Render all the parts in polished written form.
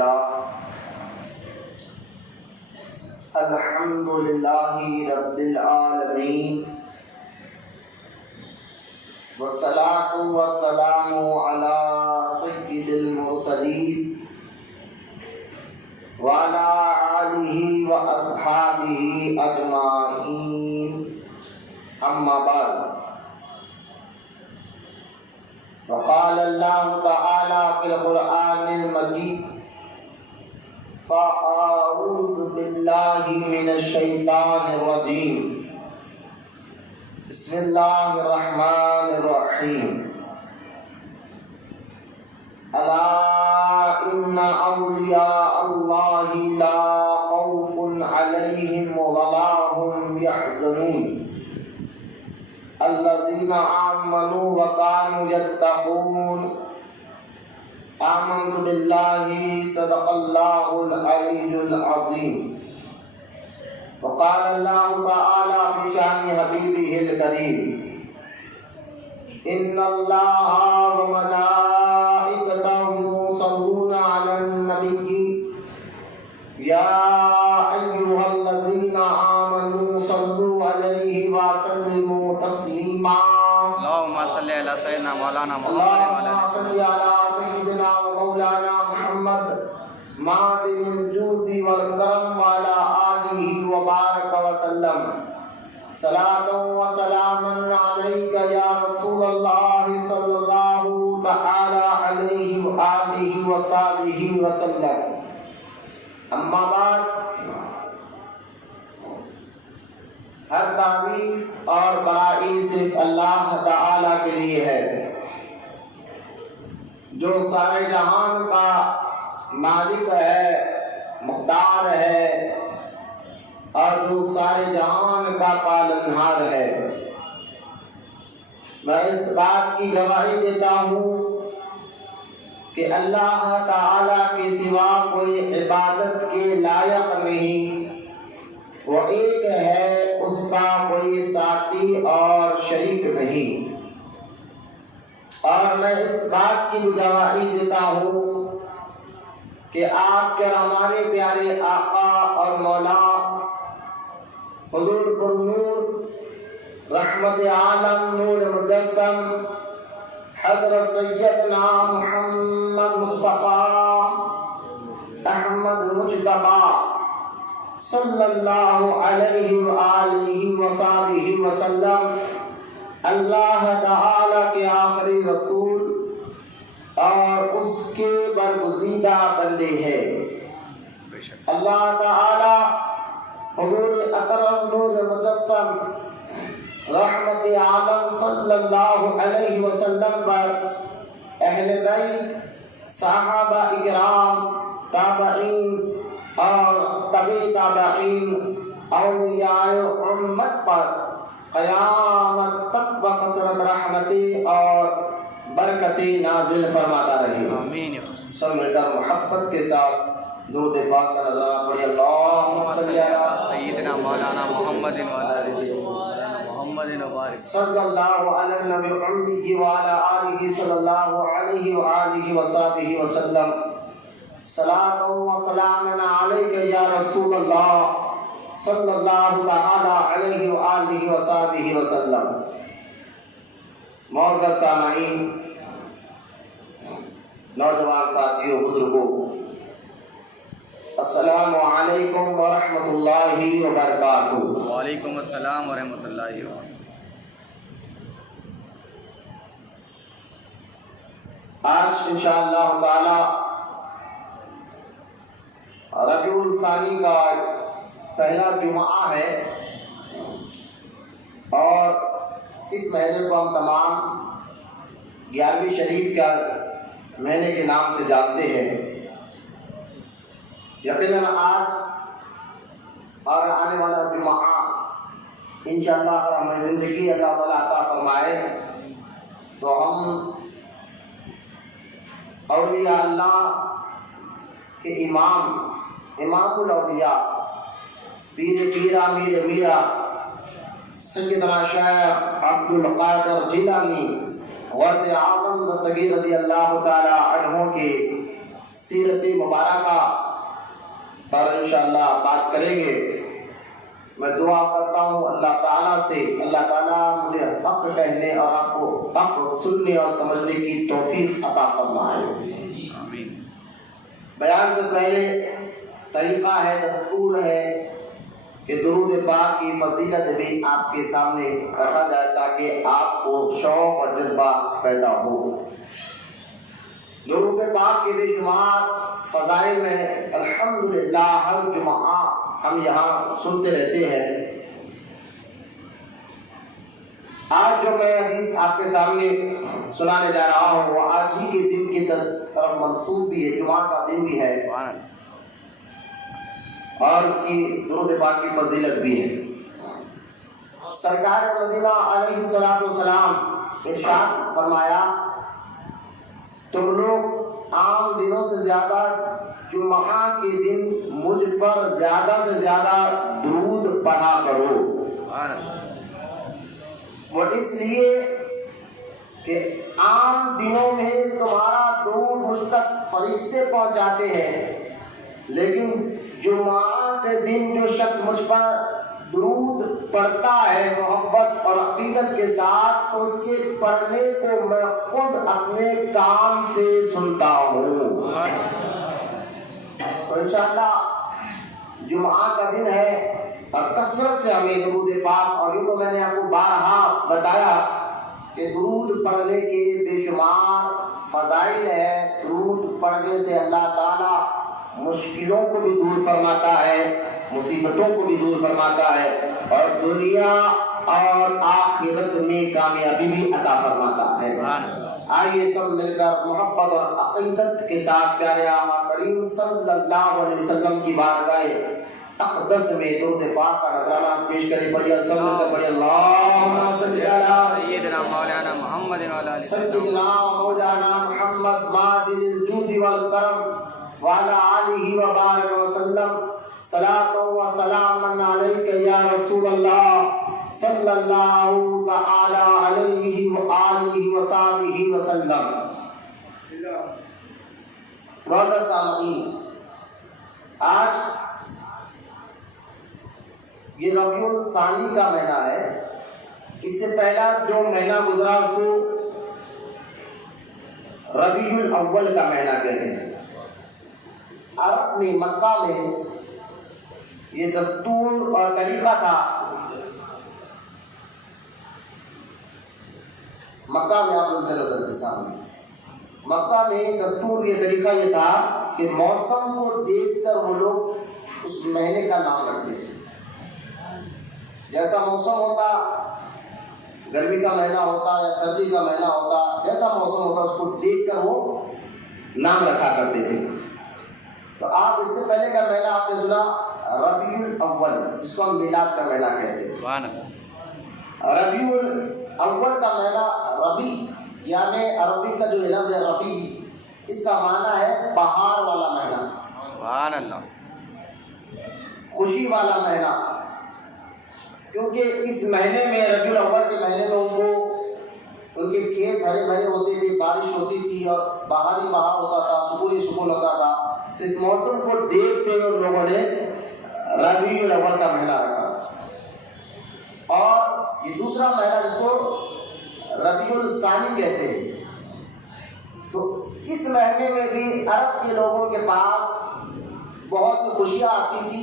لله الحمد لله رب العالمين والصلاة والسلام على سيد المرسلين وعلى آله وأصحابه أجمعين أما بعد وقال الله تعالى في القرآن المجيد فأعوذ بالله من الشيطان الرجيم بسم الله الرحمن الرحيم ألا إن أولياء الله لا خوف عليهم ولا هم يحزنون الذين آمنوا وكانوا يتقون آمنت بالله صدق الله العلي العظيم وقال الله تعالى في شأن حبيبه الكريم إن الله وملائكته يصلون على النبي يا أيها الذين آمنوا صلوا عليه وسلموا تسليما اللهم صل على سيدنا مولانا محمد اللهم صل على سيدنا ومولانا محمد معدن الجود والكرم وعلى آله وبارك وسلم صلاة وسلاما عليك يا رسول الله صلى الله تعالى عليه وآله وصحبه وسلم اما بعد ہر تعریف اور بڑائی صرف اللہ تعالی کے لیے ہے جو سارے جہان کا مالک ہے، مختار ہے اور جو سارے جہان کا پالنہار ہے۔ میں اس بات کی گواہی دیتا ہوں کہ اللہ تعالی کے سوا کوئی عبادت کے لائق نہیں، وہ ایک ہے، اس کا کوئی ساتھی اور شریک نہیں۔ اور میں اس بات کی بھی گواہی دیتا ہوں کہ آپ کے ہمارے پیارے آقا اور مولا حضور پر نور رحمت عالم نور مجسم حضرت سیدنا محمد مصطفیٰ احمد مجتبیٰ صلی اللہ علیہ وآلہ وصحبہ وسلم اللہ تعالی کے آخری رسول اور اس کے برگزیدہ بندے ہیں۔ اللہ تعالی حضور اکرم نور مجسم رحمت عالم صلی اللہ علیہ وسلم پر اہل بیت صحابہ اکرام تابعین اور تبع تابعین اولیاء امت پر قیامت تک بکثرت رحمتیں اور برکتیں نازل فرماتا رہے۔ آمین۔ سب مل کر محبت کے ساتھ درود پاک کا نظرانہ پڑھی۔ اللہم صلی علی سیدنا مولانا محمد صلی اللہ علی النبی الأمی وعلی آلہ صلی اللہ علیہ وآلہ وصحبہ وسلم صلاۃ و سلام علیک یا رسول اللہ صلی اللہ تعالی علیہ وآلہ وصحبہ وسلم۔ معزز سامعین، نوجوان ساتھیوں، بزرگوں، السلام علیکم ورحمۃ اللہ وبرکاتہ۔ وعلیکم السلام ورحمۃ اللہ وبرکاتہ۔ آج انشاءاللہ تعالی ربیع الثانی کا پہلا جمعہ ہے اور اس مہینے کو ہم تمام 11ویں شریف کا مہینے کے نام سے جانتے ہیں۔ یقیناً آج اور آنے والا جمعہ انشاءاللہ اگر ہمیں زندگی اللہ تعالیٰ عطا فرمائے تو ہم اولیاء اللہ کے امام الاولیاء پیر پیرا میر میرا سیدنا شیخ عبد القادر جیلانی غوث اعظم دستگیر رضی اللہ تعالی عنہ کے سیرت مبارکہ پر انشاءاللہ بات کریں گے۔ میں دعا کرتا ہوں اللہ تعالیٰ سے، اللہ تعالیٰ مجھے حق کہنے اور آپ کو حق سننے اور سمجھنے کی توفیق عطا فرمائے۔ آمین۔ بیان سے پہلے طریقہ ہے، دستور ہے کہ درود پاک کی فضیلت بھی آپ کے سامنے رکھا جائے تاکہ آپ کو شوق اور جذبہ پیدا ہو۔ درود پاک کے بے شمار فضائل میں الحمدللہ ہر جمعہ ہم یہاں سنتے رہتے ہیں۔ آج جو میں حدیث آپ کے سامنے سنانے جا رہا ہوں وہ آج ہی کے دن کی طرف منسوب بھی ہے، جمعہ کا دن بھی ہے اور اس کی درود پاک کی فضیلت بھی ہے۔ سرکار مدینہ علیہ الصلوۃ والسلام ارشاد فرمایا، تم لوگ عام دنوں سے زیادہ جمعہ کے دن مجھ پر زیادہ سے زیادہ درود پڑھا کرو۔ وہ اس لیے کہ عام دنوں میں تمہارا درود مجھ تک فرشتے پہنچاتے ہیں، لیکن جمعہ کے دن جو شخص مجھ پر درود پڑھتا ہے محبت اور عقیدت کے ساتھ، تو اس کے پڑھنے کو میں خود اپنے کان سے سنتا ہوں۔ تو انشاءاللہ جمعہ کا دن ہے اور کثرت سے ہمیں درود پاک، اور یوں تو میں نے آپ کو بارہا بتایا کہ درود پڑھنے کے بے شمار فضائل ہے۔ درود پڑھنے سے اللہ تعالیٰ مشکلوں کو بھی دور فرماتا ہے، مصیبتوں کو بھی دور فرماتا ہے، اور دنیا اور آخرت میں کامیابی بھی عطا فرماتا ہے۔ آئیے سب مل کر محبت اور عقیدت کے ساتھ پیارے آقا کریم صلی اللہ علیہ وسلم کی بارگاہ اقدس میں درود پاک کا نذرانہ پیش کریں۔ پڑھیے سب مل کر پڑھیے، اللہم صلی علی سیدنا مولانا محمد وعلی آلہ سیدنا مولانا محمد معدن الجود والکرم وعلی آلہ وبارک وسلم، صلاۃ و سلام علیک یا رسول اللہ صلی اللہ تعالی علیہ وآلہ وصحبہ وسلم۔ معزز سامعین، آج یہ ربیع الثانی کا مہینہ ہے۔ اس سے پہلا جو مہینہ گزرا اس کو ربیع الاول کا مہینہ کہتے ہیں۔ عرب میں، مکہ میں یہ دستور اور طریقہ تھا، مکہ میں آپ لوگ نظر کے سامنے، مکہ میں دستور یہ طریقہ یہ تھا کہ موسم کو دیکھ کر وہ لوگ اس مہینے کا نام رکھتے تھے۔ جیسا موسم ہوتا، گرمی کا مہینہ ہوتا یا سردی کا مہینہ ہوتا، جیسا موسم ہوتا اس کو دیکھ کر وہ نام رکھا کرتے تھے۔ تو آپ اس سے پہلے کا مہینہ آپ نے سنا ربیع الاول، جس کو ہم میلاد کا مہینہ کہتے ہیں۔ ربیع الاول کا مہینہ، ربیع یعنی عربی کا جو لفظ ہے ربیع، اس کا معنی ہے بہار والا مہینہ، سبحان اللہ، خوشی والا مہینہ۔ کیونکہ اس مہینے میں، ربیع الاول کے مہینے میں، ان کو ان کے کھیت ہرے بھرے ہوتے تھے، بارش ہوتی تھی اور بہار ہی بہار ہوتا تھا، سکون ہی سکون ہوتا تھا۔ تو اس موسم کو دیکھتے ہوئے ان لوگوں نے ربیع الاول کا مہینہ رکھا تھا۔ اور یہ دوسرا مہینہ جس کو ربیع الثانی کہتے ہیں، تو اس مہینے میں بھی عرب کے لوگوں کے پاس بہت ہی خوشیاں آتی تھی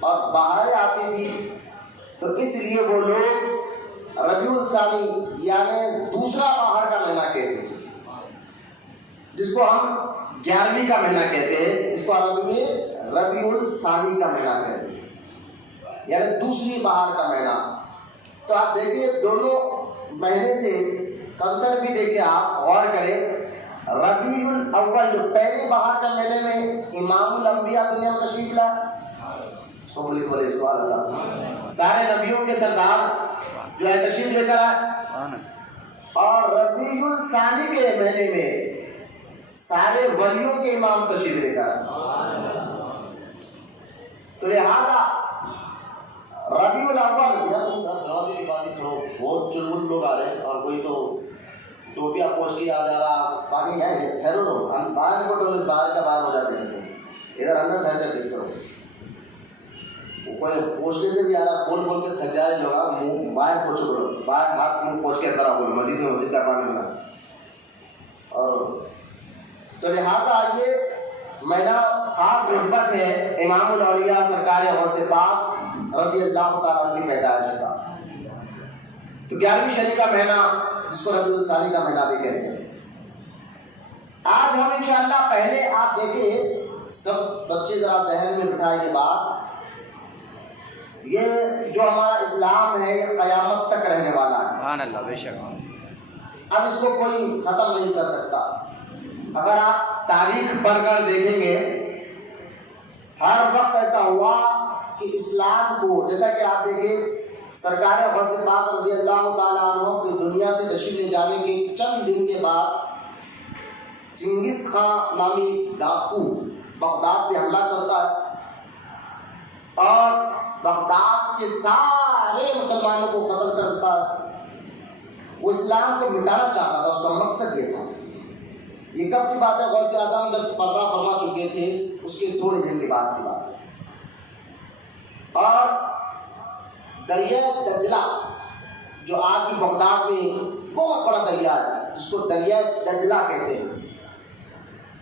اور بہاریں آتی تھی، تو اس لیے وہ لوگ ربیع الثانی یعنی دوسرا بہار کا مہینہ کہتے تھے، جس کو ہم 11ویں کا مہینہ کہتے ہیں، اس کو عربی میں ربیع الثانی کا مہینہ کہتے ہیں، یعنی دوسری بہار کا مہینہ۔ تو آپ دیکھیے دونوں مہینے سے کنسرٹ بھی دیکھیں، آپ غور کریں۔ ربیع الاول جو پہلے بہار کا مہینے میں امام الانبیاء دنیا میں تشریف لائے، بولے سبحان اللہ، سارے نبیوں کے سردار جو ہے تشریف لے کر آئے، اور ربیع الثانی کے مہینے میں سارے ولیوں کے امام تشریف لے کر آئے۔ تو لہٰذا ربیع الاول، یا تم دروازے کے پاس ہی کھڑو، بہت چلبل لوگ آ رہے ہیں اور کوئی تو ٹوپیاں پوچھ کے آ جا رہا، پانی ہے ٹھہرو رہو، ہم باہر کو ٹولے باہر کا باہر ہو جاتے ہیں، ادھر اندر ٹھہر کر دیکھتے رہو. کوئی پوچھنے سے بھی آ رہا، بول بول کے تھک جا رہے لوگ، منہ باہر پوچھو بولو، باہر ہاتھ منہ پوچھ کے اندر آ بولو، مسجد میں مسجد کا پانی ملا. اور تو لہٰذا یہ مہینہ خاص نسبت ہے امام الاولیاء سرکار غوث پاک رضی اللہ تعالیٰ عنہ کی پیدائش کا. تو 11ویں شریف کا مہینہ جس کو ربیع الثانی کا مہینہ بھی کہتے ہیں. آج ہم انشاءاللہ پہلے آپ دیکھیں سب بچے ذرا ذہن میں بٹھائیں یہ بات، یہ جو ہمارا اسلام ہے یہ قیامت تک رہنے والا ہے. سبحان اللہ، بے شک. اب اس کو کوئی ختم نہیں کر سکتا. اگر آپ تاریخ پڑھ کر دیکھیں گے ہر وقت ایسا ہوا کہ اسلام کو، جیسا کہ آپ دیکھیں سرکار غوث پاک رضی اللہ تعالیٰ عنہ کی دنیا سے تشریف لے جانے کے چند دن کے بعد چنگیز خان نامی ڈاکو بغداد پہ حملہ کرتا ہے اور بغداد کے سارے مسلمانوں کو ختم کر دیتا ہے. وہ اسلام کو مٹانا چاہتا تھا، اس کا مقصد یہ تھا. یہ کب کی بات ہے؟ غوث اعظم جب پردہ فرما چکے تھے اس کے تھوڑے دن کے بعد کی بات ہے. اور دریائے دجلہ جو آج بھی بغداد میں بہت بڑا دریا ہے جس کو دریائے دجلہ کہتے ہیں.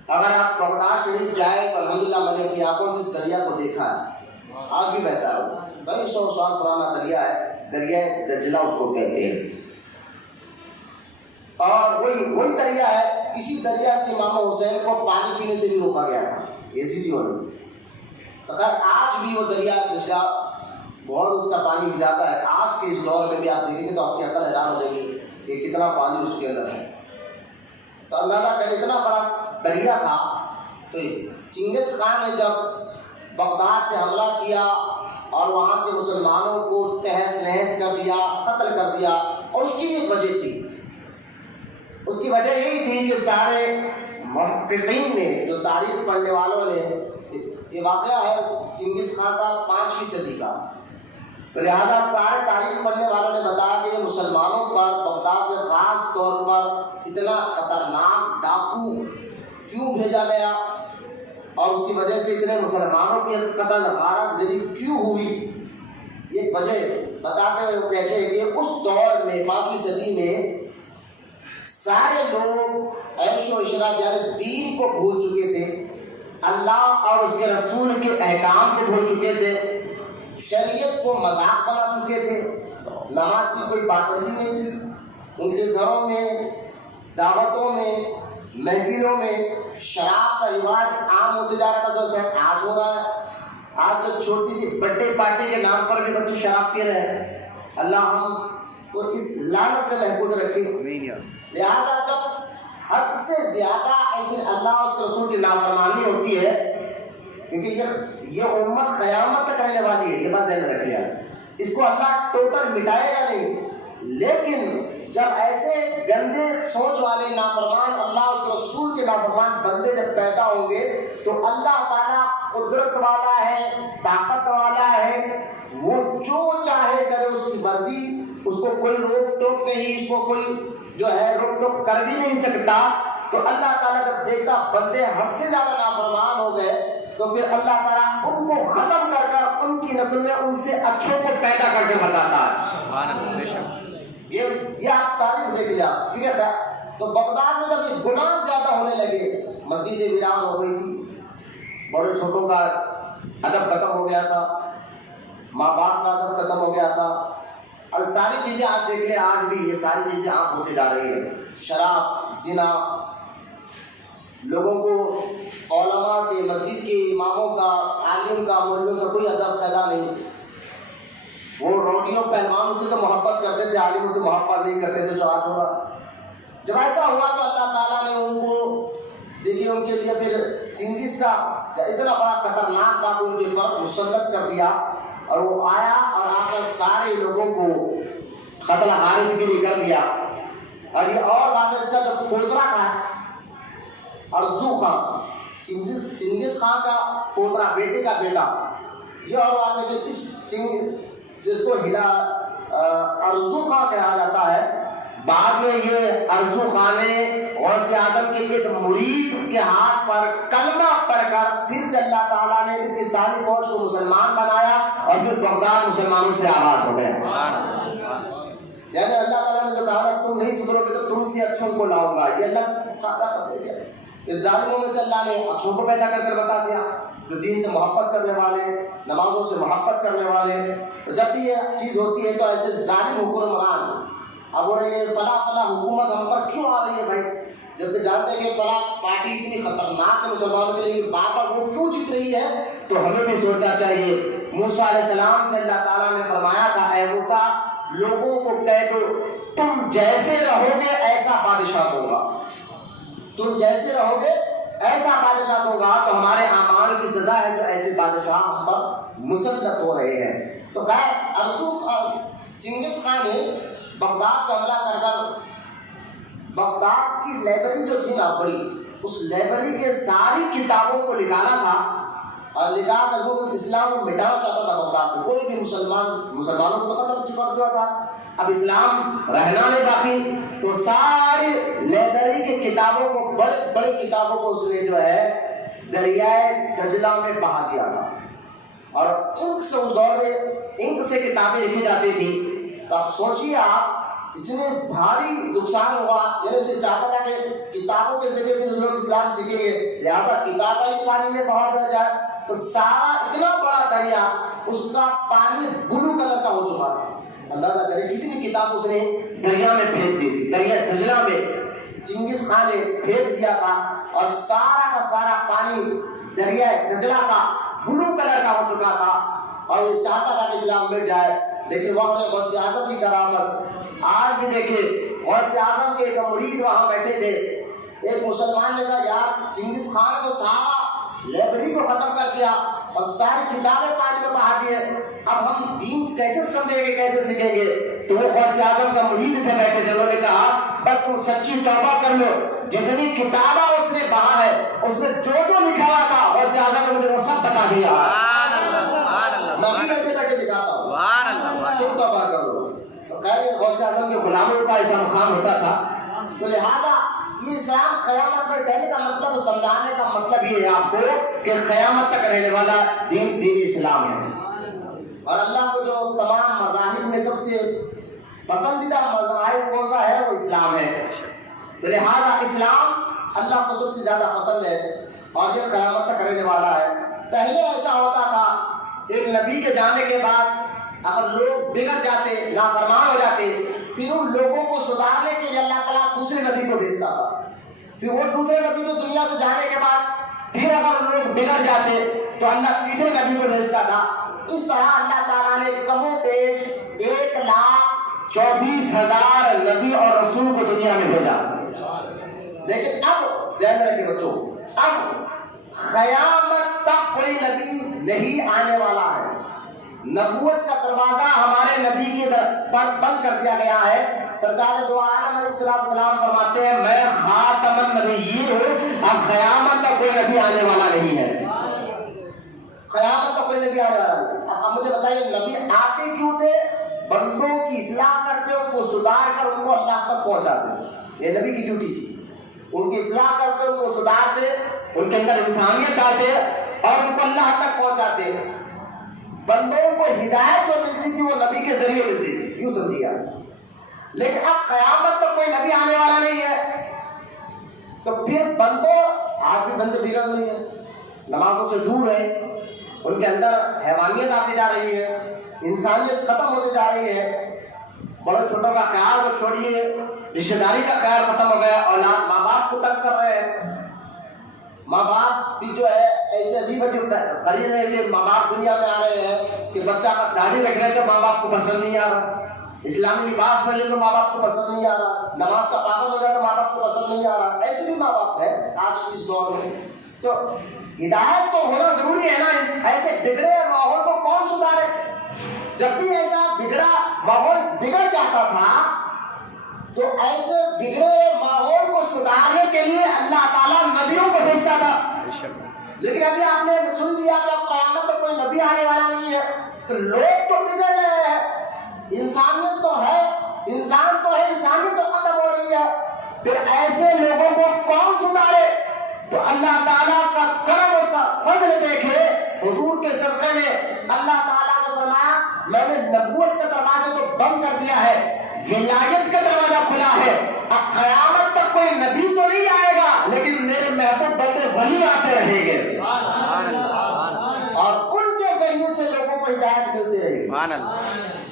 اگر آپ بغداد شریف جائیں تو الحمدللہ میں نے اپنی آنکھوں سے اس دریا کو دیکھا ہے، آج بھی بہتا ہے. وہ کئی 100 سال پرانا دریا ہے، دریائے دجلہ اس کو کہتے ہیں. اور وہی دریا ہے، اسی دریا سے امام حسین کو پانی پینے سے بھی روکا گیا تھا یزیدیوں نے. تو آج بھی وہ دریا دجلہ بہت اس کا پانی بھی جاتا ہے. آج کے اس دور میں بھی آپ دیکھیں گے تو آپ کی عقل حیران ہو جائے گی کہ کتنا پانی اس کے اندر ہے. تو اللہ کا اتنا بڑا دریا تھا. تو چنگیز خان نے جب بغداد پہ حملہ کیا اور وہاں کے مسلمانوں کو تہس نہس کر دیا، قتل کر دیا. اور اس کی بھی ایک وجہ تھی، اس کی وجہ یہی تھی کہ سارے محققین نے، جو تاریخ پڑھنے والوں نے، یہ واقعہ ہے چنگیز خان کا 5ویں صدی کا. تو لہٰذا سارے تاریخ پڑھنے والوں نے بتایا کہ مسلمانوں پر بغداد میں خاص طور پر اتنا خطرناک ڈاکو کیوں بھیجا گیا اور اس کی وجہ سے اتنے مسلمانوں کی قتل غارت گری کیوں ہوئی. یہ وجہ بتاتے ہوئے وہ کہتے ہیں کہ اس دور میں 5ویں صدی میں سارے لوگ عیش و عشرت یعنی دین کو بھول چکے تھے، اللہ اور اس کے رسول کے احکام کو بھول چکے تھے، شریعت کو مذاق بنا چکے تھے، نماز کی کوئی پابندی نہیں تھی. ان کے گھروں میں، دعوتوں میں، محفلوں میں شراب کا رواج عام ہوتے جا رہا تھا. جیسے آج ہو رہا ہے، آج تو چھوٹی سی برتھڈے پارٹی کے نام پر بھی بچے شراب پی رہے ہیں. اللہ ہم کو اس لعنت سے محفوظ رکھے. لہذا جب حد سے زیادہ ایسے اللہ اور اس کے رسول کی نافرمانی ہوتی ہے، کیونکہ یہ امت قیامت تک رہنے والی ہے، یہ بات ذہن میں رکھیے. اس کو اللہ ٹوٹل مٹائے گا نہیں، لیکن جب ایسے گندے سوچ والے نافرمان اللہ اور اس کے رسول کے نافرمان بندے جب پیدا ہوں گے تو اللہ تعالیٰ قدرت والا ہے، طاقت والا ہے، وہ جو چاہے کرے، اس کی مرضی، اس کو کوئی روک ٹوک نہیں، اس کو کوئی جو ہے روک ٹوک کر بھی نہیں سکتا. تو اللہ تعالیٰ جب دیکھتا بندے حد سے زیادہ نافرمان ہو گئے تو پھر اللہ تعالیٰ ان کو ختم کر کر ان کی نسل میں ان سے اچھوں کو پیدا کر کے بتاتا ہے. یہ آپ تاریخ دیکھ لیا. تو بغداد میں جب یہ گناہ زیادہ ہونے لگے، مسجدیں ویران ہو گئی تھی، بڑے چھوٹوں کا ادب ختم ہو گیا تھا، ماں باپ کا ادب ختم ہو گیا تھا، اور ساری چیزیں آپ دیکھ لیں آج بھی یہ ساری چیزیں عام ہوتی جا رہی ہیں. شراب، زنا، لوگوں کو علماء کے، مسجد کے اماموں کا، عالم کا، مولویوں سے کوئی ادب پھیلا نہیں. وہ روڈیوں پہلوانوں سے تو محبت کرتے تھے، عالموں سے محبت نہیں کرتے تھے، جو آج ہو رہا. جب ایسا ہوا تو اللہ تعالیٰ نے ان کو دیکھیے ان کے لیے پھر چنگیز کا اتنا بڑا خطرناک ڈاکو ان کے پر مسلط کر دیا، اور وہ آیا اور آ کر سارے لوگوں کو قتل غارت کے لیے کر دیا. اور یہ اور بات ہے، اس کا جو پوترا تھا ارزو خان، چنگیز خان کا پوترا، بیٹے کا بیٹا. یہ اور بات ہے کہ اس چنگیز جس کو ارزو خان کہا جاتا ہے، بعد میں یہ ارزو خان نے غوث اعظم کے ایک مرید کے ہاتھ پر کلمہ پڑھ کر پھر سے اللہ تعالیٰ نے اس کی ساری فوج کو مسلمان بنایا اور پھر بغداد مسلمانوں سے آباد ہو گیا. یعنی اللہ تعالیٰ نے جو کہا تم نہیں سدھرو گے تو تم سے اچھوں کو لاؤں گا, یہ اللہ کا خط ہے. پھر ظالموں میں سے اللہ نے اچھوں کو بیٹھا کر بتا دیا, جو دین سے محبت کرنے والے, نمازوں سے محبت کرنے والے. تو جب بھی یہ چیز ہوتی ہے تو ایسے ظالم حکمران اب ہو رہی ہے فلاں حکومت ہم پر کیوں آ رہی ہے بھائی, جبکہ جانتے ہیں کہ فلاں پارٹی اتنی خطرناک ہے مسلمانوں کے لیے, بار بار وہ کیوں جیت رہی ہے, تو ہمیں بھی سوچنا چاہیے. موسیٰ علیہ السلام سے اللہ تعالیٰ نے فرمایا تھا اے موسیٰ لوگوں کو کہہ دو تم جیسے رہو گے ایسا بادشاہ دوں گا, تم جیسے رہو گے ایسا بادشاہ دوں گا. تو ہمارے اعمال کی سزا ہے جو ایسے بادشاہ ہم پر مسلط ہو رہے ہیں. تو خیر ارزو چنگیز خان نے بغداد پہ حملہ کر کر بغداد کی لائبریری جو تھی نا بڑی, اس لائبریری کے ساری کتابوں کو نکالا تھا اور لکھا کر وہ اسلام کو مٹانا چاہتا تھا بغداد سے. کوئی بھی مسلمانوں کو ختم کر دیا تھا, اب اسلام رہنا نہیں باقی. تو ساری لائبریری کی کتابوں کو, بڑے بڑے کتابوں کو اس نے جو ہے دریائے دجلہ میں بہا دیا تھا. اور انک سے اس دور میں انک سے کتابیں لکھی جاتی تھی. تو آپ سوچیے آپ اتنے بھاری نقصان ہوا. یعنی سے چاہتا تھا کہ کتابوں کے ذریعے بھی لوگ اسلام سیکھیں گے, لہٰذا کتابیں ہی پانی میں بہا دیا جائے. تو سارا اتنا بڑا دریا اس کا پانی بلو کلر کا ہو چکا تھا. اندازہ کریں کتنی کتاب اس نے دریا میں پھینک دی تھی. دریا دجلہ میں چنگیز خان نے پھینک دیا تھا اور سارا کا سارا پانی دریا دجلہ کا بلو کلر کا ہو چکا تھا. اور یہ چاہتا تھا کہ اسلام مٹ جائے, لیکن وہاں نے غوث اعظم کی کرامت. آج بھی دیکھیں غوث اعظم کے ایک مرید وہاں بیٹھے تھے. ایک مسلمان نے کہا یار چنگیز خان کو سارا لائبریری کو ختم کر دیا اور ساری کتابیں پانی میں بہا دیے, اب ہم دین کیسے سمجھیں گے, کیسے سیکھیں گے. تو وہ غوث اعظم کا مرید تھے بیٹھے تھے, انہوں نے کہا بس تم سچی توبہ کر لو, جتنی کتابیں اس نے بہا ہے اس میں جو لکھا ہوا تھا غوث اعظم نے مجھے وہ سب بتا دیا. میں بھی بیٹھے بیٹھے دکھاتا ہوں, تم توبہ کرو. تو خیر غوث اعظم کے غلاموں کا ایسا مقام ہوتا تھا. تو لہٰذا یہ اسلام قیامت میں کہنے کا مطلب, سمجھانے کا مطلب یہ ہے آپ کو کہ قیامت تک رہنے والا دین اسلام ہے. اور اللہ کو جو تمام مذاہب میں سب سے پسندیدہ مذاہب کون سا ہے, وہ اسلام ہے. تو لہٰذا اسلام اللہ کو سب سے زیادہ پسند ہے اور یہ قیامت تک رہنے والا ہے. پہلے ایسا ہوتا تھا ایک نبی کے جانے کے بعد اگر لوگ بگڑ جاتے, نافرمان ہو جاتے, پھر ان لوگوں کو سدھارنے کے لیے اللہ تعالیٰ دوسرے نبی کو بھیجتا تھا. پھر وہ دوسرے نبی کو دنیا سے جانے کے بعد پھر اگر لوگ بگڑ جاتے تو اللہ تیسرے نبی کو بھیجتا تھا. اس طرح اللہ تعالیٰ نے کم و بیش 1,24,000 نبی اور رسول کو دنیا میں بھیجا. لیکن اب ذہن میں رکھیں بچوں, اب قیامت تک کوئی نبی نہیں آنے والا ہے. نبوت کا دروازہ ہمارے نبی کے پر بند کر دیا گیا ہے. سرکار دو عالم علیہ السلام فرماتے ہیں میں خاتم النبیین ہوں, اب قیامت تک کوئی نبی آنے والا نہیں ہے. قیامت تک کوئی نبی آنے والا نہیں. اب مجھے بتائیے نبی آتے کیوں تھے؟ بندوں کی اصلاح کرتے, ان کو سدھار کر ان کو اللہ تک پہنچاتے. یہ نبی کی ڈیوٹی تھی. ان کی اصلاح کرتے, ان کو سدھارتے, ان کے اندر انسانیت لاتے اور ان کو اللہ تک پہنچاتے. بندوں کو ہدایت جو ملتی تھی وہ نبی کے ذریعے ملتی تھی, یوں سمجھیے. لیکن اب قیامت تک کوئی نبی آنے والا نہیں ہے. تو پھر بندوں, آج بھی بندے بگڑ رہی ہیں, نمازوں سے دور ہیں, ان کے اندر حیوانیت آتی جا رہی ہے, انسانیت ختم ہوتی جا رہی ہے. بڑے چھوٹوں کا خیال کو چھوڑیے, رشتہ داری کا خیال ختم ہو گیا. اولاد ماں باپ کو تنگ کر رہے ہیں. ماں باپ بھی جو ہے ایسے عجیب عجیب قریب ہے کہ ماں باپ دنیا میں آ رہے ہیں کہ بچہ کا داڑھی رکھنے تو ماں باپ کو پسند نہیں آ رہا, اسلامی لباس پہنے تو ماں باپ کو پسند نہیں آ رہا, نماز کا پابند ہو جائے تو ماں باپ کو پسند نہیں آ رہا. ایسے بھی ماں باپ ہے آج اس دور میں. تو ہدایت تو ہونا ضروری ہے نا. ایسے بگڑے ماحول کو کون سدھارے؟ جب بھی ایسا بگڑا ماحول بگڑ جاتا تھا تو ایسے بگڑے ماحول کو سدھارنے کے لیے اللہ تعالیٰ نبیوں کو بھیجتا تھا. لیکن ابھی آپ نے سن لیا کہ اب قیامت تک کوئی نبی آنے والا نہیں ہے. تو لوگ تو بگڑ رہے ہیں, انسانیت تو ہے, انسان تو ہے, انسانیت تو تو اللہ تعالیٰ کا کرم، اس کا فضل دیکھے، حضور کے صدقے میں اللہ تعالیٰ نے فرمایا میں نے نبوت کا دروازہ تو بند کر دیا ہے، ولایت کا دروازہ کھلا ہے، اب قیامت تک کوئی نبی تو نہیں آئے گا لیکن میرے محبوب بندے ولی آتے رہیں گے اور ان کے ذریعے سے لوگوں کو ہدایت ملتی رہے گی۔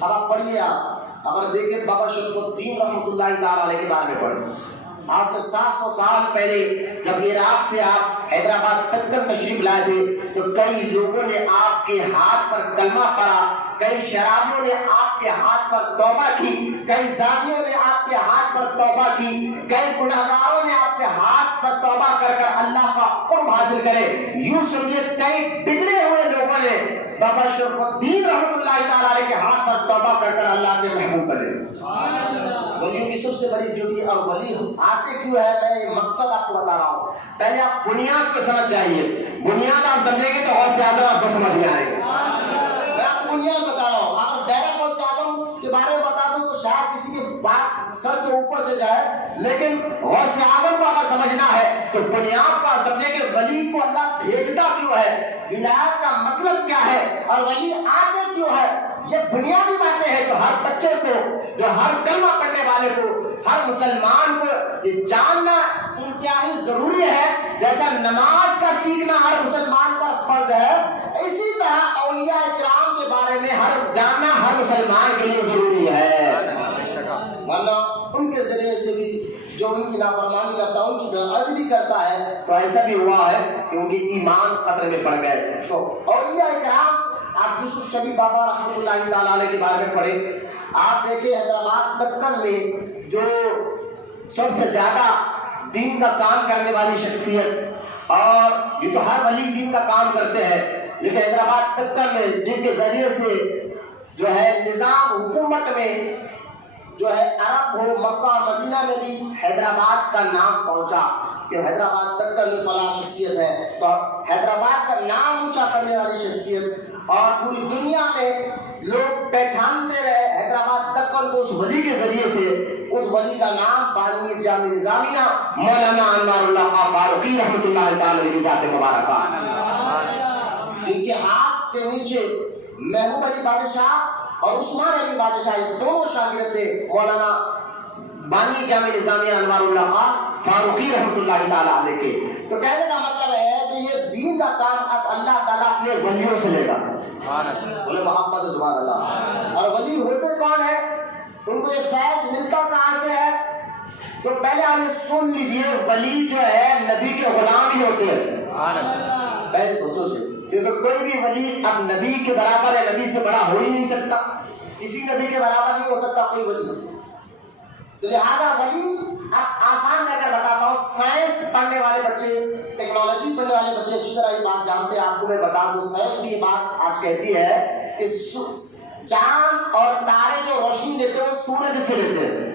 اب آپ پڑھیے، آپ اگر دیکھیں بابا شریف الدین رحمۃ اللہ تعالیٰ علیہ کے بارے میں پڑھیں، آج سے 700 سال پہلے جب عراق سے آپ حیدرآباد تک کر تشریف لائے تھے تو کئی لوگوں نے آپ کے ہاتھ پر کلمہ پڑھا، کئی شرابیوں نے آپ کے ہاتھ پر توبہ کی، کئی زانیوں نے آپ کے ہاتھ پر توبہ کی، کئی گناہگاروں نے آپ کے ہاتھ پر توبہ کر کر اللہ کا قرب حاصل کرے۔ یوں سمجھے کئی بگڑے ہوئے لوگوں نے بابا شریف الدین رحمۃ اللہ تعالیٰ علیہ کے ہاتھ پر توبہ کر کر اللہ کے محبوب بنے۔ ولیوں کی سب سے بڑی ڈیوٹی، اور ولی آتے کیوں ہے میں یہ مقصد آپ کو بتا رہا ہوں۔ پہلے آپ بنیاد کو سمجھ جائیے، بنیاد آپ سمجھیں گے تو غوث اعظم آپ کو سمجھ میں آئے گا۔ میں آپ کو بنیاد بتا رہا ہوں، اگر ڈائریکٹ غوث اعظم کے بارے میں بتا دوں تو شاید کسی کی بات سر کے اوپر سے جائے، لیکن غوث اعظم کو اگر سمجھنا ہے تو بنیاد کو سمجھیں کہ ولی کو اللہ بھیجتا کیوں ہے، ولایت کا مطلب کیا ہے اور ولی آتے کیوں ہے۔ یہ بنیادی باتیں ہیں جو ہر بچے کو، جو ہر کلمہ پڑھنے والے کو، ہر مسلمان کو یہ جاننا انتہائی ضروری ہے۔ جیسا نماز کا سیکھنا ہر مسلمان پر فرض ہے، اسی طرح اولیاء کرام کے بارے میں جاننا ہر مسلمان کے لیے ضروری ہے، ورنہ ان کے ذریعے سے بھی جو ان کی نافرمانی کرتا ہے، ان کی بغاوت بھی کرتا ہے، تو ایسا بھی ہوا ہے کہ ان کی ایمان خطرے میں پڑ گئے۔ تو اولیاء کرام، آپ یوسف شریف بابا رحمۃ اللہ تعالیٰ علیہ کے بارے میں پڑھیں، آپ دیکھیں حیدرآباد دکن میں جو سب سے زیادہ دین کا کام کرنے والی شخصیت، اور یہ تو ہر ولی دین کا کام کرتے ہیں، لیکن حیدرآباد دکن میں جن کے ذریعے سے جو ہے نظام حکومت میں جو ہے عرب ہو، مکہ اور مدینہ میں بھی حیدرآباد کا نام پہنچا کہ حیدرآباد دکن میں فلاں شخصیت ہے، تو حیدرآباد کا نام اونچا کرنے والی شخصیت، اور پوری دنیا میں لوگ پہچانتے رہے حیدرآباد دکن کو اس ولی کے ذریعے سے۔ اس ولی کا نام بانی جامع نظامیہ مولانا انوار اللہ خان فاروقی رحمۃ اللہ تعالی علیہ کی ذات مبارکہ، جن کے ہاتھ کے نیچے محبوب علی بادشاہ اور عثمان علی بادشاہ یہ دونوں شاگرد تھے مولانا بانی جامع نظامیہ انوار اللہ خان فاروقی رحمۃ اللہ تعالی علیہ کے۔ تو کہنے کا مطلب ہے کہ یہ دین کا کام اب اللہ تعالیٰ اپنے ولیوں سے لے گا، بولے محبت سے سبحان اللہ۔ اور ولی ہوتے کون ہے، ان کو یہ فیض ملتا کہاں سے ہے، تو پہلے آپ یہ سن لیجئے، ولی جو ہے نبی کے غلام ہی ہوتے ہیں، پہلے تو سوچیں، کیونکہ کوئی بھی ولی اب نبی کے برابر ہے، نبی سے بڑا ہو ہی نہیں سکتا، کسی نبی کے برابر نہیں ہو سکتا کوئی ولی۔ تو لہذا ولی اب آسان کر کے بتاتا ہوں، سائنس پڑھنے والے بچے، ٹیکنالوجی پڑھنے والے بچے اچھی طرح یہ بات جانتے ہیں، آپ کو میں بتا دوں سائنس بھی یہ بات آج کہتی ہے کہ چاند اور تارے جو روشنی لیتے ہیں وہ سورج سے لیتے ہیں۔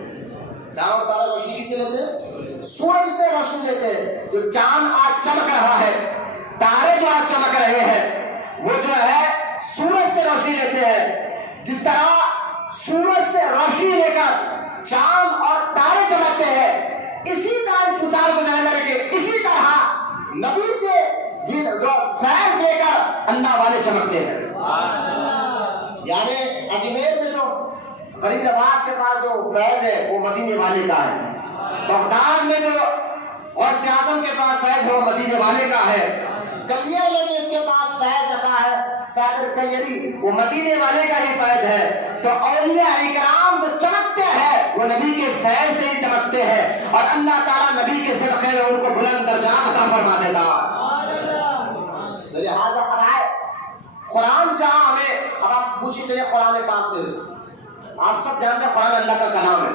چاند اور تارے روشنی کس سے لیتے ہیں؟ سورج سے روشنی لیتے ہیں۔ جو چاند آج چمک رہا ہے، تارے جو آج چمک رہے ہیں، وہ جو ہے سورج سے روشنی لیتے ہیں۔ جس طرح سورج سے روشنی لے کر چاند اور تارے چمکتے ہیں، اسی طرح اس مثال کو ذہن میں رکھیں، اسی طرح نبی سے جو فیض لے کر اللہ والے چمکتے ہیں۔ یعنی اجمیر میں جو غریب نواز کے پاس جو فیض ہے وہ مدینے والے کا ہے، بغداد میں جو غوث اعظم کے پاس فیض ہے وہ مدینے والے کا ہے، کلیئر میں جس کے پاس فیض رکھا ہے صادر کلیری وہ مدینے والے کا ہی فیض ہے۔ تو اولیاء اکرام جو چمکتے ہیں وہ نبی کے فیض سے ہی چمکتے ہیں، اور اللہ تعالیٰ نبی کے صدقے میں ان کو بلند درجات عطا فرما دیتا ہے۔ لہٰذا اب آئے قرآن چاہا ہمیں، اب آپ پوچھیں چلے قرآن پاک سے، آپ سب جانتے ہیں قرآن اللہ کا کلام ہے،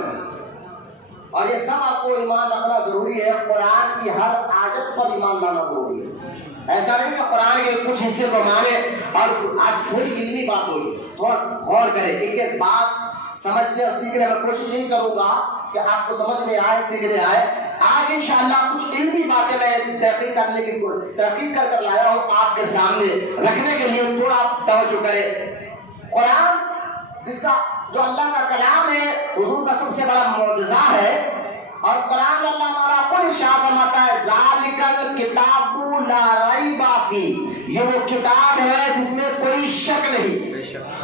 اور یہ سب آپ کو ایمان رکھنا ضروری ہے، قرآن کی ہر آیت پر ایمان لانا ضروری ہے۔ ایسا نہیں کہ قرآن کے کچھ حصے کو مانے، اور آج تھوڑی علمی بات ہوئی، تھوڑا غور کریں، ان کے بعد سمجھنے اور سیکھنے میں کوشش نہیں کروں گا کہ آپ کو سمجھ میں آئے، سیکھنے آئے۔ آج انشاءاللہ کچھ علمی باتیں میں تحقیق کر لایا ہوں آپ کے سامنے رکھنے کے لیے، تھوڑا آپ توجہ کریں۔ قرآن جس کا جو اللہ کا کلام ہے، حضور کا سب سے بڑا معجزہ ہے، اور قرآن میں اللہ تعالیٰ خود ارشاد فرماتا ہے ذالکل کتاب لا ریب فیہ، یہ وہ کتاب ہے جس میں کوئی شک نہیں، بے شک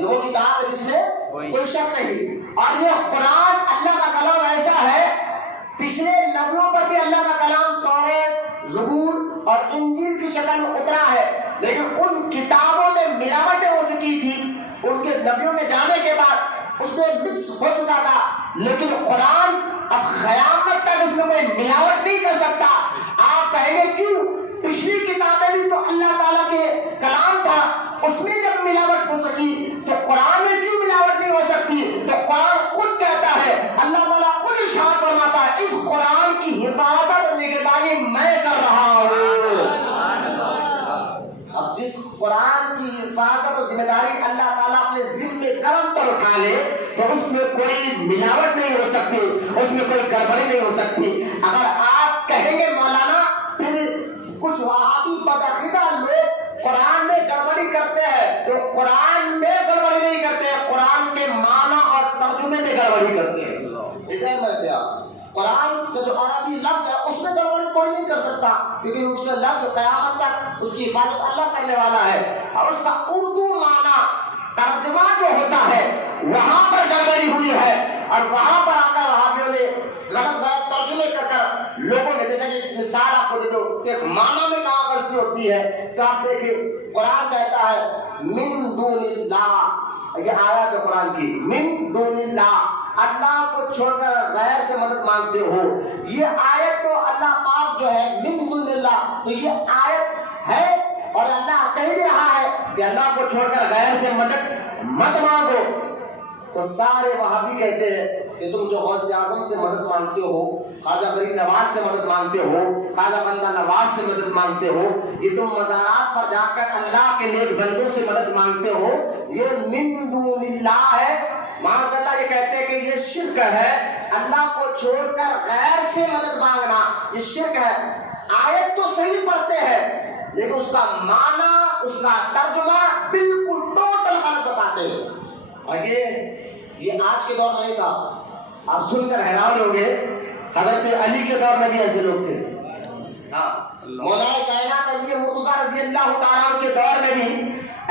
یہ وہ کتاب ہے جس میں کوئی شک نہیں۔ اور یہ قرآن اللہ کا کلام ایسا ہے، پچھلے نبیوں پر بھی اللہ کا کلام توریت، زبور اور انجیل کی شکل میں اترا ہے، لیکن ان کتابوں میں ملاوٹیں ہو چکی تھی، ان کے نبیوں کے جانے کے بعد اس میں مکس ہو چکا تھا، لیکن قرآن اب قیامت تک اس میں کوئی ملاوٹ نہیں کر سکتا۔ آپ کہیں گے کیوں؟ پچھلی کتابیں بھی تو اللہ تعالیٰ کے کلام تھا، اس میں جب ملاوٹ ہو سکی تو قرآن میں کیوں ملاوٹ نہیں ہو سکتی؟ تو قرآن خود کہتا ہے، اللہ تعالیٰ خود ارشاد فرماتا ہے اس قرآن کی حفاظت اور نگہداری میں کر رہا ہوں۔ اب جس قرآن کی حفاظت اور ذمہ داری اللہ تعالیٰ اپنے ذمہ کرم پر اٹھا لے تو اس میں کوئی ملاوٹ نہیں ہو سکتی، اس میں کوئی گڑبڑی نہیں ہو سکتی۔ اگر آپ کہیں گے مولانا پھر کچھ وہابی بدعقیدہ لوگ قرآن میں گڑبڑی کرتے ہیں، تو قرآن میں گڑبڑی نہیں کرتے ہیں، قرآن کے معنی اور ترجمے میں گڑبڑی کرتے ہیں۔ اسے میں کیا قرآن کا جو عربی لفظ ہے اس میں گڑبڑی کوئی نہیں کر سکتا، کیونکہ اس کا لفظ قیامت تک اس کی حفاظت اللہ کرنے والا ہے، اور اس کا اردو معنی ترجمہ جو ہوتا ہے وہاں پر گڑبڑی ہوئی ہے، اور وہاں پر آ کر وہابیوں نے غلط ترجمے کر لوگوں نے، جیسے کہ مثال آپ کو دے دو کہ معنی میں کہاں غلطی ہوتی ہے، تو آپ دیکھیں قرآن کہتا ہے من دون اللہ، یہ آیات ہے قرآن کی، من دون اللہ، اللہ کو چھوڑ کر غیر سے مدد مانگتے ہو، یہ آیت تو اللہ پاک جو ہے من دون اللہ، تو یہ آیت ہے، اور اللہ کہہ بھی رہا ہے کہ اللہ کو چھوڑ کر غیر سے مدد مت مانگو۔ تو سارے وہابی کہتے ہیں کہ تم جو غوث اعظم سے مدد مانگتے ہو، خواجہ غریب نواز سے مدد مانگتے ہو، خواجہ بندہ نواز سے مدد مانگتے ہو، یہ تم مزارات پر جا کر اللہ کے نیک بندوں سے مدد مانگتے ہو، یہ من دون اللہ ہے۔ معاذ اللہ یہ کہتے ہیں کہ یہ شرک ہے، اللہ کو چھوڑ کر غیر سے مدد مانگنا یہ شرک ہے۔ آیت تو صحیح پڑھتے ہیں لیکن اس کا معنی، اس کا ترجمہ بالکل ٹوٹل غلط بتاتے ہیں، اور یہ آج کے دور میں نہیں تھا، آپ سن کر حیران ہوں گے، حضرت علی کے دور میں بھی ایسے لوگ تھے، ہاں مولا کائنات علی مرتضیٰ رضی اللہ تعالیٰ عنہ کے دور میں بھی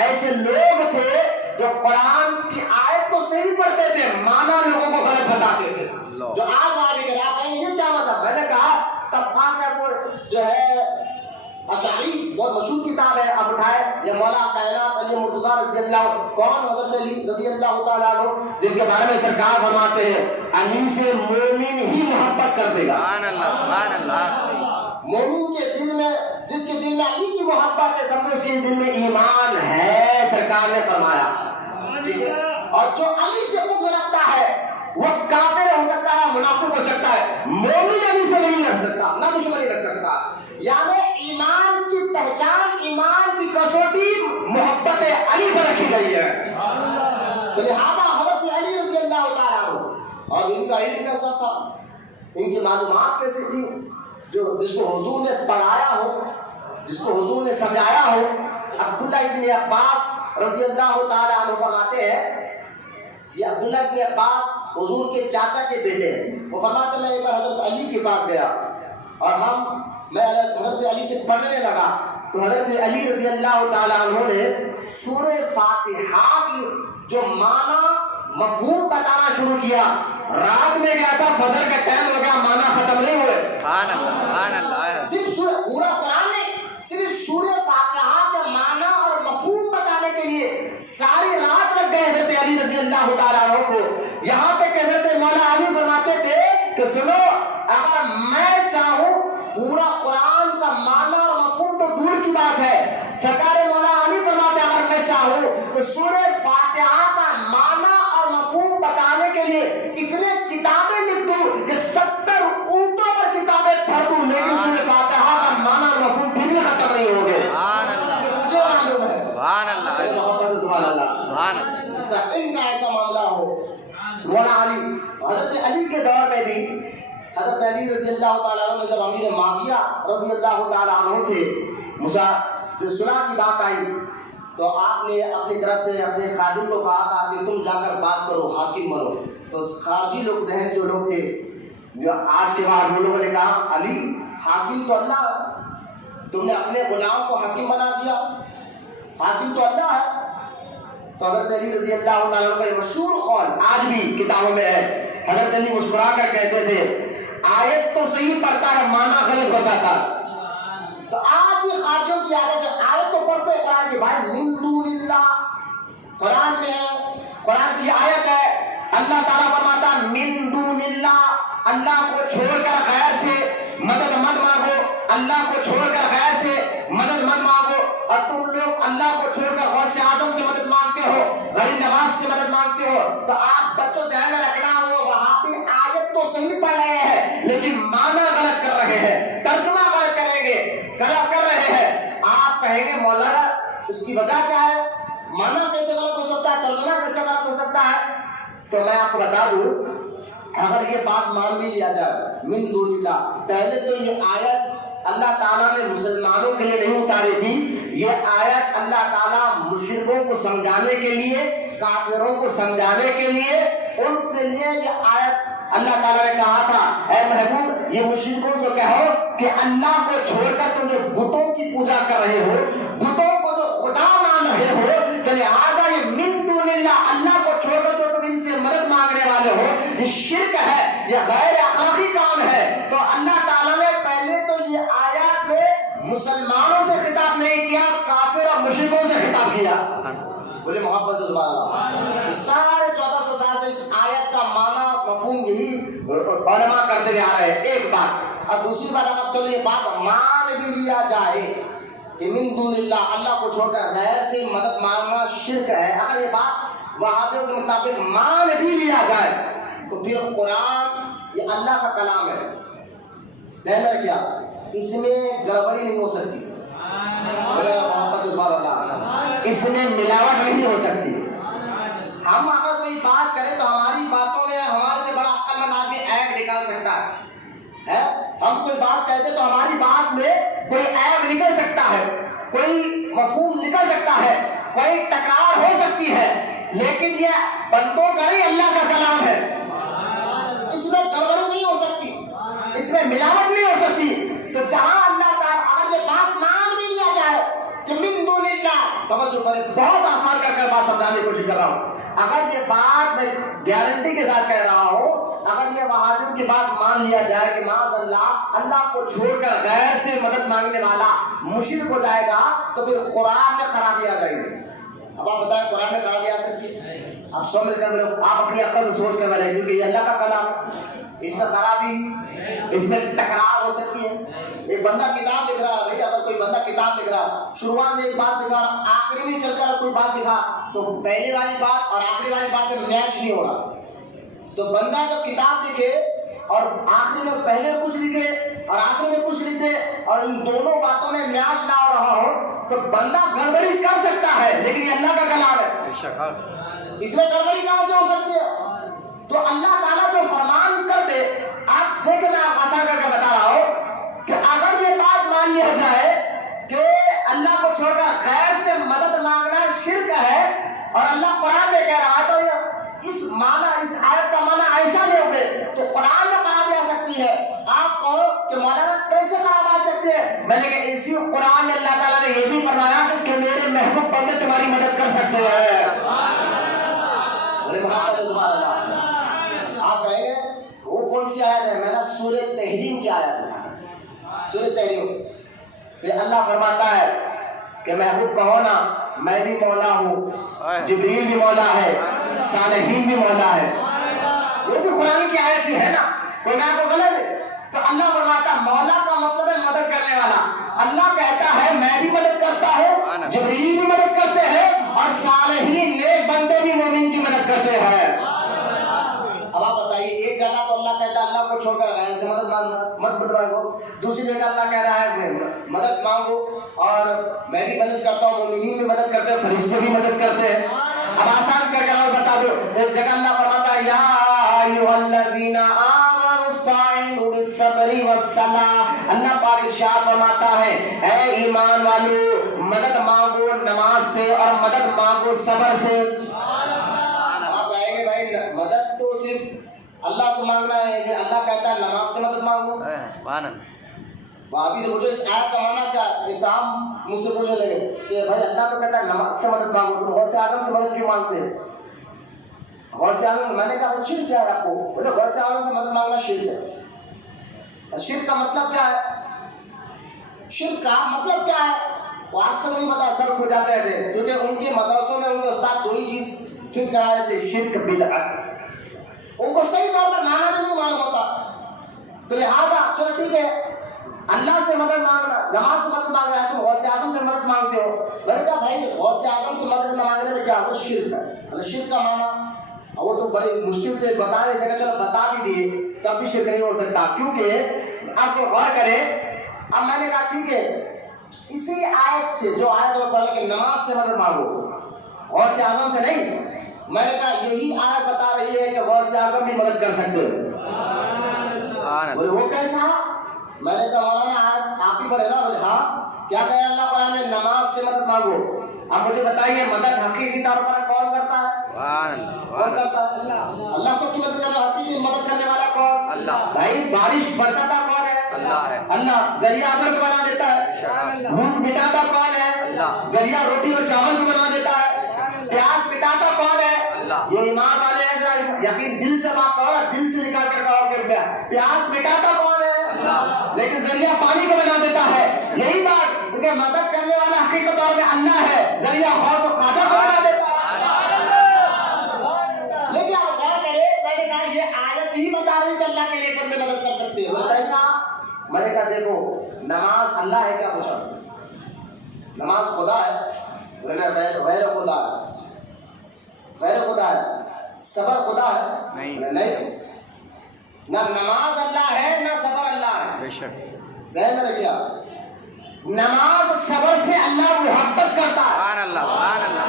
ایسے لوگ تھے جو قرآن کی آیت کو صحیح پڑھتے تھے، معنی لوگوں کو غلط بتاتے تھے، جو آج وہابی کہتے ہیں۔ آپ کہیں یہ کیا مطلب؟ میں نے کہا طبقات ہے وہ جو ہے اشعری بہت مشہور کتاب ہے، آپ اٹھائے، یہ مولا کائنات علی مرتضیٰ رضی اللہ، کون؟ حضرت علی رضی اللہ تعالیٰ عنہ، جن کے بارے میں سرکار فرماتے ہیں علی سے مومن ہی محبت کر دے گا۔ سبحان اللہ، سبحان اللہ۔ مومن کے دل میں، جس کے دل میں علی کی محبت ہے، سمجھو اس کے دل میں ایمان ہے، سرکار نے فرمایا، ٹھیک ہے۔ اور جو علی سے بغض رکھتا ہے وہ کافر ہو سکتا ہے، منافق ہو سکتا ہے، مومن علی سے نہیں رکھ سکتا، نہ دشمنی رکھ سکتا۔ یعنی ایمان کی پہچان، ایمان کی کسوٹی محبت علی پر رکھی گئی ہے، تو لہذا حضرت علی رضی اللہ تعالیٰ عنہ، اور ان کا علم کیسا تھا، ان کی معلومات کیسی تھی، جس کو حضور نے پڑھایا ہو، جس کو حضور نے سمجھایا ہو۔ عبداللہ ابن عباس رضی اللہ تعالیٰ عنہ فرماتے ہیں، یہ عبداللہ ابن عباس حضور کے چاچا کے بیٹے ہیں، وہ فرماتے ہیں میں ایک بار حضرت علی کے پاس گیا اور میں حضرت علی سے پڑھنے لگا، تو حضرت علی رضی اللہ تعالیٰ عنہ نے سورہ فاتحہ کی جو معنی مفہوم بتانا شروع کیا۔ رات میں گیا تھا، فجر کا ٹائم ہو گیا، معنی ختم نہیں ہوئے، سبحان اللہ، سبحان اللہ۔ صرف پورا قرآن نہیں، صرف سورہ فاتحہ کے معنی اور مفہوم بتانے کے لیے ساری رات لگ گئے حضرت علی رضی اللہ تعالیٰ عنہ کو، یہاں پہ کہ حضرت مولا علی فرماتے تھے کہ سنو، اگر میں چاہوں پورا قرآن کا معنی اور مفہوم تو دور کی بات ہے، سرکار مولا علی فرماتے ہیں اگر میں چاہوں تو سورہ فاتحہ کا معنی اور مفہوم بتانے کے لیے اتنے کتابیں لکھ دوں کہ 70 اونٹوں پر کتابیں پڑھ دوں، لیکن سورہ فاتحہ کا معنی اور مفہوم پھر بھی ختم نہیں ہوں گے۔ مجھے معلوم ہے، سبحان اللہ، محبت سبحان اللہ، سبحان اللہ۔ جس طرح ان کا ایسا معاملہ ہو، مولا علی، حضرت علی کے دور میں بھی حضرت علی رضی اللہ تعالیٰ عنہ نے جب امیر معاویہ رضی اللہ تعالیٰ عنہ سے جو صلح کی بات آئی تو آپ نے اپنی طرف سے اپنے خادم کو کہا تھا کہ تم جا کر بات کرو، حاکم بنو۔ تو خارجی لوگ، ذہن جو لوگ تھے جو آج کے بعد وہ لوگوں نے کہا علی حاکم تو اللہ ہے، تم نے اپنے غلام کو حاکم بنا دیا، حاکم تو اللہ ہے۔ تو حضرت علی رضی اللہ عنہ کا مشہور قول آج بھی کتابوں میں ہے، حضرت علی مسکرا کر کہتے تھے آیت تو صحیح پڑھتا ہے معنی غلط بتاتا۔ تو آج بھی خارجیوں کی عادت ہے، آیت تو پڑھتے ہیں قرآن کی، بھائی من دون اللہ قرآن میں ہے، قرآن کی آیت ہے، اللہ تعالیٰ فرماتا ہے من دون اللہ، اللہ کو چھوڑ کر غیر سے مدد مت مانگو، اللہ کو چھوڑ کر غیر سے مدد مت مانگو۔ اور تم لوگ اللہ کو چھوڑ کر غوث اعظم سے مدد مانگتے ہو، غریب نواز سے مدد مانگتے ہو۔ تو آپ بچوں ذہن میں رکھنا ہو وہاں پہ آیت تو صحیح پڑھ رہے ہیں لیکن معنی غلط کر رہے ہیں، ترجمہ غلط کریں گے، غلط کر رہے ہیں۔ آپ کہیں گے مولانا اس کی وجہ کیا ہے، معنی کیسے غلط ہو سکتا ہے، ترجمہ کیسے غلط ہو سکتا ہے؟ تو میں آپ کو بتا دوں، اگر یہ بات مان بھی لیا جائے من دون اللہ، پہلے تو یہ آیت اللہ تعالیٰ نے مسلمانوں کے لیے نہیں اتاری تھی، یہ آیت اللہ تعالیٰ مشرکوں کو سمجھانے کے لیے، کافروں کو سمجھانے کے لیے، ان کے لیے یہ آیت اللہ تعالیٰ نے کہا تھا اے محبوب یہ مشرکوں سے کہو کہ اللہ کو چھوڑ کر تم جو بتوں کی پوجا کر رہے ہو، بتوں کو جو خدا مان رہے ہو، تو لہٰذا یہ من دون اللہ، اللہ کو چھوڑ کر جو تم ان سے مدد مانگنے والے ہو، یہ شرک ہے، یہ غیر اخلاقی کام ہے۔ تو اللہ تعالیٰ نے پہلے تو یہ آیات میں مسلمانوں سے خطاب نہیں کیا، کافر اور مشرکوں سے خطاب کیا۔ بولے محبت سے سبحان اللہ۔ سارے 1400 سال سے اس آیت کا معنی مفہوم یہی علماء کرتے ہوئے آ رہے ہیں، ایک بات۔ اور دوسری بات اگر چلو یہ بات مان بھی لیا جائے کہ من دون اللہ، اللہ کو چھوڑ کر غیر سے مدد مانگنا شرک ہے، اگر یہ بات وہابیوں کے مطابق مان بھی لیا جائے تو پھر قرآن یہ اللہ کا کلام ہے، ذہن میں کیا اس میں گڑبڑی نہیں ہو سکتی، اس میں ملاوٹ نہیں ہو سکتی۔ ہم اگر کوئی بات کریں تو ہماری باتوں میں ہمارے سے بڑا عقل مند آدمی عیب نکال سکتا ہے، ہم کوئی بات کہتے تو ہماری بات میں کوئی عیب نکل سکتا ہے، کوئی مفہوم نکل سکتا ہے، کوئی تکرار ہو سکتی ہے، لیکن یہ بندوں کا نہیں اللہ کا کلام ہے، اس میں گڑبڑی نہیں ہو سکتی، اس میں ملاوٹ نہیں ہو سکتی۔ تو جہاں اللہ تعالیٰ اگر یہ بات مان بھی لیا جائے کہ من دون اللہ، توجہ کریں بہت آسان کر بات سمجھانے کی کوشش کر رہا ہوں، اگر یہ بات میں گارنٹی کے ساتھ کہہ رہا ہوں، اگر یہ وہابیوں کی بات مان لیا جائے کہ معاذ اللہ کو چھوڑ کر غیر سے مدد مانگنے والا مشرک ہو جائے گا تو پھر قرآن میں خرابی آ جائے گی۔ اب آپ بتائیں قرآن میں خرابی آ سکتی ہے؟ آپ سمجھ کر آپ اپنی عقل سے سوچ کر بولے کیونکہ یہ اللہ کا کلام، اس میں خرابی، اس میں تکرار ہو سکتی ہے۔ ایک بندہ کتاب لکھ رہا ہے، بھائی اگر کوئی بندہ کتاب لکھ رہا ہے، شروعات میں ایک بات دکھا رہا، آخری میں چل کر کوئی بات دکھا تو پہلی والی بات اور آخری والی بات میں میچ نہیں ہو رہا۔ تو بندہ جب کتاب لکھے اور آخری میں پہلے کچھ لکھے اور آخری میں کچھ لکھے اور ان دونوں باتوں میں میچ نہ ہو رہا ہو تو بندہ گڑبڑی کر سکتا ہے، لیکن یہ اللہ کا کلام ہے، اس میں گڑبڑی کہاں سے ہو سکتی ہے؟ تو اللہ تعالیٰ جو فرمان کر دے، آپ دیکھیں میں آپ آسان کر کے بتا رہا ہوں کہ اگر یہ بات مان لیا جائے کہ اللہ کو چھوڑ کر غیر سے مدد مانگنا شرک ہے اور اللہ قرآن میں کہہ رہا ہے، تو اس معنی اس آیت کا معنی ایسا لے ہوگے تو قرآن میں خرابی آ سکتی ہے۔ آپ کہو کہ مولانا کیسے خراب آ سکتی ہے؟ میں نے کہا اسی قرآن میں اللہ تعالیٰ نے یہ بھی فرمایا کہ میرے محبوب بندے تمہاری مدد کر سکتے ہیں۔ آپ کہیں گے وہ کون سی آیت ہے؟ میں نے سورہ تحریم کی آیت بتایا، سورہ تحریم کہ اللہ فرماتا ہے کہ محبوب کہو نا میں بھی مولا ہوں، جبریل بھی مولا ہے، صالحین بھی مولا ہے، وہ بھی قرآن کی آیت ہی ہے نا، کوئی میں کو غلط ہے؟ تو اللہ فرماتا ہے مولا کا مطلب ہے مدد کرنے والا، اللہ کہتا ہے میں بھی مدد کرتا ہوں، جبریل بھی مدد کرتے ہیں اور صالحین نیک بندے بھی مومن کی مدد کرتے ہیں۔ اب آپ بتائیے ایک جگہ تو اللہ کہتا ہے اللہ کو چھوڑ کر غیر سے مدد مانگو، دوسری جگہ اللہ کہہ رہا ہے مدد مانگو اور میں بھی مدد کرتا ہوں، مومنین بھی مدد کرتے ہیں، فرشتے بھی مدد کرتے ہیں۔ اب آسان کر کے بتا دو، ایک جگہ اللہ فرماتا ہے یا ایھا الذین آمنوا استعینوا بالصبر والصلاۃ، اللہ پاک ارشاد فرماتا ہے اے ایمان والو مدد مانگو نماز سے اور مدد مانگو صبر سے۔ آپ کہیں گے بھائی مدد تو صرف اللہ سے مانگنا ہے کہ اللہ کہتا ہے نماز سے مدد مانگو. سبحان اللہ. ابھی سے مجھے اس آیت کا معنی کیا ہے؟ انسان مجھ سے پوچھنے لگے کہ بھائی اللہ تو کہتا ہے نماز سے مدد مانگو، تم غوث اعظم سے مدد کیوں مانگتے ہیں؟ غوث اعظم، میں نے کہا وہ شرک کیا ہے آپ کو؟ بولے غوث اعظم سے مدد مانگنا شرک ہے. شرک کا مطلب کیا ہے؟ شرک کا مطلب کیا ہے وہ آج تک نہیں پتا، سر کھو جاتے رہتے، کیونکہ ان کے مدرسوں میں ان کے استاد دو ہی چیز فکر کرا دیتے، شرک بدعت. ان کو صحیح طور پر معنی بھی نہیں معلوم ہوتا. تو لہٰذا چلو ٹھیک ہے، اللہ سے مدد مانگنا، نماز سے مدد مانگنا ہے، تم غوث اعظم سے مدد مانگتے ہو. میں نے کہا بھائی غوث اعظم سے مدد مانگنے میں کیا وہ شرک ہے؟ مطلب شرک کا معنی وہ تو بڑی مشکل سے بتا نہیں سکے، چلو بتا بھی دیے تب بھی شرک نہیں ہو سکتا. کیونکہ آپ کو غور کریں، اب میں نے کہا ٹھیک ہے اسی آیت سے جو آیت میں پڑھا کہ نماز سے مدد مانگو، غوث اعظم سے نہیں، میں نے کہا یہی آیت بتا رہی ہے کہ غوث اعظم بھی مدد کر سکتے ہو. بولے وہ کیسا؟ میں نے کہا مولانا آیت آپ ہی پڑھے نا. بولے ہاں. کیا کہا اللہ قرآن نے؟ نماز سے مدد مانگو. اب مجھے بتائیے مدد حقیقی طور پر کون کرتا ہے؟ کون کرتا ہے؟ اللہ سب کی مدد کرنا. حقیقی مدد کرنے والا کون؟ اللہ. بھائی بارش برساتا کون ہے؟ اللہ ہے. اللہ. ذریعہ ابر کو بنا دیتا ہے. بھوک مٹاتا کون ہے؟ اللہ. ذریعہ روٹی اور چاول کو بنا دیتا ہے. پیاس مٹاتا کون ہے؟ اللہ. یہ ایمان والے ہیں ذرا یقین دل سے بات کرو نا، دل سے نکال کر کہو کہ پیاس مٹاتا کون ہے؟ اللہ. لیکن ذریعہ پانی کو بنا دیتا ہے. یہی بات، کیونکہ مدد کرنے والا حقیقت طور پہ اللہ ہے، ذریعہ خوف و خواجہ کو بنا دیتا ہے. لیکن آپ غور کریں، میں نے کہا یہ آیت ہی بتا رہی کہ اللہ کے لیے بندے مدد کر سکتے ہیں. بولے ایسا؟ میں نے کہا دیکھو نماز اللہ ہے کیا پوچھا؟ نماز خدا ہے؟ بولے غیر خدا ہے. غیر خدا ہے. صبر خدا ہے؟ نہیں. نہ نماز اللہ ہے نہ صبر اللہ ہے. ذہن میں رکھیے، نماز صبر سے اللہ محبت کرتا ہے. سبحان اللہ. سبحان اللہ.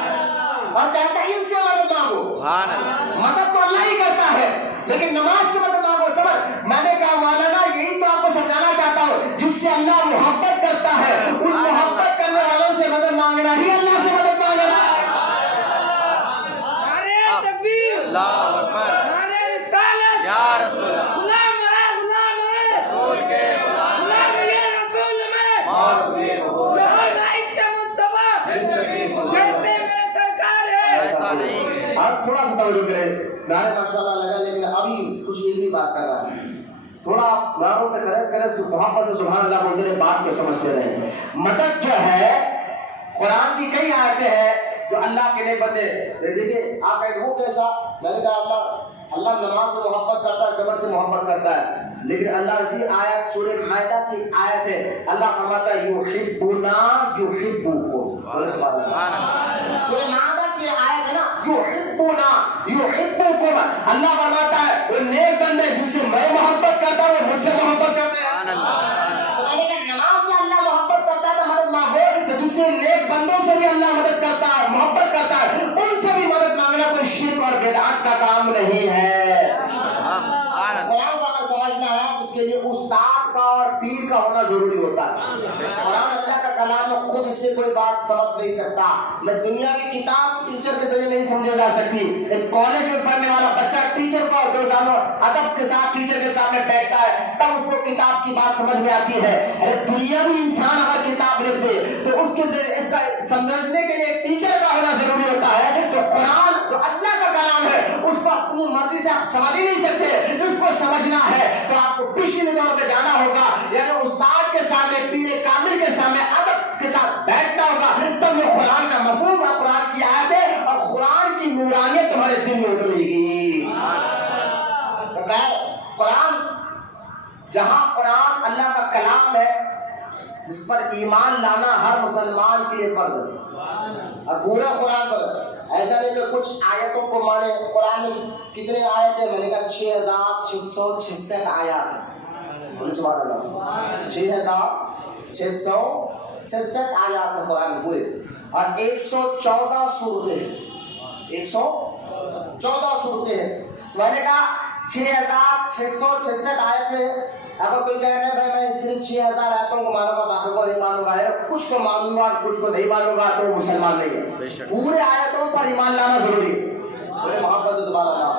اور کہتا ہے ان سے مدد مانگو. سبحان اللہ. مدد تو اللہ ہی کرتا ہے، لیکن نماز سے مدد مانگو. صبر. میں نے کہا مولانا یہی تو آپ کو سمجھانا چاہتا ہوں، جس سے اللہ محبت کرتا ہے ان محبت کرنے والوں سے مدد مانگنا ہی اللہ سے مدد مانگنا ہے. اللہ اکبر. یا رسول اللہ. رسول کے غلام موت بھی قبول ہے. ایسا نہیں. آپ تھوڑا سا توجہ کریں. نعرے ماشاءاللہ لگا، لیکن ابھی کچھ علمی بات کر رہا ہے. تھوڑا نعروں پہ کرے محبت سے سبحان اللہ بولتے رہے، بات کو سمجھتے رہے. مدد جو ہے قرآن کی کئی آیتیں ہیں جو اللہ کے لیے بندے. دیکھیے آپ کہیں وہ کیسا؟ میں نے کہا اللہ نماز سے محبت کرتا ہے، صبر سے محبت کرتا ہے. لیکن اللہ اسی آیت سورہ مائدہ کی آیت ہے، اللہ فرماتا ہے یحبنا یحبکم. بولے سبحان اللہ. سورہ مائدہ کی آیت ہے نا، یحبنا یحبکم. اللہ فرماتا ہے وہ نیک بندے جن سے میں محبت کرتا ہوں وہ مجھ سے محبت کرتے ہیں. تو میں نے کہا نماز سے اللہ محبت کرتا ہے تو مدد مانگو. تو جس سے نیک بندوں سے بھی اللہ مدد کرتا ہے، محبت کرتا ہے، ان سے بھی مدد مانگنا کوئی شرک اور بدعت کا کام نہیں ہے. قرآن کو اگر سمجھنا ہے اس کے لیے استاد کا اور پیر کا ہونا ضروری ہوتا ہے. قرآن اللہ کا کلام ہے، خود اس سے کوئی بات سمجھ نہیں سکتا. میں دنیا کی کتاب ٹیچر کے ذریعے نہیں سمجھی جا سکتی. ایک کالج میں پڑھنے والا بچہ ٹیچر کو روزانہ ادب کے ساتھ ٹیچر کے سامنے بیٹھتا ہے تب اس کو کتاب کی بات سمجھ میں آتی ہے. ارے دنیاوی انسان اگر کتاب لکھ دے تو اس کے ذریعے اس کا سمجھنے کے لیے ایک ٹیچر کا ہونا ضروری ہوتا ہے. تو قرآن جو اللہ کا کلام ہے اس کو اپنی مرضی سے آپ سمجھ ہی نہیں سکتے. اس کو سمجھنا ہے تو آپ کو پیشی نگاہ پہ جانا ہوگا، یعنی استاد کے سامنے، پیر کامل کے سامنے ادب کے ساتھ بیٹھنا ہوگا، تب یہ قرآن کا مفہوم اور قرآن کی آیت ہے اور قرآن کی نورانیت تمہارے دل میں اترے گی. تو خیر قرآن، جہاں قرآن اللہ کا کلام ہے جس پر ایمان لانا ہر مسلمان کے لیے فرض ہے، اور پورا قرآن پر. ایسا نہیں کہ کچھ آیتوں کو مانے. قرآن میں کتنے آیت ہیں؟ میں نے کہا 6666 آیات ہیں. بولے سبحان اللہ. 6666 آیات ہیں قرآن میں پورے، اور 114 سورتیں. 114 سورتیں ہیں. میں نے کہا 6666 آیت میں اگر کوئی کہے نا بھائی میں صرف 6000 آیتوں کو مانوں گا باقی کو نہیں مانوں گا، کچھ کو مانوں گا اور کچھ کو نہیں مانوں گا، تو مسلمان نہیں ہے. پورے آیتوں پر ایمان لانا ضروری ہے. بولے محبت سے سبحان اللہ.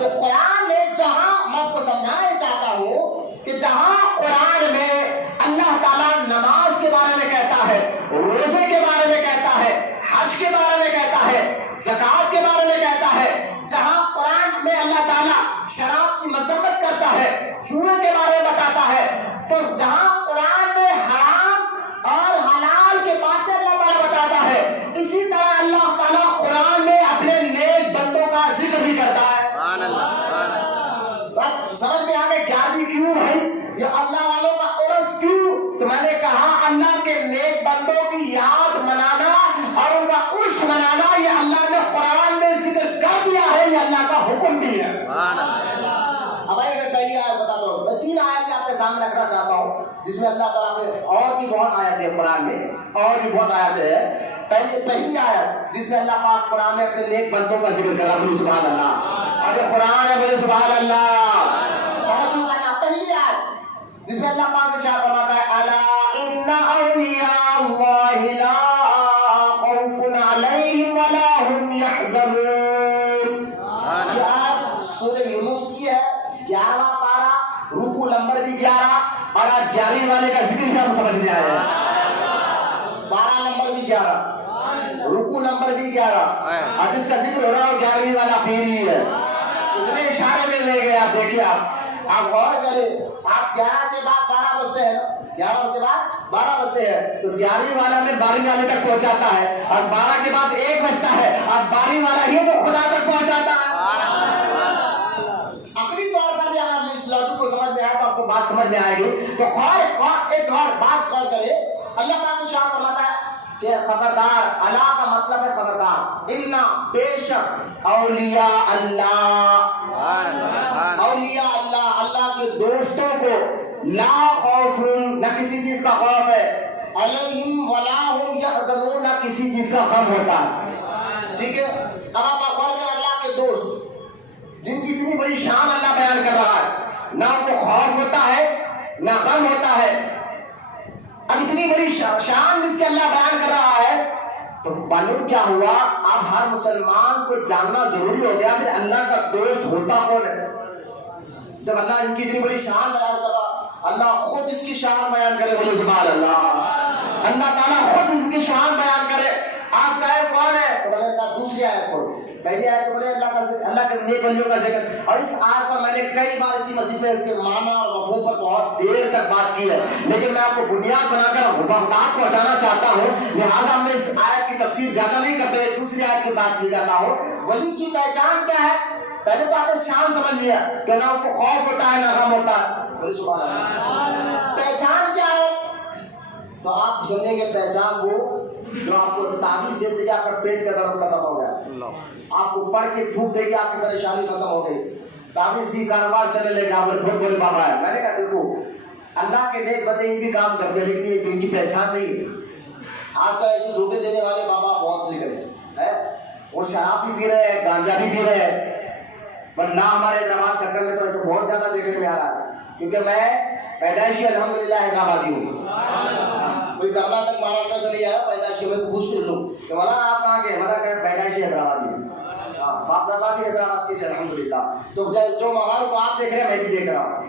تو قرآن میں جہاں میں آپ کو سمجھانا چاہتا ہوں کہ جہاں قرآن میں اللہ تعالیٰ نماز کے بارے میں کہتا ہے, روزے کے بارے میں کہتا ہے, حج کے بارے میں کہتا ہے, زکات کے بارے میں کہتا ہے, جہاں قرآن میں اللہ تعالیٰ شراب کی مذمت کرتا ہے, جوئے کے بارے میں بتاتا ہے, تو جہاں قرآن میں حرام اور حلال کے باتیں اللہ تعالیٰ بتاتا ہے, اسی طرح اللہ تعالیٰ قرآن میں اپنے نیک بندوں کا ذکر بھی کرتا ہے. سبحان اللہ سبحان اللہ. سمجھ میں آ گئے 11ویں کیوں بھائی یہ اللہ والوں کا عرس کیوں؟ تو میں نے کہا اللہ کے نیک بندوں کی یاد منانا اور ان کا عرس منانا یہ اللہ نے قرآن میں ذکر کر دیا ہے, یہ اللہ کا حکم بھی ہے. سبحان اللہ. اب میں پہلی آیت بتا دوں, میں 3 آیت آپ کے سامنے رکھنا چاہتا ہوں جس میں اللہ تعالیٰ نے اور بھی بہت آیتیں ہیں قرآن میں, اور بھی بہت آیتیں ہیں. پہلی آیت جس میں اللہ پاک قرآن میں اپنے نیک بندوں کا ذکر کر رہا ہے, سبحان اللہ. اور یہ قرآن ہے, بولے سبحان اللہ. توجہ کرنا, پہلی آیت جس میں اللہ پاک ارشاد فرماتا ہے الا ان اولیاء اللہ لا خوف علیہم ولا هم يحزنون. یہ آیت سورہ یونس کی ہے, 11واں پارہ, رکوع نمبر بھی 11, اور آج 11ویں والے کا ذکر بھی ہم سمجھ میں آیا. پارہ نمبر بھی 11, رکوع نمبر بھی 11, اور جس کا ذکر ہو رہا ہے 11ویں والا پیر ہی ہے. اتنے اشارے میں لے گئے. آپ دیکھیے, آپ غور کریں, آپ 11 کے بعد 12 بجتے ہیں, 11 کے بعد 12 بجتے ہیں, تو 11ویں والا میں 12ویں والے تک پہنچاتا ہے, اور 12 کے بعد 1 بجتا ہے, اور 12ویں والا ہی جو خدا تک پہنچاتا ہے. عقلی طور پر بھی اگر اس لاجک کو سمجھ میں آئے تو آپ کو بات سمجھ میں آئے گی. تو ایک اور بات غور کرے, اللہ پاک ارشاد فرماتا ہے کہ خبردار, اللہ کا مطلب ہے خبردار, انا بے شک اولیاء اللہ, اولیاء اللہ, اللہ کے دوستوں کو لا خوف, نہ کسی چیز کا خوف ہے, علیہم ولا هم یحزنون, نہ کسی چیز کا غم ہوتا ہے. ٹھیک ہے, اب آپ غور کریں, اللہ کے دوست جن کی اتنی بڑی شان اللہ بیان کر رہا ہے, نہ ان کو خوف ہوتا ہے نہ غم ہوتا ہے. اب اتنی بڑی شان جس کے اللہ بیان کر رہا ہے, تو معلوم کیا ہوا, اب ہر مسلمان کو جاننا ضروری ہو گیا کہ اللہ کا دوست ہوتا کون ہے. جب اللہ ان کی اتنی بڑی شان بیان کر رہا, اللہ خود اس کی شان بیان کرے, بولے سبحان اللہ. اللہ تعالیٰ خود اس کی شان بیان کرے. آپ کہے کون ہے, تو میں نے کہا دوسری آیت پڑھو. پہلی آیت تو بڑے اللہ کے نیک بندوں کا ذکر, اور اس آیت پر میں نے کئی بار اسی مسجد میں اس کے معنی اور مفہوم پر بہت دیر تک بات کی ہے, لیکن میں آپ کو بنیاد بنا کر وضاحت پہنچانا چاہتا ہوں, لہٰذا میں اس آیت کی تفسیر زیادہ نہیں کرتے, دوسری آیت کی بات کی جاتا ہوں. ولی کی پہچان کیا ہے؟ پہلے تو آپ نے شان سمجھ لیا کہ نہ ان کو خوف ہوتا ہے نہ غم ہوتا ہے. سبحان اللہ. پہچان کیا ہے؟ تو آپ سمجھیں گے پہچان وہ جو آپ کو تعویذ دے دے گا, آپ کا پیٹ کا درد ختم ہو گیا, آپ کو پڑھ کے پھونک دے گی, آپ کی پریشانی ختم ہو گئی, تعویذ دی کاروبار چلنے لگے, آپ بہت بڑے بابا ہے. میں نے کہا دیکھو اللہ کے نیک بندے یہ بھی کام کرتے ہیں, لیکن یہ ان کی پہچان نہیں ہے. آج کل ایسے دھوکے دینے والے بابا بہت دکھ رہے ہیں, وہ شراب بھی پی رہے ہیں, گانجا بھی پی رہے ہیں, ورنہ ہمارے حیدرآباد دکن میں تو ایسے بہت زیادہ دیکھنے میں آ رہا ہے, کیونکہ میں پیدائشی الحمدللہ حیدرآبادی ہوں. کوئی کرناٹک مہاراشٹر سے نہیں آیا, پیدائشی میں پوچھتے لوگ کہ مولانا آپ کہاں کے, میں نے پیدائشی حیدرآبادی ہوں, باپ دادا بھی حیدرآباد کے الحمدللہ. تو جو ماحول کو آپ دیکھ رہے ہیں میں بھی دیکھ رہا ہوں,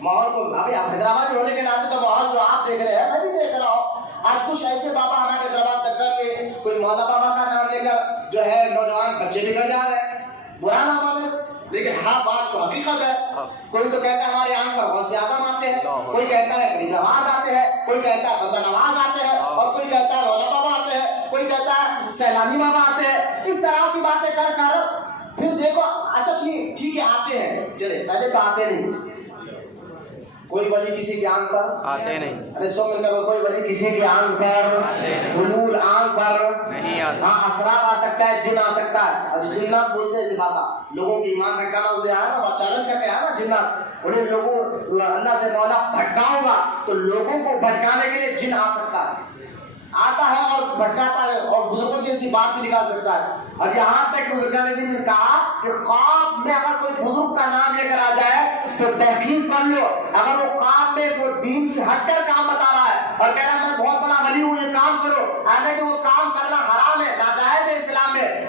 ماحول کو ابھی آپ حیدرآبادی ہونے کے ناطے تو ماحول جو آپ دیکھ رہے ہیں میں بھی دیکھ رہا ہوں. آج کچھ ایسے بابا ہمارے حیدرآباد دکن میں, کوئی مولانا بابا کا نام لے کر جو ہے نوجوان بچے بگڑ جا رہے ہیں, برا نام ہے, لیکن ہاں بات تو حقیقت ہے. کوئی تو کہتا ہے ہمارے یہاں پر غوث اعظم آتے ہیں, کوئی کہتا ہے غریب نواز آتے ہیں, کوئی کہتا ہے بندہ نواز آتے ہیں, اور کوئی کہتا ہے مولانا بابا آتے ہیں, کوئی کہتا ہے سیلانی بابا آتے ہیں. اس طرح کی باتیں کر کر پھر دیکھو, اچھا ٹھیک ہے آتے ہیں, چلے پہلے تو آتے نہیں, کوئی ولی کسی کی آنکھ پر آتے نہیں, ارے سو مل کر کوئی ولی کسی کی آنکھ پر, حلول آنکھ پر نہیں آتے. ہاں اثرات آ سکتا ہے, جن آ سکتا ہے, اور جنات بولتے ہیں سکھاتا لوگوں کی ایمان کا کہنا ہوتے ہیں نا, چیلنج کا کہا نا جنات, انہیں لوگوں اللہ سے مولا بھٹکاؤں گا, تو لوگوں کو بھٹکانے کے لیے جن آ سکتا ہے, آتا ہے اور بھٹکاتا ہے, اور بزرگوں کی ایسی بات بھی نکال سکتا ہے. اور یہاں تک بزرگوں نے کہا کہ خواب میں اگر کوئی بزرگ کا نام لے کر آ جائے تو تحقیق کر لو, اگر وہ خواب میں وہ دین سے ہٹ کر کام بتا رہا ہے اور کہہ رہا ہے میں بہت بڑا ولی ہوں, یہ کام کرو, حالانکہ وہ کام کرنا حرام ہے, ناجائز ہے اسلام میں,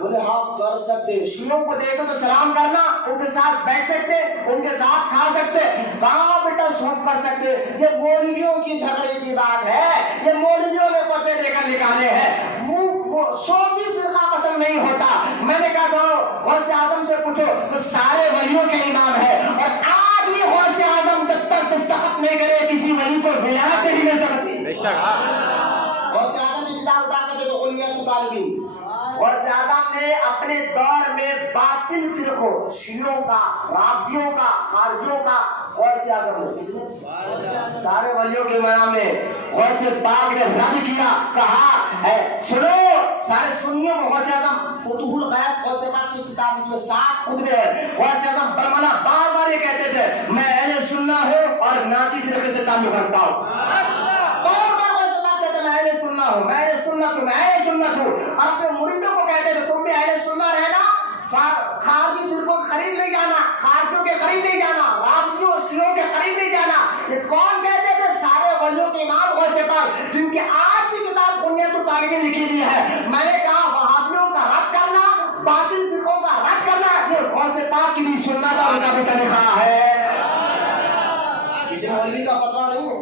بولے ہاں کر سکتے. شیعوں کو دیکھو تو سلام کرنا, ان کے ساتھ بیٹھ سکتے, ان کے ساتھ کھا سکتے. کہاں بیٹا سوپ کر سکتے؟ یہ مولویوں کی جھگڑے کی بات ہے, یہ مولویوں نے فتوے دے کر نکالے ہیں. صوفی فرقہ پسند نہیں ہوتا. میں نے کہا تو غوث اعظم سے پوچھو تو سارے ولیوں کے امام ہے, اور آج بھی غوث اعظم تک پر دستخط نہیں کرے کسی ولی کو ولایت نہیں مل سکتی. غوث اعظم کی کتاب اٹھا کے دیکھو غنیت طالبین. غوث اعظم نے اپنے دور میں باطل فرقوں, شیعوں کا, رافضیوں کا, خارجیوں کا, غوث اعظم نے, کس نے؟ سارے ولیوں کے امام نے. غوث پاک نے رد کیا, کہا سنو سارے سنیوں کو. غوث اعظم فتوح الغیب غوث پاک کی کتاب, اس میں 60 خطبے ہیں. غوث اعظم برملا بار بار یہ کہتے تھے میں اہل سنہ ہوں اور ناجی فرقے سے تعلق رکھتا ہوں. بار بار غوث پاک کہتے میں اہل سنہ ہوں, میں اہل سنت ہوں, میں اہل سنت ہوں. اور اپنے مریدوں کو کہتے تھے تم بھی اہل سنہ رہنا, خارجی فرقوں کے قریب نہیں جانا, خارجیوں کے قریب نہیں جانا, رافضیوں شیعوں کے قریب نہیں جانا. یہ کون کہتے تھے؟ سارے ولیوں کے امام غوث پاک, جن کی آج بھی کتاب غنیت طالبین لکھی ہوئی ہے. میں نے کہا وہابیوں کا رد کرنا, باطل فرقوں کا رد کرنا, یہ غوث پاک کی بھی سنت اور ان کا بھی طریقہ ہے. کسی مولوی کا فتویٰ نہیں ہے.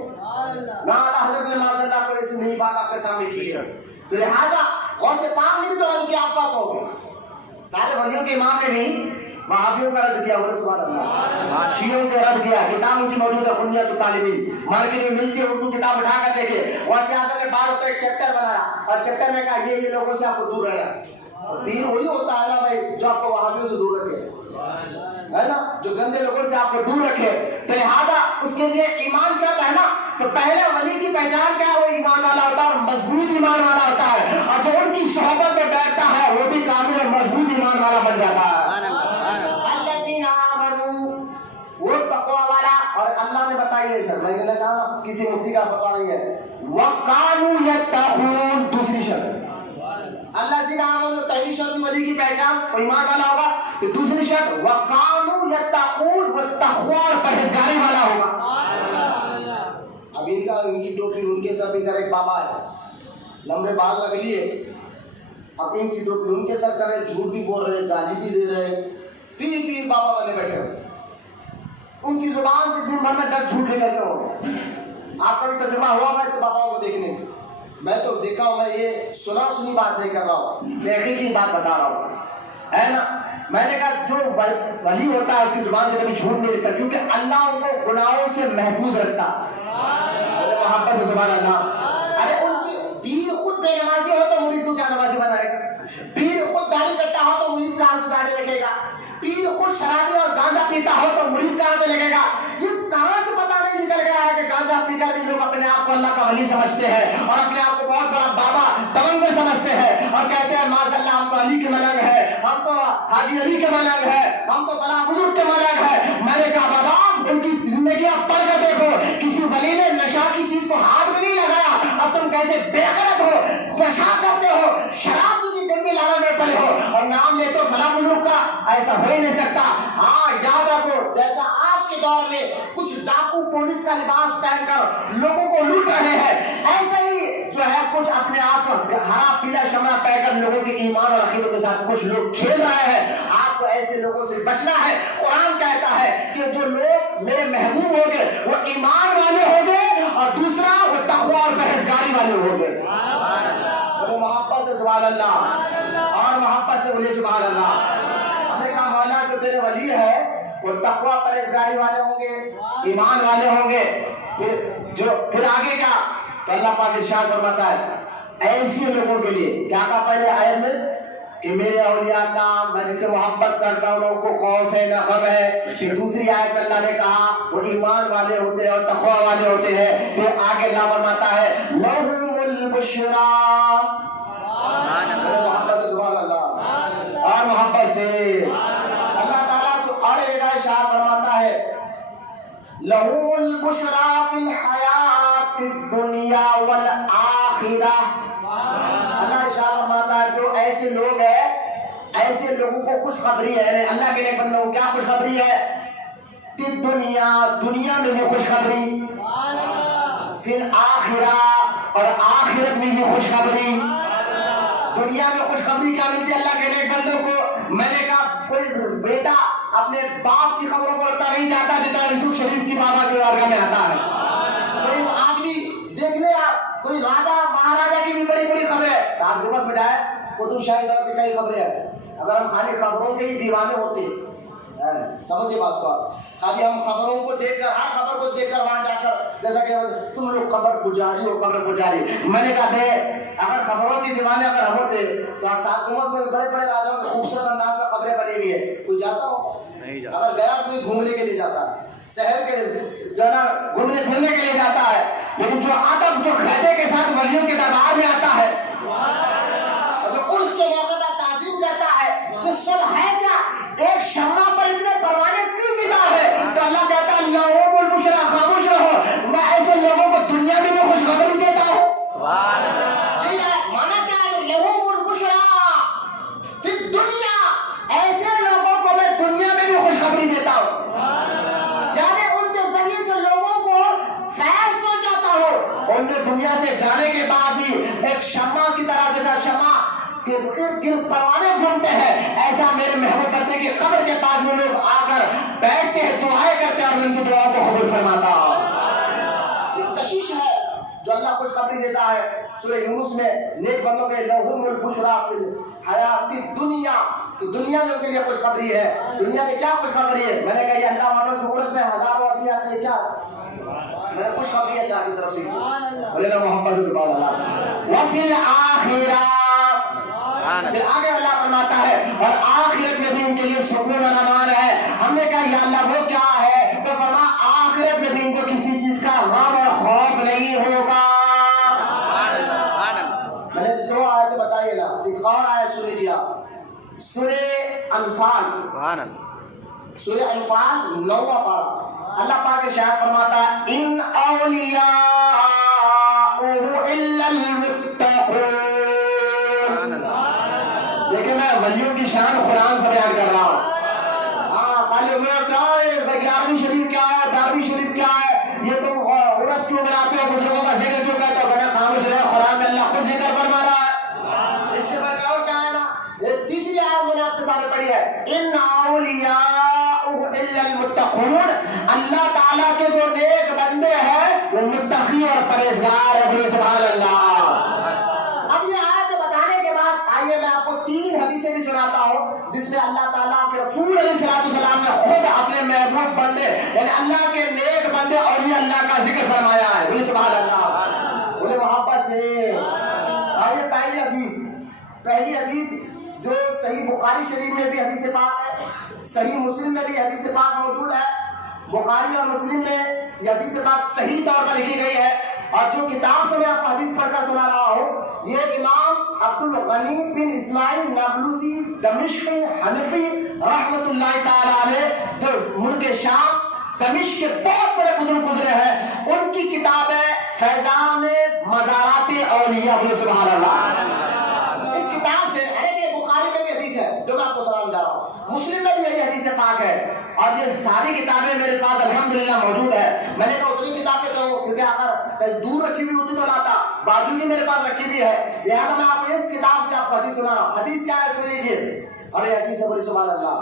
نہ اعلیٰ حضرت نے معاذ اللہ کو ایسی نئی بات آپ کے سامنے کی ہے. تو لہٰذا غوث پاک نے بھی تو رد کیا, آپ کا کہو گے. سارے ولیوں کے امام نے بھی وہابیوں کا رد کیا, بولے سبحان اللہ. شیعوں کا رد کیا. کتاب ان کی موجود ہے غنیت طالبین, مارکیٹ میں ملتی ہے, اردو کتاب اٹھا کر دیکھیے. غوث اعظم نے بعد ایک چیپٹر بنایا, اور چیپٹر میں کہا یہ لوگوں سے آپ کو دور رہنا. پیر وہی ہوتا ہے نا بھائی جو آپ کو وہابیوں سے دور رکھے, ہے نا, جو گندے لوگوں سے آپ کو دور رکھے. تو لہٰذا اس کے لیے ایمان شرط ہے نا. تو پہلے ولی کی پہچان کیا ہے؟ وہ ایمان والا ہوتا ہے, اور مضبوط ایمان والا ہوتا ہے, اور جو ان کی صحبت میں بیٹھتا ہے وہ بھی کامل اور مضبوط ایمان والا بن جاتا ہے. الذین آمنوا, وہ تقوی والا. اور اللہ نے بتائی شرط, میں نے کہا کسی مفتی کا فتویٰ نہیں ہے. وَقَالُوا يَتَّقُونَ, دوسری شرط. الذین آمنوا, پہلی شرط ولی کی پہچان, وہ ایمان والا ہوگا. پھر دوسری شرط وَقَالُوا يَتَّقُونَ, وہ تقوی اور پرہیزگاری والا ہوگا. اب ان کی ٹوپی ان کے سر پہ کر, ایک بابا ہے لمبے بال رکھ لیے, اب ان کی ٹوپی ان کے سر کر رہے, جھوٹ بھی بول رہے, گالی بھی دے رہے, پیر بابا بنے بیٹھے ہوئے. ان کی زبان سے دن بھر میں 10 جھوٹ نکلتے ہوں. آپ کا بھی تجربہ ہوا ہوگا ایسے باباؤں کو دیکھنے. میں تو دیکھا ہوں, میں یہ سنی بات نہیں کر رہا ہوں, دیکھی کی بات بتا رہا ہوں, ہے نا. میں نے کہا جو ولی ہوتا ہے اس کی زبان سے کبھی جھوٹ نہیں نکلتا, کیونکہ اللہ ان کو گناہوں سے محفوظ رکھتا. محبت سے سبحان اللہ. ارے ان کی پیر خود بے نمازی ہو تو مرید کو کیا نمازی بنائے گا؟ پیر خود داڑھی کرتا ہو تو مرید کہاں سے داڑھی رکھے گا؟ پیر خود شرابی اور گانجا پیتا ہو تو مرید کہاں سے لگے گا؟ یہ کہاں سے پتہ نہیں نکل گیا ہے کہ گانجا پی کر بھی لوگ اپنے آپ کو اللہ کا ولی سمجھتے ہیں, اور اپنے آپ کو بہت بڑا بابا دونگر سمجھتے ہیں, اور کہتے ہیں معاذ اللہ ہم تو علی کے ملنگ ہیں, ہم تو حاجی علی کے ملنگ ہیں, ہم تو فلاں بزرگ کے ملنگ ہیں. میں نے کہا بابا ان کی زندگیاں پڑھ کر دیکھو, کسی ولی نے نشہ کی چیز کو ہاتھ میں نہیں لگایا. اب تم کیسے بے غیرت ہو, نشہ کرتے ہو, شراب کسی گندی لالچ میں پڑے ہو, اور نام لیتے ہو فلاں بزرگ کا. ایسا ہو ہی نہیں سکتا. ہاں یاد رکھو, جیسا آج کے دور میں کچھ ڈاکو پولیس کا لباس پہن کر لوگوں کو لوٹ رہے ہیں, ایسے ہی جو ہے کچھ اپنے آپ کو ہرا پیلا شمع پہن کر لوگوں کے ایمان اور عقیدوں کے ساتھ کچھ لوگ کھیل رہے ہیں. آپ کو ایسے لوگوں سے بچنا ہے. قرآن کہتا ہے کہ جو لوگ میرے محبوب ہوں گے وہ ایمان والے ہوں گے, اور دوسرا وہ تقوی اور پرہیزگاری والے ہوں گے. بولے محبت سے سبحان اللہ, اور محبت سے بولے سبحان اللہ. ہم نے کہا مولا جو تیرے ولی ہے وہ تقوی پرہیزگاری والے ہوں گے, ایمان والے ہوں گے. پھر آگے کیا؟ تو اللہ پاک ارشاد فرماتا ہے ایسے لوگوں کے لیے کیا کہا پہلے آیت میں کہ میرے اولیاء اللہ میں جسے محبت کرتا ہوں ان کو خوف ہے نہ غم ہے. پھر دوسری آیت میں اللہ نے کہا وہ ایمان والے ہوتے ہیں اور تقوی والے ہوتے ہیں. پھر آگے اللہ فرماتا ہے لَهُمُ الْبُشْرَى, محبت سے سبحان اللہ, اور محبت سے اللہ تعالیٰ تو اور ایک ارشاد فرماتا ہے لَهُمُ الْبُشْرَى فِي الْحَيَاةِ الدُّنْيَا وَالْآخِرَةِ. اللہ ارشاد فرماتا ہے جو ایسے لوگ ہیں, ایسے لوگوں کو خوشخبری ہے, اللہ کے نیک بندوں کو کیا خوشخبری ہے؟ دنیا میں بھی خوشخبری, پھر آخرہ, اور آخرت میں بھی خوشخبری. دنیا میں خوشخبری کیا ملتی ہے اللہ کے نیک بندوں کو؟ میں نے کہا کوئی بیٹا اپنے باپ کی خبروں کو اتنا نہیں جاتا جتنا یوسف شریف کی بابا کے بارگاہ میں آتا ہے۔ کوئی آدمی دیکھ لے آپ، کوئی راجہ مہاراجا کی بھی بڑی بڑی خبریں، ساتھ کے بس بجائے قطب شاہی دور کی کئی خبریں ہیں۔ اگر ہم خالی خبروں کے ہی دیوانے ہوتے، سمجھے بات کو آپ، خالی ہم خبروں کو دیکھ کر، ہر خبر کو دیکھ کر وہاں جا کر جیسا کہ تم لوگ خبر گزاری ہو، خبر گزاری، میں نے کہا دے اگر خبروں کی دیوانے اگر ہم ہوتے تو سات کمس میں بڑے بڑے راجاؤں کے خوبصورت انداز میں خبریں بنی ہوئی ہے، کوئی جاتا ہو؟ اگر گیا کوئی گھومنے کے لیے جاتا ہے، شہر کے لیے جو ہے نا گھومنے پھرنے کے لیے جاتا ہے، لیکن جو ادب جو خیدے کے ساتھ ولیوں کے دربار میں آتا ہے اور جو عرس کے موقع پر تعظیم کرتا ہے، تو سب ہے کیا؟ ایک شمع پر اتنے پروانے کیوں فدا ہے؟ تو اللہ کہتا ہے اللہم البشرا، خاموش رہو، میں ایسے لوگوں کو دنیا میں بھی خوشخبری دیتا ہوں۔ مانا کیا ہے؟ اللہم البشرا فی الدنیا، ایسے لوگوں کو میں دنیا میں بھی خوشخبری دیتا ہوں، یعنی ان کے ذریعے سے لوگوں کو فیض پہنچاتا ہوں۔ ان نے دنیا سے جانے کے بعد بھی ایک شمع کی طرح، جیسا شمع کے ارد گرد پروانے گھومتے ہیں، ایسا میرے محبوب کرتے کہ قبر کے پاس وہ لوگ آ کر بیٹھتے ہیں، دعائیں کرتے ہیں اور ان کی دعاؤں کو قبول فرماتا۔ یہ کشش ہے جو اللہ خوشخبری دیتا ہے سورہ یونس میں نیک بندوں کے لہم البشرا فی الحیات الدنیا، تو دنیا میں ان کے لیے خوشخبری ہے۔ دنیا میں کیا خوشخبری ہے؟ میں نے کہا یہ اللہ والوں کے عرس میں ہزاروں آدمی آتے ہیں، کیا میں نے خوشخبری ہے اللہ کی طرف سے، بولے نا محمد سبحان اللہ۔ وفی الآخرہ، پھر آگے اللہ فرماتا ہے اور آخرت میں بھی ان کے لیے سکون اور امان ہے۔ ہم نے کہا یا اللہ وہ کیا ہے؟ تو فرما آخرت میں بھی ان کو کسی چیز کا غم اور خوف نہیں ہوگا۔ میں نے دو آیتیں بتائی نا، ایک اور آیت سن لیجیے آپ، سورہ انفال، سورہ انفال 9واں پارہ، اللہ پاک ارشاد فرماتا ہے ان اولیاء الا المتقون۔ دیکھیں میں ولیوں کی شان قرآن سے بیان کر رہا ہوں، ہاں خالی میں کیا ہے 11ویں شریف کیا ہے، 12ویں شریف کیا ہے، یہ تم عرس کیوں مناتے ہو، بزرگوں کا ذکر کیوں کرتے ہو؟ بڑا خاموش رہے، قرآن میں اللہ خود ذکر فرما رہا ہے، اس سے بڑھ کر اور کیا ہے نا؟ یہ تیسری آیت میں نے آپ کے سامنے پڑھی ہے، ان اولیاء الا المتقون، اللہ تعالیٰ کے جو نیک بندے ہیں وہ متقی اور پرہیزگار ہیں، سبحان اللہ۔ اب یہ آیت بتانے کے بعد آئیے میں آپ کو 3 حدیثیں بھی سناتا ہوں جس میں اللہ تعالیٰ کے رسول علیہ السلام نے خود اپنے محبوب بندے یعنی اللہ کے نیک بندے اولیاء اللہ کا ذکر فرمایا ہے، بولے سبحان اللہ، بولے محبت سے۔ آئیے پہلی حدیث جو صحیح بخاری شریف میں بھی حدیث پاک ہے، صحیح مسلم میں بھی حدیث پاک موجود ہے، بخاری اور مسلم میں یہ حدیث پاک صحیح طور پر لکھی گئی ہے، اور جو کتاب سے میں آپ کو حدیث پڑھ کر سنا رہا ہوں یہ امام عبد الغنی بن اسماعیل نابلسی دمشقی حنفی رحمۃ اللہ تعالی علیہ، جو ملک شام دمشق کے بہت بڑے بزرگ گزرے ہیں، ان کی کتاب ہے فیضان مزارات اولیاء، سبحان اللہ۔ اس کتاب سے بخاری میں بھی حدیث ہے جو میں آپ کو سنانے جا رہا ہوں، مسلم میں بھی یہی حدیث پاک ہے، اور یہ ساری کتابیں میرے پاس الحمدللہ موجود ہے۔ میں نے کہا اتنی کتابیں تو کیونکہ اگر کہیں دور رکھی ہوئی ہوتی تو لاتا، بازو بھی میرے پاس رکھی ہوئی ہے، لہٰذا میں آپ کو اس کتاب سے آپ کو حدیث سنا رہا ہوں۔ حدیث کیا ہے سن لیجیے، اور یہ حدیث ہے، بولی سبحان اللہ۔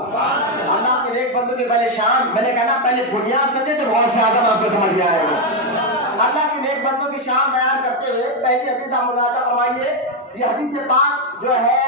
اللہ کے نیک بندوں کے پہلے شان، میں نے کہا نا پہلے بنیاد سمجھے جب غور سے اعظم آپ کو سمجھ میں آئے گا۔ اللہ کے نیک بندوں کی شان بیان کرتے ہوئے پہلی حدیث آپ ملاحظہ فرمائیے، یہ حدیث پاک جو ہے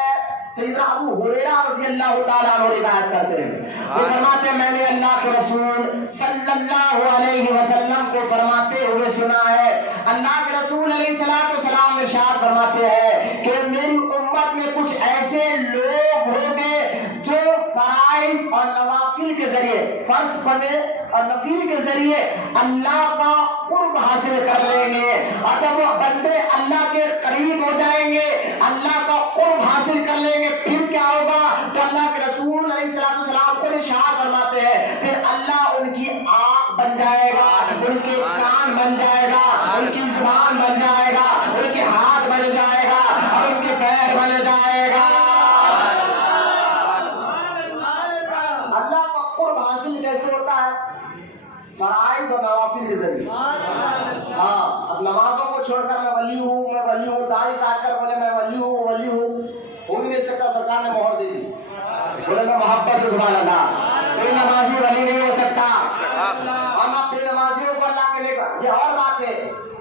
سیدنا ابو ہریرہ رضی اللہ تعالیٰ عنہ روایت کرتے ہیں، وہ فرماتے ہیں میں نے اللہ کے رسول صلی اللہ علیہ وسلم کو فرماتے ہوئے سنا ہے، اللہ کے رسول علیہ السلام ارشاد فرماتے ہیں کہ میری امت میں کچھ ایسے لوگ ہوں گے جو فرائض اور نوافل کے ذریعے، فرض پڑھنے اور نفل کے ذریعے اللہ کا قرب حاصل کر لیں گے، اور جب وہ بندے اللہ کے قریب ہو جائیں گے، اللہ کا قرب حاصل کر لیں گے، پھر کیا ہوگا؟ تو اللہ کے رسول علیہ السلام کو ارشاد فرماتے ہیں پھر اللہ ان کی آنکھ بن جائے گا، ان کے کان بن جائے گا، ان کی زبان بن جائے گا، ان کے ہاتھ بن جائے گا، اور ان کے پیر بن جائے گا۔ اللہ کا قرب حاصل کیسے ہوتا ہے؟ فرائض اور نوافل کے ذریعے۔ ہاں اب نمازوں کو چھوڑ کر میں ولی ہوں، داڑھی کاٹ کر بولے میں ولی ہوں، بولے نا محبت سے سبحان اللہ. کوئی نمازی ولی نہیں ہو سکتا اور نہ بے نمازیوں کو اللہ کے لے کر. یہ اور بات ہے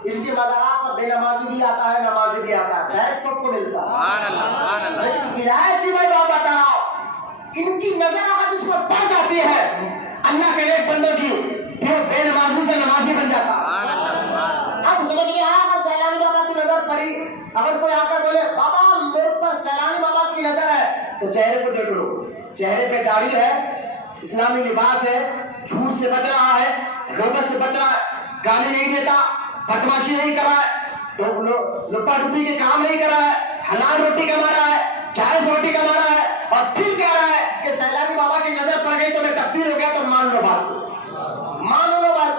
ان کے مزارات پر بے نمازی بھی آتا ہے نمازی بھی آتا ہے خیر سب کو ملتا ہے. لیکن ولایت کی میں بات بتا رہا ہوں ان کی نظر اگر جس پر پڑ جاتی ہے اللہ کے نیک بندوں کی پھر بے نمازی سے نمازی بن جاتا. اب سمجھ میں آیا اگر سیلانی بابا کی نظر پڑی اگر کوئی آ کر بولے بابا میرے پر سیلانی بابا کی نظر ہے تو چہرے کو دیکھ لو. چہرے پہ داڑھی ہے اسلامی لباس ہے جھوٹ سے بچ رہا ہے غیبت سے بچ رہا ہے گالی نہیں دیتا بدماشی نہیں کر رہا ہے لپا ڈپی کے کام نہیں کر رہا ہے حلال روٹی کما رہا ہے جائز روٹی کما رہا ہے اور پھر کہہ رہا ہے کہ سیلانی بابا کی نظر پڑ گئی تو میں تبدیل ہو گیا تو مان لو بات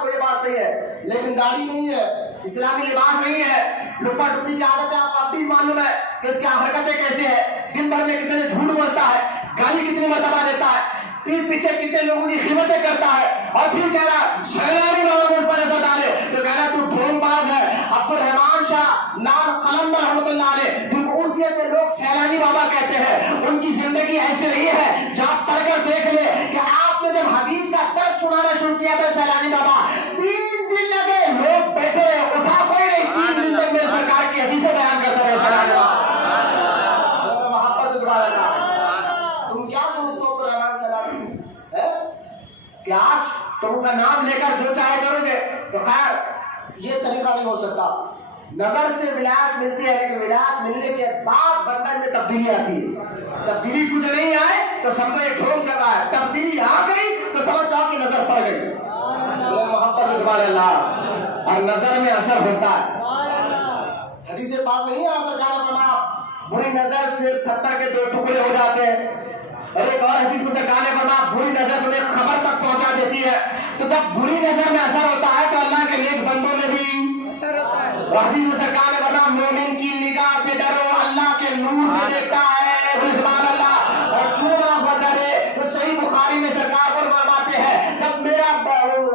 کو. یہ بات صحیح ہے لیکن داڑھی نہیں ہے اسلامی لباس نہیں ہے لپا ڈپی کی عادت ہے. آپ کو اب بھی معلوم ہے کہ اس کی حرکتیں کیسے ہیں دن بھر میں کتنے جھوٹ بولتا ہے گالی کتنی مرتبہ دیتا ہے پھر پیچھے کتنے لوگوں کی خدمتیں کرتا ہے اور پھر کہہ رہا سیلانی بابا کو اوپر نظر ڈالے تو کہہ رہا تو ڈھونگ باز ہے. عبد الرحمان شاہ لال قلندر رحمۃ اللہ علیہ جن کو عرفیت میں لوگ سیلانی بابا کہتے ہیں ان کی زندگی ایسے نہیں ہے جہاں پڑھ کر دیکھ لے کہ آپ نے جب حدیث کا درس سنانا شروع کیا تھا سیلانی بابا 3 دن لگے لوگ بیٹھے اٹھا کوئی نہیں 3 دن تک میرے سرکار کی حدیثیں بیان کرتا رہے سیلانی بابا. محبت سے سبحان اللہ. تم کیا سمجھتے ہو عبد الرحمان سیلانی کہ آج تم کا نام لے کر جو چاہے کرو گے تو خیر یہ طریقہ نہیں ہو سکتا. نظر سے ولایت ملتی ہے لیکن ولایت ملنے کے بعد بندن میں تبدیلی آتی ہے. تبدیلی کچھ نہیں آئے تو سمجھو یہ ڈھونگ کر رہا ہے تبدیلی آ گئی تو سمجھ جاؤ کہ نظر پڑ گئی. محبت سے سبحان اللہ. اور نظر میں اثر ہوتا ہے حدیث پاک میں نہیں آ سرکار فرمایا بری نظر سے پتھر کے 2 ٹکڑے ہو جاتے ہیں اور ایک اور حدیث میں سرکار نے فرمایا بری نظر تمہیں خبر تک پہنچا دیتی ہے. تو جب بری نظر میں اثر ہوتا ہے تو اللہ کے نیک بندوں میں بھی اور حدیث میں سرکار نے فرمایا مومن کی نگاہ سے ڈرو اللہ کے نور سے دیکھتا ہے سبحان اللہ. اور کیوں نہ ڈرے تو صحیح بخاری میں سرکار پر فرماتے ہیں جب میرا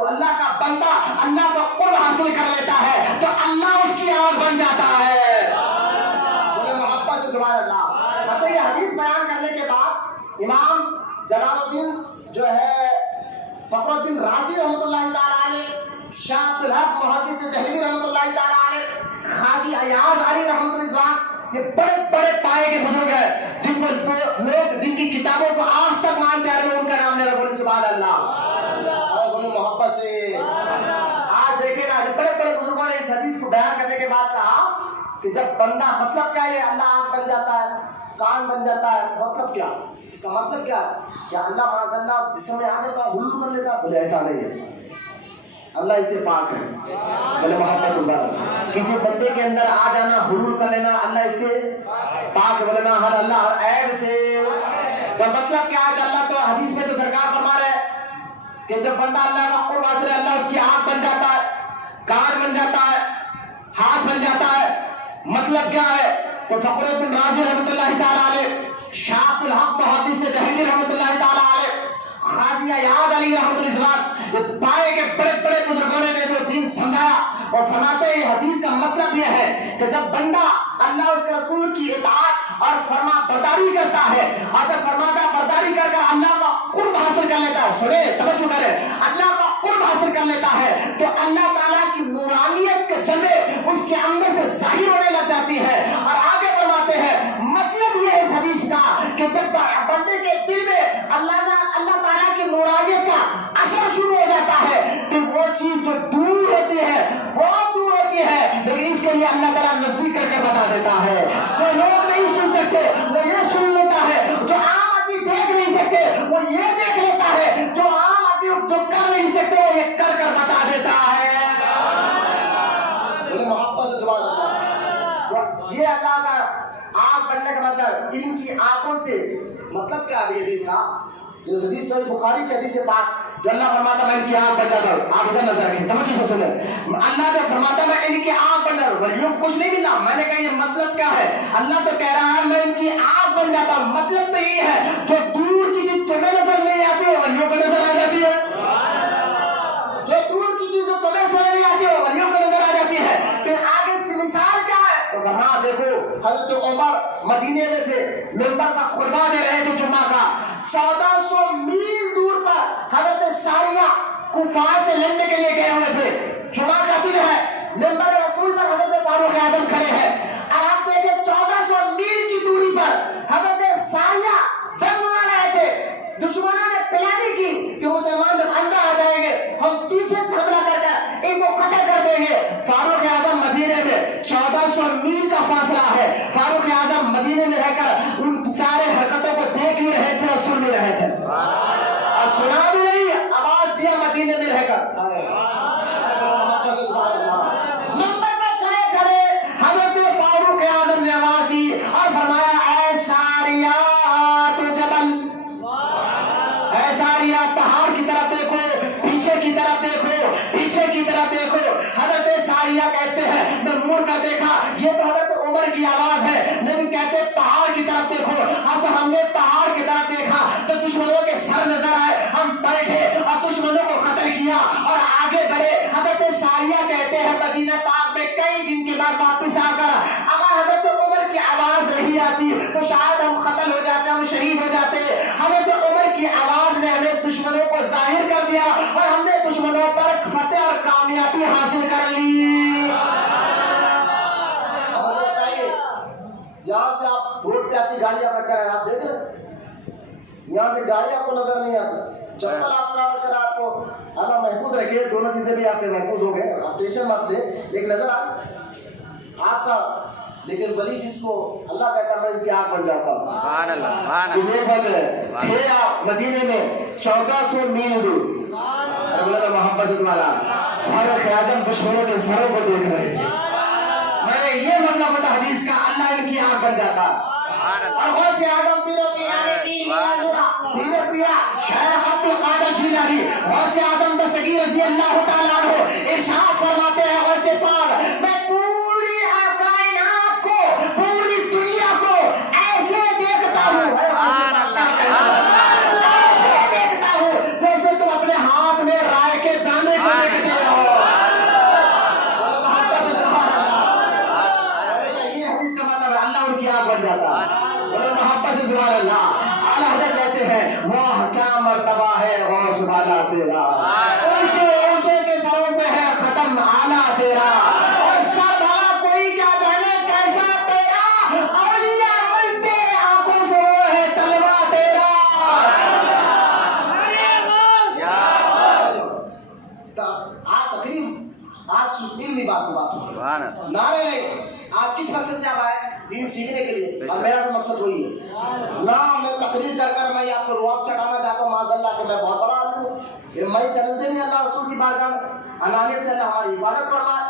اللہ کا بندہ اللہ کا قرب حاصل کر لیتا ہے تو اللہ اس کی آنکھ بن جاتا ہے. بولے محبت سے سبحان اللہ. اچھا یہ حدیث بیان کرنے کے بعد امام جلال الدین جو ہے فخر الدین رازی رحمۃ اللہ تعالی علیہ شاہ عبد الحق محدث دہلوی رحمۃ اللہ تعالی علیہ قاضی ایاز علی رحمۃ اللہ یہ بڑے بڑے پائے کے بزرگ ہیں جن کو لوگ جن کی کتابوں کو آج تک مانتے آ رہے ہیں ان کا نام لے رہے بولے سبحان اللہ اور بولے محبت سے. آج دیکھیں نا بڑے بڑے بزرگوں نے اس حدیث کو بیان کرنے کے بعد کہا کہ جب بندہ مطلب کیا ہے اللہ آنکھ بن جاتا ہے کان بن جاتا ہے مطلب کیا اس کا مطلب کیا ہے کہ اللہ معاذ اللہ جسم میں آ جاتا ہے حلول کر لیتا ہے. بولے ایسا نہیں ہے اللہ اس سے پاک ہے. بولے محبت سے کسی بندے کے اندر آ جانا حلول کر لینا اللہ اس سے پاک ہے. بولے ہر اللہ ہر عیب سے. تو مطلب کیا ہے کہ اللہ تو حدیث میں تو سرکار فرما رہے ہیں کہ جب بندہ اللہ کا قرب حاصل ہے اللہ اس کی آنکھ بن جاتا ہے کان بن جاتا ہے ہاتھ بن جاتا ہے. مطلب کیا ہے تو فخر الدین رازی رحمۃ اللہ تعالی علیہ شاہ عبد الحق محدث دہلوی رحمۃ اللہ تعالی علیہ قاضی ایاز علی رحمۃ اللہ پائے کے بڑے بڑے بزرگوں نے جو دین سمجھایا اور فرماتے ہیں حدیث کا مطلب یہ ہے کہ جب بندہ اللہ اس کے رسول کی اطاعت اور فرما برداری کرتا ہے اور جب فرما برداری کر کر اللہ کا قرب حاصل کر لیتا ہے سنے توجہ کرے اللہ کا قرب حاصل کر لیتا ہے تو اللہ تعالیٰ کی نورانیت کے جلوے اس کے اندر سے ظاہر ہونے لگ جاتی ہے. اور آگے فرماتے ہیں مطلب یہ ہے اس حدیث کا کہ جب بندے کے دل میں اللہ تعالیٰ کی نورانیت کا اثر شروع ہو جاتا ہے کہ وہ چیز جو دور ہوتی ہے بہت دور ہوتی ہے لیکن اس کے لیے اللہ تعالیٰ نزدیک کر کے بتا دیتا ہے. جو لوگ نہیں سن سکتے وہ یہ سن لیتا ہے جو عام آدمی دیکھ نہیں سکتے وہ یہ دیکھ لیتا ہے جو عام آدمی جو کر نہیں سکتے وہ یہ کر کر بتا دیتا ہے. محبت سے سبحان اللہ. یہ اللہ کا آنکھ بننے کا مطلب ان کی آنکھوں سے مطلب کیا ہے حدیث کا جو حدیث صحیح بخاری کی حدیث پاک جو اللہ فرماتا میں ان کی آنکھ بن جاتا ہوں. آپ ادھر نظر رکھیں توجہ سے سنیں. اللہ جو فرماتا میں ان کی آنکھ بن جاتا ہوں ولیوں کو کچھ نہیں ملا. میں نے کہا یہ مطلب کیا ہے اللہ تو کہہ رہا ہے میں ان کی آنکھ بن جاتا ہوں. مطلب تو یہ ہے جو دور کی چیز تمہیں نظر نہیں آتی ہے ولیوں کو نظر آ جاتی ہے. جو دور کی چیز تمہیں سمجھ نہیں آتی ہے ولیوں کو نظر آ جاتی ہے. پھر آگے اس کی مثال کیا ہے تو فرمایا دیکھو حضرت عمر مدینے میں تھے، ممبر کا خطبہ دے رہے تھے جمعہ کا، 1400 میل دور پر حضرت ساریہ کفار سے لڑنے کے لیے گئے ہوئے تھے، جمعہ کا دن ہے، ممبر رسول پر حضرت فاروق اعظم کھڑے ہیں، اور آپ دیکھیں 1400 میل کی دوری پر حضرت ساریہ جنگ لڑ رہے تھے، دشمنوں نے پلاننگ کی کہ مسلمان جب اندر آ جائیں گے ہم پیچھے سے حملہ کر کر ان کو قتل کر دیں گے۔ فاروق اعظم مدینے میں 1400 میل کا فاصلہ ہے، فاروق اعظم مدینے میں رہ کر ان سارے حرکتوں کو دیکھ بھی رہے تھے اور سن بھی رہے تھے، اور سنا بھی نہیں، آواز دیا مدینے میں رہ کر۔ نمبر پر کھڑے کھڑے حضرت فاروق اعظم نے آواز دی اور فرمایا اے ساریہ تو جبل، اے ساریہ پہاڑ کی طرف دیکھو، پیچھے کی طرف دیکھو، پیچھے کی طرف دیکھو۔ حضرت ساریہ کہتے ہیں میں مڑ کر دیکھا، یہ تو حضرت عمر کی آواز ہے، لیکن کہتے پہاڑ کی طرف دیکھو۔ اب جب ہم نے پہاڑ کی طرف دیکھا تو دشمنوں کے سر نظر آئے، ہم بیٹھے اور دشمنوں کو قتل کیا اور آگے بڑھے۔ حضرت ساریہ کہتے ہیں مدینہ پاک میں کئی دن کے بعد واپس آ کر اگر حضرت عمر کی آواز نہیں آتی تو شاید ہم قتل ہو جاتے، ہم شہید ہو جاتے۔ حضرت عمر کی آواز نے ہمیں دشمنوں کو ظاہر کر دیا اور ہم نے دشمنوں پر فتح اور کامیابی حاصل کر لی۔ بتائیے یہاں سے آپ روڈ پہ آتی گاڑی آپ رکھ کر آپ دیکھ رہے، یہاں سے گاڑی آپ کو نظر نہیں آتی، چپل آپ کا کر آپ کو اللہ محفوظ رکھے، دونوں چیزیں بھی آپ کے محفوظ ہو گئے، آپ ٹینشن مت لیں، ایک نظر آپ کا، لیکن ولی جس کو اللہ کہتا ہے میں اس کی آنکھ بن جاتا ہوں۔ سبحان اللہ، سبحان اللہ۔ تھے آپ مدینے میں 1400 میل دور، اللہ محبت سے تمہارا فاروق اعظم دشمنوں کے سروں کو دیکھ رہے تھے۔ میں یہ مطلب ہوتا حدیث کا، اللہ ان کی آنکھ بن جاتا۔ اور غوث اعظم پیرو پیرا پیرو پیرا شیخ عبد القادر جیلانی غوث اعظم دستگیر رضی اللہ تعالیٰ عنہ ارشاد فرماتے ہیں غوث پاک میں پوری کائنات کو، پوری دنیا کو ایسے دیکھتا ہوں، ایسے دیکھتا ہوں جیسے تم اپنے ہاتھ میں رائے کے دانے کو دیکھتے ہو۔ یہ حدیث کا مطلب ہے اللہ ان کی آنکھ بن جاتا ہے۔ محبت سے سبحان اللہ۔ اعلیٰ حضرت کہتے ہیں واہ کیا مرتبہ ہے غوث والا تیرا، اونچے اونچے کے سروں سے ہے ختم اعلیٰ تیرا، اور سب کوئی کیا جانے کیسا تیرا، اولیاء ملتے آنکھوں سے وہ ہے طلبہ تیرا۔ آج تقریب آج علمی بات نعرے نہیں، آج کس مقصد سے آپ آئے؟ دین سیکھنے کے لیے، اور میرا بھی مقصد وہی ہے نہ میں تقریر کر کر میں آپ کو رواب چڑھانا چاہتا ہوں معاذ اللہ کہ میں بہت بڑا آدمی ہوں، یہ میں چلتے نہیں اللہ رسول کی بارگاہ میں، انانیت سے اللہ ہماری حفاظت فرمائے۔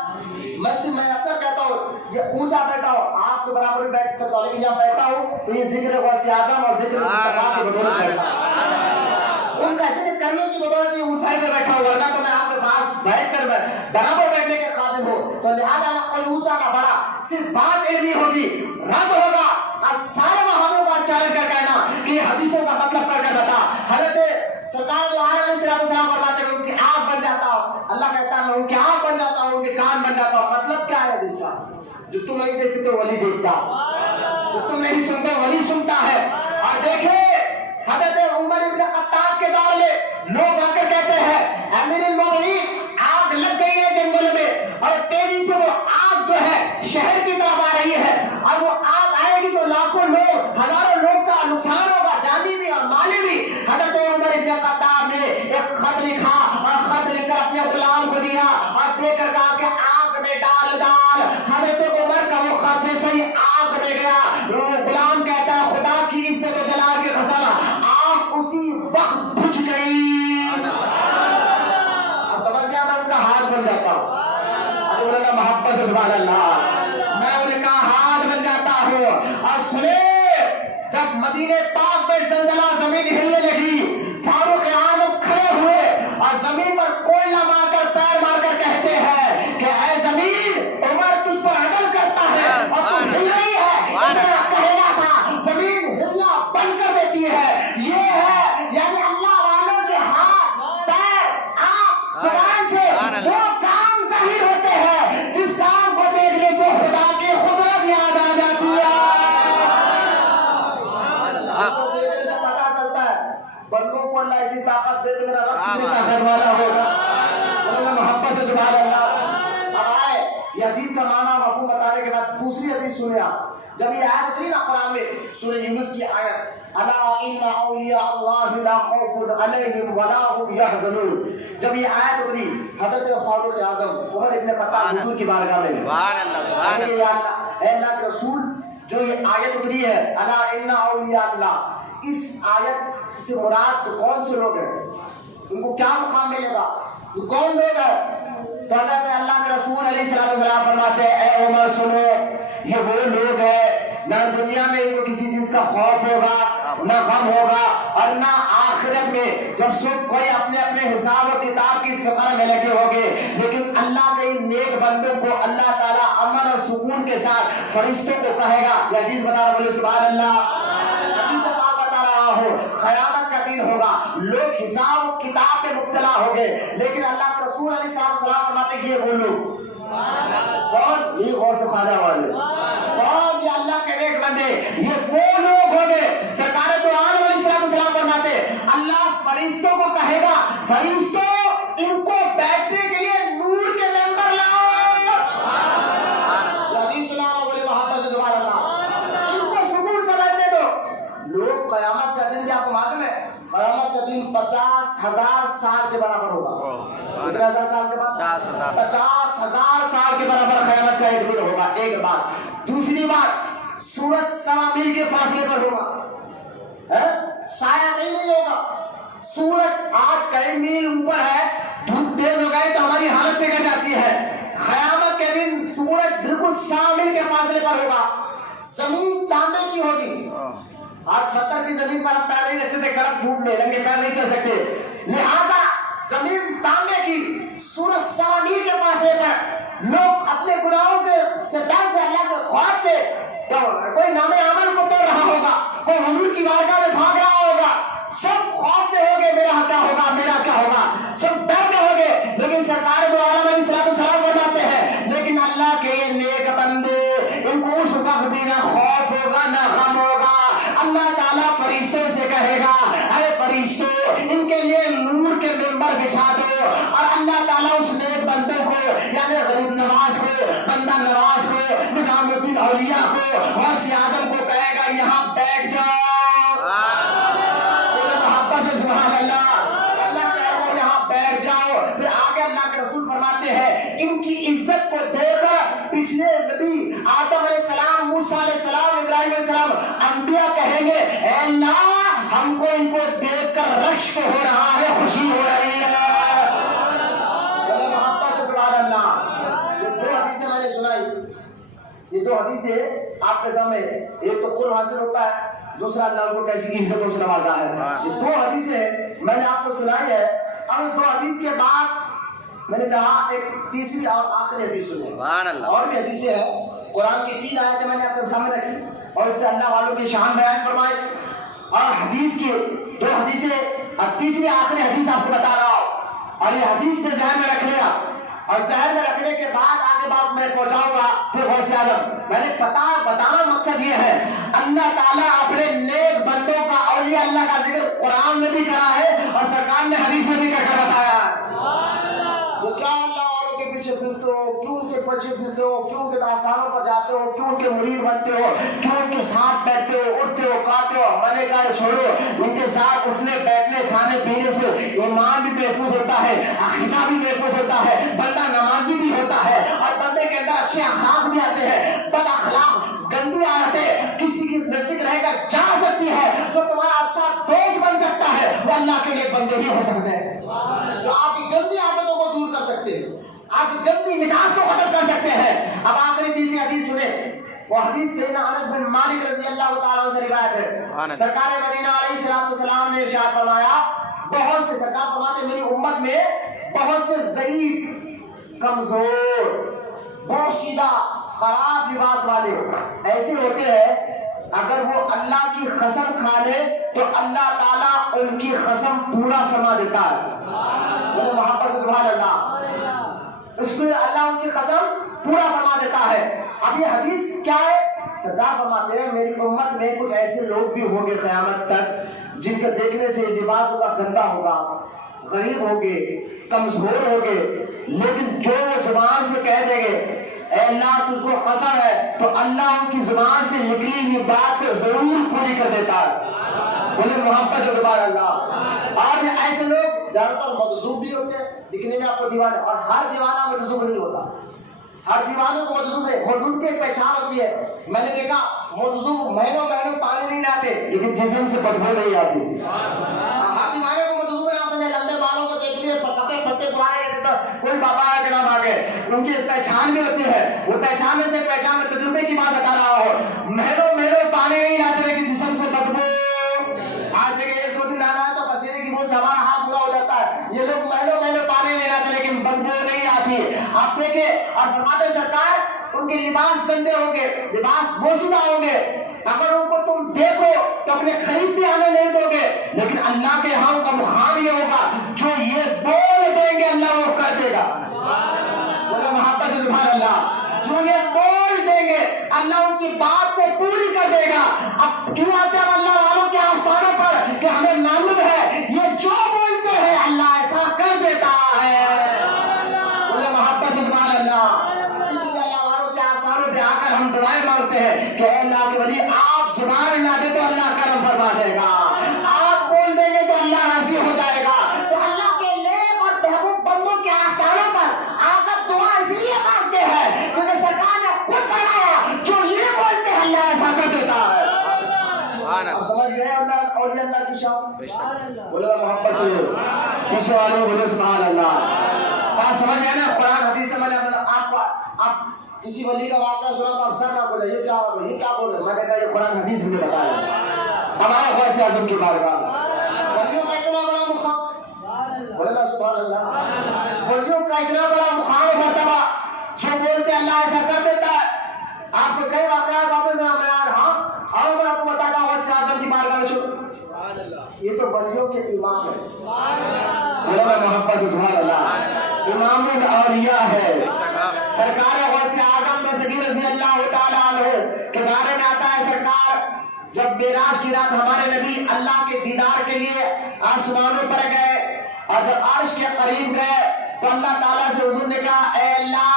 میں اکثر کہتا ہوں یہ اونچا بیٹھا ہوں، آپ کے برابر بھی بیٹھ سکتا ہوں، لیکن یہاں بیٹھا ہوں تو یہ ذکر غوث اعظم اور ذکر مصطفیٰ کی بدولت بیٹھا ہوں، ان کا ذکر کرنے کی بدولت یہ اونچائی پہ بیٹھا ہوں، ورنہ تو میں آپ کے پاس بیٹھ کر میں برابر بیٹھنے کے قابل ہوں، تو لہٰذا نہ کوئی اونچا نہ بڑا، صرف بات علمی ہوگی، رد ہوگا اور سارے وہابیوں کا چیلنج کر کہنا کہ یہ حدیثوں کا مطلب کر بتا۔ حضرت سرکار دو علیہ السلام فرماتے ہیں ان کی آنکھ بن جاتا ہوں، اللہ کہتا ہے میں ان کی آنکھ بن جاتا ہوں، ان کے کان بن جاتا ہوں۔ مطلب کیا ہے حدیث کا؟ جو تم نہیں دیکھ سکتے ولی دیکھتا، جو تم نہیں سنتے ولی سنتا ہے۔ اور دیکھیں حضرت عمر بن خطاب کے دور میں لوگ آ کر کہتے ہیں امیر المومنین آگ لگ گئی ہے جنگل میں، اور تیزی سے وہ آگ جو ہے شہر کی طرف آ رہی ہے، اور وہ آگ آئے گی تو لاکھوں لوگ، ہزاروں لوگ کا نقصان ہوگا، جانی بھی اور مالی بھی۔ حضرت عمر بن خطاب نے ایک خط لکھا اور خط لکھ کر اپنے غلام کو دیا اور دے کر کہا کہ آگ میں ڈال ڈال۔ حضرت عمر کا وہ خط جیسے ہی آگ میں گیا، غلام کہتا ہے خدا کی عزت و جلال کی قسم آگ اسی وقت بجھ گئی۔ اب سمجھ گیا میں ان کا ہاتھ بن جاتا ہوں، محبت سے سبحان اللہ، میں ان کا ہاتھ بن جاتا ہوں۔ اور سنے جب مدینے پاک میں زلزلہ زمین ہلنے لگی، فاروق اعظم کھڑے ہوئے اور زمین پر کوئلہ مار کر پیر مار کر کہتے ہیں کہ اے زمین عمر تجھ پر عدل کرتا ہے اور تو ہل رہی ہے، میرا کہنا تھا زمین ہلنا بند کر دیتی ہے۔ یہ ہے یعنی اللہ والوں کے ہاتھ پیر آنکھ زبان سے وہ کام ظاہر ہوتے ہیں جس کام کو دیکھنے سے خدا کی قدرت یاد آ جاتی ہے۔ ان اولیاء اللہ لا خوف علیہم ولا هم يحزنون. جب یہ آیت اتری حضرت فاروق اعظم عمر ابن خطاب حضور کی بارگاہ میں سبحان اللہ سبحان اللہ. یا اللہ، اے اللہ کے رسول، جو یہ آیت اتری ہے الا ان اولیاء اللہ، اس آیت سے مراد کون سے لوگ ہیں؟ ان کو کیا مقام ملے گا؟ یہ کون لوگ ہیں؟ تو حضرت اللہ کے رسول علیہ السلام فرماتے ہیں اے عمر سنو، یہ وہ لوگ ہیں نہ دنیا میں ان کو کسی چیز کا خوف ہوگا، نہ غم ہوگا، اور نہ آخرت میں جب سب کوئی اپنے اپنے حساب و کتاب کی فکر میں لگے ہوگے، لیکن اللہ کے ان نیک بندوں کو اللہ تعالیٰ امن اور سکون کے ساتھ فرشتوں کو کہے گا. یہ حدیث بتا رہا، بولے سبحان اللہ. حدیث پاک بتا رہا ہوں قیامت کا دن ہوگا، لوگ حساب و کتاب میں مبتلا ہوں گے، لیکن اللہ کے رسول علیہ السلام فرماتے ہیں یہ وہ لوگ کون؟ یہ غوث خواجہ والے کون؟ یہ اللہ کے نیک بندے، یہ وہ لوگ ہوں گے. سرکار دو عالم علیہ السلام فرماتے اللہ فرشتوں کو کہے گا فرشتوں ان کو بیٹھنے کے لیے نور کے ممبر لاؤ. حدیث سنا بولے محبت سے سبحان اللہ. ان کو سکون سے بیٹھنے دو. لوگ قیامت کا دن کیا آپ کو معلوم ہے؟ قیامت کا دن 50,000 سال کے برابر ہوگا. کتنے ہزار سال کے بعد؟ 50,000 سال کے برابر قیامت کا ایک دن ہوگا. ایک بات. دوسری بات، سورج 1.25 میل کے فاصلے پر ہوگا، سایہ نہیں ہوگا. سورج آج کئی میل اوپر ہے، دھوپ تیز ہو گئی تو ہماری حالت بگڑ جاتی ہے. قیامت کے دن سورج بالکل 100 میل کے فاصلے پر ہوگا. زمین تانبے کی ہوگی. آج پتھر کی زمین پر ہم پیر نہیں رکھتے تھے، کڑک دھوپ میں لنگے پیر نہیں چل سکتے. لہذا زمین تانبے کی، سورج 100 میل کے فاصلے پر. لوگ اپنے گناہوں کے سے ڈر سے، اللہ کے خوف سے، کوئی نام عمل کو توڑ رہا ہوگا، کوئی حضور کی بارگاہ میں بھاگ رہا ہوگا. سب خوف میں ہوگے میرا کیا ہوگا، میرا کیا ہوگا، سب ڈر میں ہوگے. لیکن سرکار دو عالم علیہ السلام فرماتے ہیں لیکن اللہ کے یہ نیک بندے، ان کو اس وقت بھی نہ خوف ہوگا نہ غم ہوگا. اللہ تعالیٰ فرشتوں سے کہے گا اے فرشتوں ان کے لیے نور کے ممبر بچھا دو. اور اللہ تعالیٰ اس نیک بندوں کو، یعنی غریب نواز کو، بندہ نواز کو، نظام الدین اولیاء کو، غوث اعظم کو کہے گا یہاں بیٹھ جاؤ. محبت سے سبحان اللہ. اللہ کہے گا یہاں بیٹھ جاؤ. پھر آگے اللہ کے رسول فرماتے ہیں ان کی عزت کو دیکھ کر پچھلے نبی آدم علیہ السلام، موسیٰ علیہ السلام، ابراہیم علیہ السلام، انبیاء کہیں گے اے اللہ ہم کو ان کو دیکھ کر رشک ہو رہا ہے، خوشی ہو رہی ہے. محبت سے سبحان اللہ. یہ دو حدیثیں میں نے سنائی، یہ دو حدیثیں آپ کے سامنے، ایک تو قرب حاصل ہوتا ہے، دوسرا اللہ کو کیسی عزتوں سے نوازا ہے. یہ دو حدیثیں میں نے آپ کو سنائی ہے. اب دو حدیث کے بعد میں نے چاہا ایک تیسری اور آخری حدیث سنیں. اور بھی حدیثیں ہیں، قرآن کی 3 آیتیں میں نے آپ کے سامنے رکھی اور اس سے اللہ والوں کی شان بیان فرمائی. اور حدیث کی 2 حدیثیں، اب تیسری آخری حدیث آپ کو بتا رہا ہوں. اور یہ حدیث میں ذہن میں رکھ لیا، اور ذہن میں رکھنے کے بعد آگے بات میں پہنچاؤں گا. پھر غوث اعظم میں نے بتانا مقصد یہ ہے اللہ تعالیٰ اپنے نیک بندوں کا، اولیاء اللہ کا ذکر قرآن میں بھی کرا ہے اور سرکار نے حدیث میں بھی کر کے بتایا ہے. وہ کیا اللہ والوں کے پیچھے پھرتے ہو، کیوں ان کے پیچھے پھرتے ہو، کیوں ان کے داستانوں پر جاتے ہو، کیوں ان کے مرید بنتے ہو، کیوں ان کے ساتھ بیٹھتے ہو، اٹھتے ہو، کھاتے ہو. میں نے کہا چھوڑو، ان کے ساتھ اٹھنے بیٹھنے کھانے پینے سے ایمان بھی محفوظ ہوتا ہے، عقیدہ بھی محفوظ ہوتا ہے، بندہ نمازی بھی ہوتا ہے، اور بندے کے اندر اچھے اخلاق بھی آتے ہیں. بد اخلاق گندی عادتیں کسی کی نزدیک رہ کر جا سکتی ہے. جو تمہارا اچھا دوست بن سکتا ہے وہ اللہ کے نیک بندے ہی ہو سکتے ہیں، جو آپ کی گندی عادتوں کو دور کر سکتے ہیں، آپ کی گندی مزاج کو ختم کر سکتے ہیں. اب آخری تیسری حدیث سنیں. وہ حدیث سیدنا انس بن مالک رضی اللہ تعالیٰ عنہ سے روایت ہے. سرکار مدینہ علیہ السلام نے ارشاد فرمایا، بہت سے، سرکار فرماتے میری امت میں بہت سے ضعیف، کمزور، بوسیدہ، خراب لباس والے ایسے ہوتے ہیں اگر وہ اللہ کی قسم کھا لے تو اللہ تعالیٰ ان کی قسم پورا فرما دیتا ہے. مجھے محبت سے سبحان اللہ، اس کو اللہ ان کی قسم پورا فرما دیتا ہے. اب یہ حدیث کیا ہے؟ سرکار فرماتے ہیں میری امت میں کچھ ایسے لوگ بھی ہوں گے قیامت تک جن کے دیکھنے سے لباس ہوگا گندا ہوگا، غریب ہوگے، کمزور ہوگے، لیکن جو زبان سے کہہ دیں گے اے اللہ تجھ کو قسم ہے، تو اللہ ان کی زبان سے نکلی ہوئی بات کو ضرور پوری کر دیتا ہے. بولے محبت سے سبحان اللہ. اور ایسے لوگ زیادہ تر مجذوب بھی ہوتے ہیں, دکھنے میں آپ کو دیوانے, اور ہر دیوانہ مجذوب نہیں ہوتا. ہر دیوانے کو مجذوب ہے, مجذوب کی ایک پہچان ہوتی ہے. میں نے دیکھا مجذوب مہینوں پانی نہیں لاتے لیکن جسم سے بدبو نہیں آتی. ہر دیوانے کو مجذوب نہ سمجھے. لمبے بالوں کو دیکھ لیے, کپڑے پھٹے پرانے, کوئی بابا ہے کہ نام آگے, ان کی پہچان بھی ہوتی ہے. وہ پہچان سے پہچان تجربے کی بات بتا رہا ہو. مہینوں پانی نہیں لاتے لیکن جسم سے بدبو. آج دیکھیں 1-2 دن آنا ہے تو پسینے کی بو سے ہمارا ہاتھ برا ہو جاتا ہے. یہ لوگ مہینوں پانی نہیں لاتے لیکن بدبو نہیں آتی. آپ دیکھیں, اور فرماتے سرکار ان کے لباس گندے ہوں گے, لباس بوسیدہ ہوں گے. اگر ان کو تم دیکھو تو اپنے قریب بھی آنے نہیں دو گے, لیکن اللہ کے ہاں کا مقام یہ ہوگا جو یہ بول دیں گے اللہ وہ کر دے گا. بولے محبت سے سبحان اللہ. جو یہ بول دیں گے اللہ ان کی بات کو پوری کر دے گا. اب کیوں آتے ہیں اللہ والوں کے آستانوں پر کہ ہمیں معلوم ہے یہ جو بولتے ہیں اللہ ایسا کر دیتا ہے. بولے محبت سے سبحان اللہ. اس لیے اللہ والوں کے آستانوں پہ آ کر ہم دعائیں مانگتے ہیں کہ اے اللہ کے ولی آپ زبان لا دے تو اللہ کرم فرما دے گا, آپ بول دیں گے تو اللہ راضی ہو جائے گا. تو اللہ کے نیک اور محبوب بندوں کے آستانوں پر آ کر دعا اس لیے مانگتے ہیں کیونکہ سرکار نے خود فرمایا جو یہ بولتے ہیں اللہ ایسا کر دیتا ہے. اب سمجھ گئے اللہ اولیاء اللہ کی شان. بولے محبت سے پیچھے والے بولے سبحان اللہ. بات سمجھ گئے نا. قرآن حدیث سے میں نے آپ کسی ولی کا واقعہ سنا تو آپ سر نہ بولے یہ کیا بول رہے. میں نے کہا یہ قرآن حدیث مجھے بتایا ہمارے غوث اعظم کی بارگاہ ولیوں کا اتنا بڑا مقام. بولے نا سبحان اللہ. ولیوں کا اتنا بڑا مقام و مرتبہ جو بولتے اللہ ایسا کر دیتا ہے. آپ کو کئی واقعات آپ نے سنا. میں ہاں اور میں آپ کو بتاتا ہوں غوث اعظم کی بارگاہ میں چھوڑ. یہ تو ولیوں کے امام ہے. بولے نا محبت سے سبحان اللہ. امام الاولیاء ہے. سرکار غوث اعظم دستگیر رضی اللہ تعالیٰ عنہ کے بارے میں آتا ہے سرکار جب معراج کی رات ہمارے نبی اللہ کے دیدار کے لیے آسمانوں پر گئے اور جب عرش کے قریب گئے تو اللہ تعالیٰ سے حضور نے کہا اے اللہ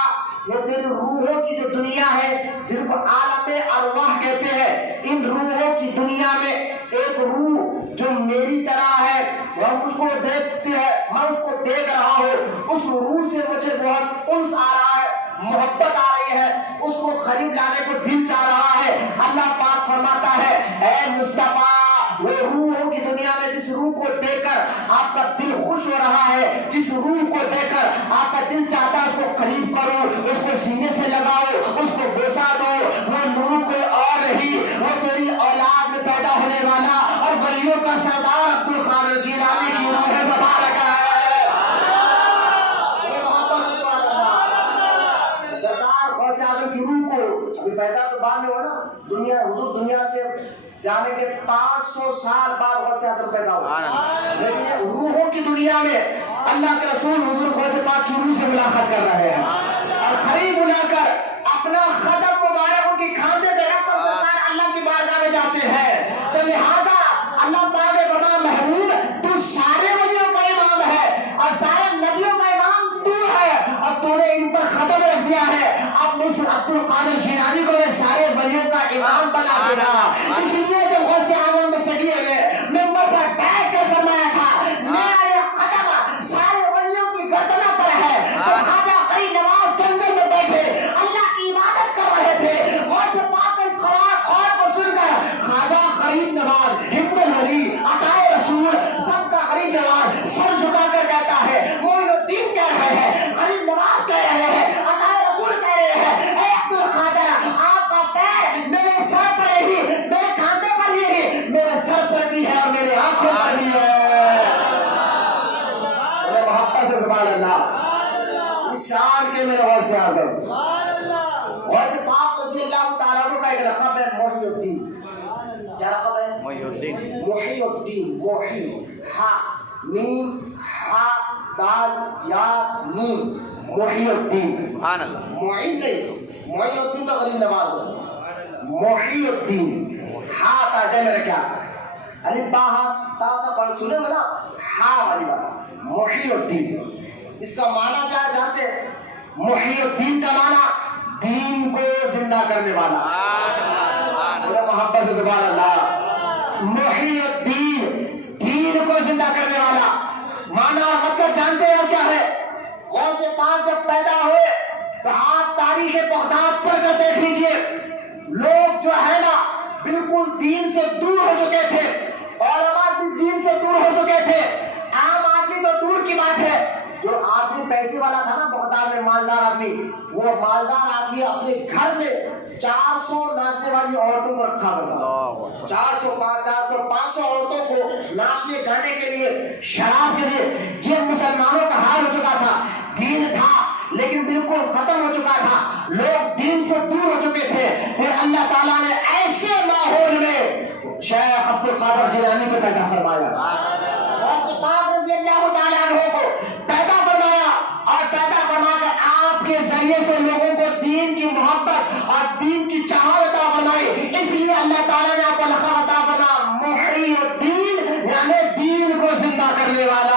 یہ تیری روحوں کی جو دنیا ہے جن کو عالم ارواح کہتے ہیں, ان روحوں کی دنیا میں ایک روح جو میری طرح ہے وہ اس کو دیکھتے ہیں, میں اس کو دیکھ رہا ہوں. اس روح سے مجھے بہت انس آ رہا ہے, محبت آ رہی ہے, اس کو قریب لانے کو دل چاہ رہا ہے. اللہ پاک فرماتا ہے اے مصطفیٰ وہ روحوں کی دنیا میں جس روح کو دیکھ کر آپ کا دل خوش ہو رہا ہے, جس روح کو دیکھ کر آپ کا دل چاہتا ہے اس کو قریب کرو, اس کو سینے سے لگاؤ, اس کو بوسا دو, وہ روح کوئی اور نہیں, وہ تیری اولاد میں پیدا ہونے والا اور ولیوں کا سردار عبد القادر جیلانی کی روح مبارک ہے. سرکار غوث اعظم کی روح کو ابھی پیدا تو بعد میں ہو نا, دنیا حضور دنیا سے جانے کے 500 سال بعد غوث اعظم پیدا ہوا, لیکن یہ روحوں کی دنیا میں اللہ کے رسول حضور غوث پاک کی روح سے ملاقات کر رہے ہیں اور قریب بلا کر اپنا خدم مبارک ان کی کھاندے پہ رکھ کر سرکار اللہ کی بارگاہ میں جاتے ہیں. تو لہذا اللہ پاک نے فرمایا محبوب تو سارے ولیوں کا امام ہے اور سارے نبیوں کا امام تو ہے اور تو نے ان پر خدم رکھ دیا ہے. اب مصر عبد القادر جیلانی کو میں سارے ولیوں کا امام بنا دینا. اس لیے جب غوث اعظم دستگیر میں ممبر پر بیٹھ کر فرمایا تھا میرا یہ قدم سارے ولیوں کی گردنوں پر ہے, تو خواجہ قریب نواز جنگل میں بیٹھے اللہ کی عبادت کر رہے تھے. غوث پاک اس خواب کو سن کر خواجہ قریب نواز ہند الولی عطائے رسول سب کا قریب نواز سر جھکا کر کہتا ہے معین الدین کہہ رہے ہیں, قریب نواز کہہ رہے ہیں, عطائے رسول کہہ رہے ہیں اے عبد القادر آپ کا پیر میرے سر پر نہیں, میرے کاندھے پر بھی نہیں, میرے سر پر بھی ہے اور میرے آنکھوں پر بھی ہے. محبت سے سبحان اللہ. اس شان کے میرے غوث اعظم غوث پاک رضی اللہ تعالیٰ عنہ کا ایک لقب ہے محی الدین. کیا لقب ہے؟ محی الدین. محی الدین, محی ہا میم ہا دال یا نون, محی الدین. سبحان اللہ. معین نہیں, محی الدین تو غریب نواز ہے. محی الدین ہا تا میرا کیا الف با ہا تا سا پڑھ سنے میں نا ہا والی بات. محی الدین اس کا معنی کیا جانتے ہیں؟ محی الدین کا معنی دین کو زندہ کرنے والا. محبت سے سبحان اللہ. محی الدین، دین کو زندہ کرنے والا. معنی اور مطلب جانتے ہو کیا ہے؟ غوث پاک جب پیدا ہوئے تو آپ تاریخ بغداد پڑھ کر دیکھ لیجئے، لوگ جو ہے نا بالکل دین سے دور ہو چکے تھے، علماء بھی دین سے دور ہو چکے تھے. عام آدمی تو دور کی بات ہے، جو آدمی پیسے والا تھا نا بغداد میں، مالدار آدمی، وہ مالدار آدمی اپنے گھر میں 400 ناچنے والی عورتوں کو رکھا کرتا، 400 500 عورتوں کو ناچنے گانے کے لیے، شراب کے لیے. یہ مسلمانوں کا حال ہو چکا تھا. دین تھا لیکن بالکل ختم ہو چکا تھا، لوگ دین سے دور ہو چکے تھے. پھر اللہ تعالیٰ نے ایسے ماحول میں شیخ عبد القادر جیلانی کو پیدا فرمایا، غوث پاک رضی اللہ تعالیٰ عنہ کو پیدا فرمایا، اور پیدا فرما کر آپ کے ذریعے سے لوگوں کو دین کی محبت اور دین کی چاہت عطا فرمائی. اس لیے اللہ تعالیٰ نے آپ کو لقب عطا فرمایا محی الدین، یعنی دین کو زندہ کرنے والا.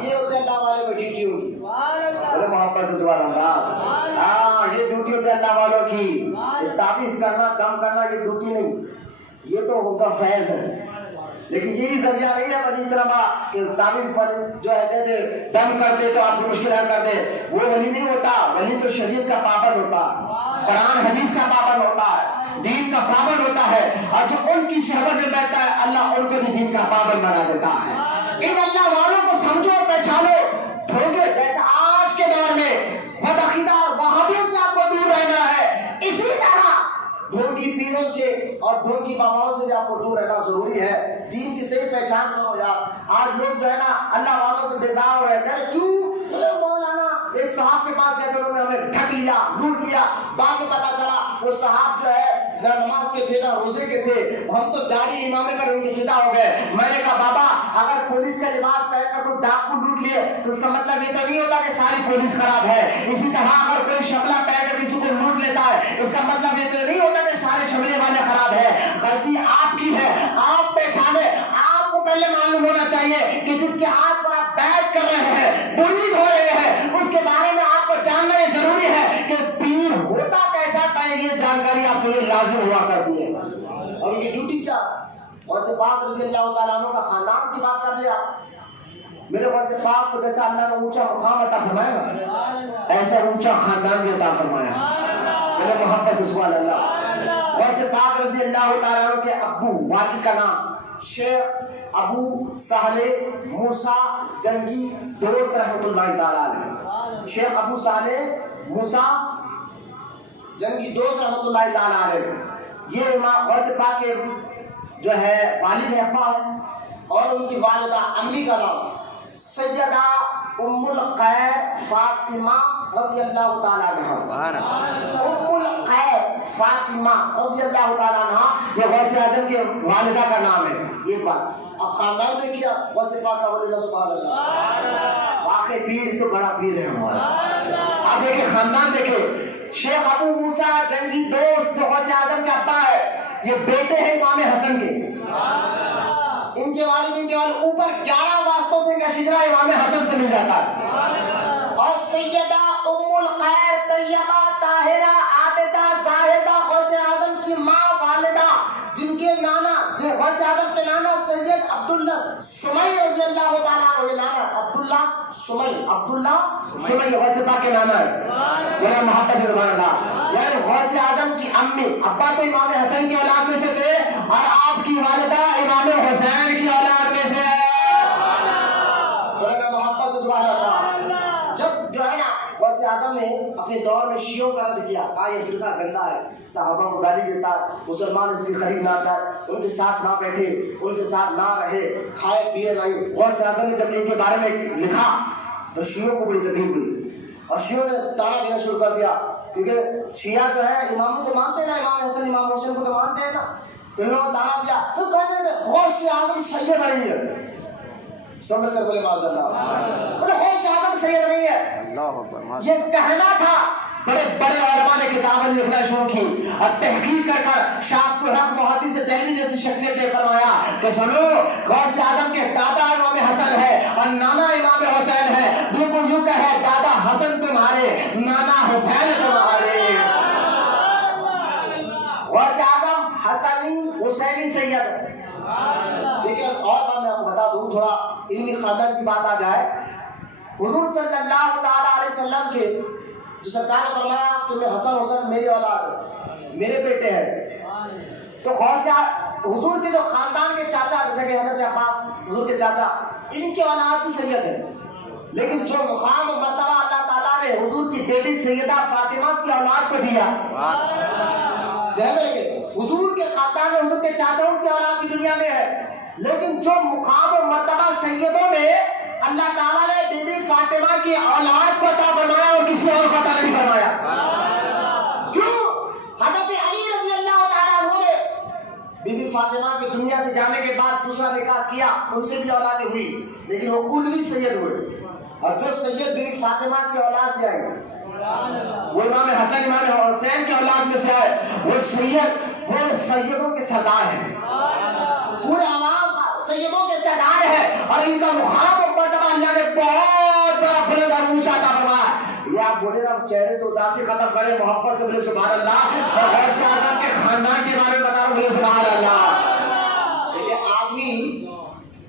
یہ ہوتے اللہ والے کی ڈیوٹی ہوگی. بولے محبت سے سبحان اللہ. ہاں یہ ڈیوٹی ہوتی ہے اللہ والوں کی. تعویذ کرنا، دم کرنا یہ ڈیوٹی نہیں، یہ تو ان کا فیض ہے. لیکن یہی ذریعہ نہیں ہے ولی کرما کہ تعویذ جو ہے دے دم کرتے تو آپ کی مشکل حل کر دے. وہ ولی نہیں ہوتا. ولی تو شریعت کا پابند ہوتا ہے، قرآن حدیث کا پابند ہوتا ہے، دین کا پابند ہوتا ہے. اور جو ان کی صحبت میں بیٹھتا ہے اللہ ان کو بھی دین کا پابند بنا دیتا ہے. ان اللہ والوں کو سمجھو، پہچانو. ڈھونگے جیسا آج کے دور میں بدعقیدہ اور وہابیوں سے آپ کو دور رہنا ہے، اسی طرح ڈھونگی پیروں سے اور ڈھونگی باباؤں سے بھی آپ کو دور رہنا ضروری ہے. دین کی صحیح پہچان کرو یار. آج لوگ جو ہے نا اللہ والوں سے بیزار ہو رہے ہیں. کیوں؟ مولانا ایک صاحب کے پاس گئے تھے، انہوں نے ہمیں ڈھک لیا، لوٹ لیا. بعد میں پتا چلا وہ صاحب جو ہے نہ نماز کے تھے نہ روزے کے تھے، ہم تو داڑھی امامے پر ان کی فدا ہو گئے. میں نے کہا بابا اگر پولیس کا لباس پہن کر کوئی ڈاکو لوٹ لیے تو اس کا مطلب یہ تو نہیں ہوتا کہ ساری پولیس خراب ہے. اسی طرح اگر کوئی شملہ پہن کر کسی کو لوٹ لیتا ہے اس کا مطلب یہ تو نہیں ہوتا کہ سارے شملے والے خراب ہے. غلطی آپ کی ہے، آپ پہچانے. آپ کو پہلے معلوم ہونا چاہیے کہ جس کے ہاتھ پر آپ بیعت کر رہے ہیں، بلید ہو رہے ہیں، اس کے بارے میں آپ کو جاننا یہ ضروری ہے کہ پیر ہوتا کیسا پائے. یہ جانکاری آپ کے لیے لازم ہوا کرتی ہے. اور یہ ڈیوٹی کیا؟ غوث پاک رضی اللہ تعالیٰ عنہ کا خاندان کی بات کر لیا. میرے غوث پاک کو جیسا اللہ نے اونچا مقام عطا فرمایا گا، ایسا اونچا خاندان بھی عطا فرمایا. میرے محبت سے سبحان اللہ. غوث پاک رضی اللہ تعالیٰ عنہ کے ابو، والد کا نام شیخ ابو صالح موسیٰ جنگی دوست رحمۃ اللہ تعالیٰ علیہ. شیخ ابو صالح موسیٰ جنگی دوست رحمۃ اللہ تعالیٰ علیہ. یہ امام غوث پاک کے جو ہے والد ہے، ابا ہے. اور ان کی والدہ امی کا نام سیدہ ام الخیر فاطمہ رضی اللہ تعالیٰ عنہ. ام الخیر فاطمہ رضی اللہ تعالیٰ عنہ یہ غوث اعظم کے والدہ کا نام ہے. یہ بات اب خاندان دیکھیے غوث پاک کا ولی اللہ سبحان اللہ. واقعی پیر تو بڑا پیر ہے ہمارا. آپ دیکھیں خاندان دیکھیں. شیخ ابو موسیٰ جنگی دوست جو غوث اعظم کا ابا ہے، یہ بیٹے ہیں امام حسن کے. ان کے والد اوپر 11 واسطوں سے ان کا شجرہ امام حسن سے مل جاتا ہے. اور سیدہ ام الخیر طیبہ طاہرہ عابدہ زاہدہ غوث اعظم کی ماں والدہ، جن کے نانا غوث اعظم کے نانا سید عبداللہ شمعی رضی اللہ تعالیٰ عنہ. نانا عبداللہ شمعی غوث پاک کے نانا ہے. میرا محبت سے سبحان اللہ. یعنی غوث اعظم کی امی، ابا تو امام حسن کی اولاد میں سے تھے اور آپ کی والدہ امام حسین کی اولاد میں سے. میرا محبت سے سبحان اللہ. جب جو ہے نا غوث اعظم نے اپنے دور میں شیعوں کا رد کیا، کہا یہ فرقہ گندا ہے، صحابہ کو گالی دیتا ہے، مسلمان اس کی قریب نہ جائے، ان کے ساتھ نہ بیٹھے، ان کے ساتھ نہ رہے، کھائے پیے نہیں. غوث اعظم نے جب ان کے بارے میں لکھا تو شیعوں کو بڑی تکلیف ہوئی اور شیعوں نے تانا دینا شروع کر دیا. کیونکہ شیعہ جو ہے اماموں کو مانتے ہیں نا، امام حسن امام حسین کو تو مانتے ہیں نا. تو انہوں نے تانا دیا، وہ کہنے لگے غوث اعظم سید نہیں ہے. سمجھ کر بولے معاذ اللہ، بولے غوث اعظم سید نہیں ہے. یہ کہنا تھا. بڑے بڑے علماء نے کتابیں لکھنا شروع کی اور تحقیق کر کر شاہ عبد الحق محدث دہلوی جیسی شخصیت نے فرمایا کہ سنو، غوث اعظم کے دادا امام حسن ہے اور نانا امام حسین ہے. بالکل یوں کہے دادا حسن تمہارے، نانا حسین تمہارے. غوث اعظم حسنی حسینی سید ہے۔ دیکھیں اور بات میں آپ کو بتا دوں، تھوڑا علمی خاندان کی بات آ جائے۔ حضور صلی اللہ تعالیٰ علیہ وسلم کے جو سرکار نے فرمایا کہ میں حسن حسین میرے اولاد ہے، میرے بیٹے ہیں، تو غوث حضور کے جو خاندان کے چاچا جیسے کہ حضرت عباس حضور کے چاچا، ان کے اولاد بھی سید ہے، لیکن جو مقام و مرتبہ اللہ تعالیٰ نے حضور کی بیٹی سیدہ فاطمہ کی اولاد کو دیا، ذہن میں رکھیں، حضور کے خاندان میں حضور کے چاچاؤں کی اولاد بھی دنیا میں ہے، لیکن جو مقام و مرتبہ سیدوں میں اللہ تعالیٰ نے بی بی فاطمہ کی اولاد کو عطا فرمایا اور کسی اور کو عطا نہیں فرمایا۔ کیوں؟ حضرت علی رضی اللہ تعالیٰ عنہ نے بی بی فاطمہ کی دنیا سے جانے کے بعد دوسرا نکاح کیا، ان سے بھی اولادیں ہوئی، لیکن وہ الوی سید ہوئے، اور جو سید بی بی فاطمہ کی اولاد سے آئے وہ امام حسن امام حسین کی اولاد میں سے آئے، وہ سید، وہ سیدوں کے سردار ہیں، پورے عوام سیدوں کے سردار ہیں، اور ان کا مقام و مرتبہ اللہ نے بہت بڑا بلند اور اونچا عطا فرمایا۔ یہ آپ بولے نا چہرے سے اداسی ختم کرے، محبت سے بولے سبحان اللہ، اور غوث اعظم کے خاندان کے بارے میں بتا رہا ہوں، بولے سبحان اللہ۔ دیکھیں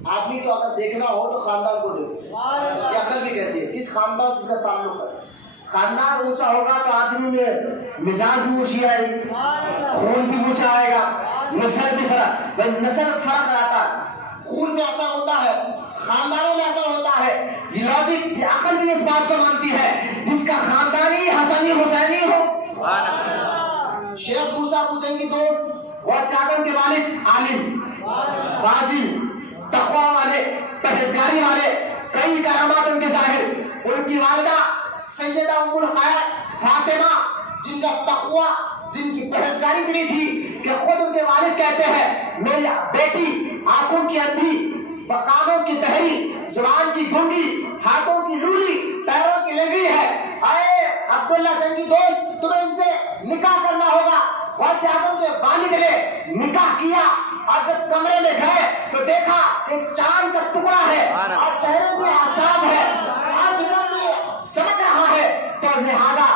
آدمی کو اگر دیکھنا ہو تو خاندان کو دیکھو، یہ عقل بھی کہتی ہے کس خاندان سے اس کا تعلق ہے۔ خاندان اونچا ہوگا تو آدمی میں مزاج بھی اونچی آئے گی، خون بھی اونچا آئے گا، نسل بھی فرق رہتا ہے، خون میں اثر ہوتا ہے، خاندانوں میں اثر ہوتا ہے۔ یہ لاجک، یہ عقل بھی اس بات کو مانتی ہے، جس کا خاندانی حسنی حسینی ہو۔ شیخ موسیٰ پوچھیں گی دوست، غوث اعظم کے والد عالم، فاضل، تقوی والے، پرہیزگاری والے، کئی کرامات ان کے ظاہر، ان کی والدہ سیدہ ام الخیر فاطمہ، جن کا تقوی، جن کی پرہیزگاری اتنی تھی کہ خود ان کے والد کہتے ہیں میری بیٹی آنکھوں کی اندھی، کانوں کی بہری، زبان کی گونگی، ہاتھوں کی لولی، پیروں کی لنگڑی ہے، اے عبداللہ جنگی دوست تمہیں ان سے نکاح کرنا ہوگا۔ غوث اعظم کے والد نے نکاح کیا، اور جب کمرے میں گئے تو دیکھا ایک چاند کا ٹکڑا ہے، اور چہرے میں آساب ہے، اور جسم میں چمک رہا ہے، تو لہذا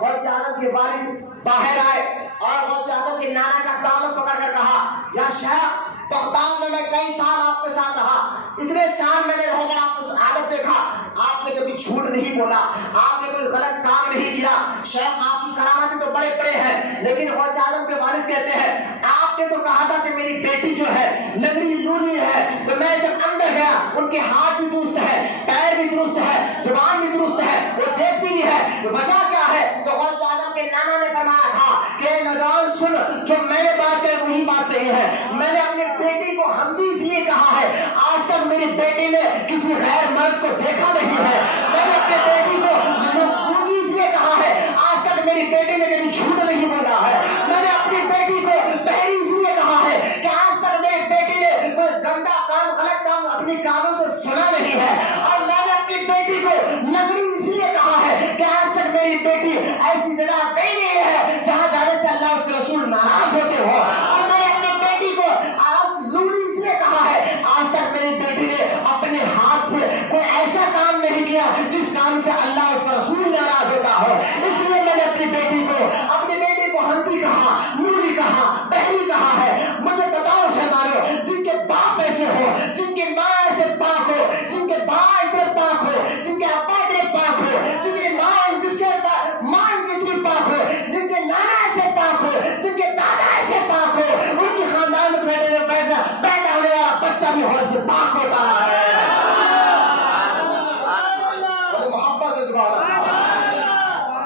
غوث اعظم کے والد باہر آئے اور غوث اعظم کے نانا کا دامن پکڑ کر کہا یا شیخ بغداد میں کئی سال آپ کے ساتھ رہا، اتنے سال میں نے رہ کر آپ کو عادت دیکھا، آپ نے کبھی جھوٹ نہیں بولا، آپ نے کوئی غلط کام نہیں کیا، شیخ آپ کی کرامتیں تو بڑے بڑے ہیں، لیکن غوث اعظم کے والد کہتے ہیں آپ نے تو کہا تھا کہ میری بیٹی جو ہے لنگڑی لولی ہے، تو میں جب اندر گیا ان کے ہاتھ بھی درست ہے، پیر بھی درست ہے، زبان بھی درست ہے، وہ دیکھتی بھی ہے، وجہ کیا ہے؟ تو غوث اعظم کے نانا نے فرمایا تھا کہ نوجوان سن، جو میں نے بات کہی وہی بات صحیح ہے، میں نے اپنی بیٹی کو حمدی اس لیے کہا ہے، آج تک میری بیٹی نے کسی غیر مرد کو دیکھا نہیں ہے، میں نے اپنی بیٹی کو گونگی اس لیے کہا ہے، آج تک میری بیٹی نے کبھی جھوٹ نہیں بولا ہے، میں نے اپنی بیٹی کو بہری اس لیے کہا ہے کہ آج تک میری بیٹی نے کوئی گندا کام غلط کام اپنی کانوں سے سنا نہیں ہے، اور میں نے اپنی بیٹی کو لنگڑی اس لیے کہا ہے کہ آج تک میری بیٹی ایسی جگہ گئی نہیں ہے جہاں جانے سے اللہ اس کے رسول ناراض ہوتے ہو، اور میں نے اپنی بیٹی کو لولی اس لیے کہا ہے آج تک میری بیٹی نے اپنے ہاتھ سے کوئی ایسا کام نہیں کیا جس کام سے اللہ اس کا رسول ناراض ہوتا ہو، اس لیے میں نے اپنی بیٹی کو ہندی کہا، لولی کہا، بہری کہا ہے۔ مجھے بتاؤ شہزادو، جن کے باپ ایسے ہو، جن کی ماں ایسے پاک ہو، جن کے باپ اتنے پاک ہو، جن کے ابا اتنے پاک ہو، جن کی ماں اتنی پاک ہو، جن کے نانا ایسے پاک ہو، جن کے دادا ایسے پاک ہو، ان کے خاندان میں پیدا ہونے والا بچہ بھی ہونے سے پاک ہوتا ہے۔ محبت سے سبحان اللہ۔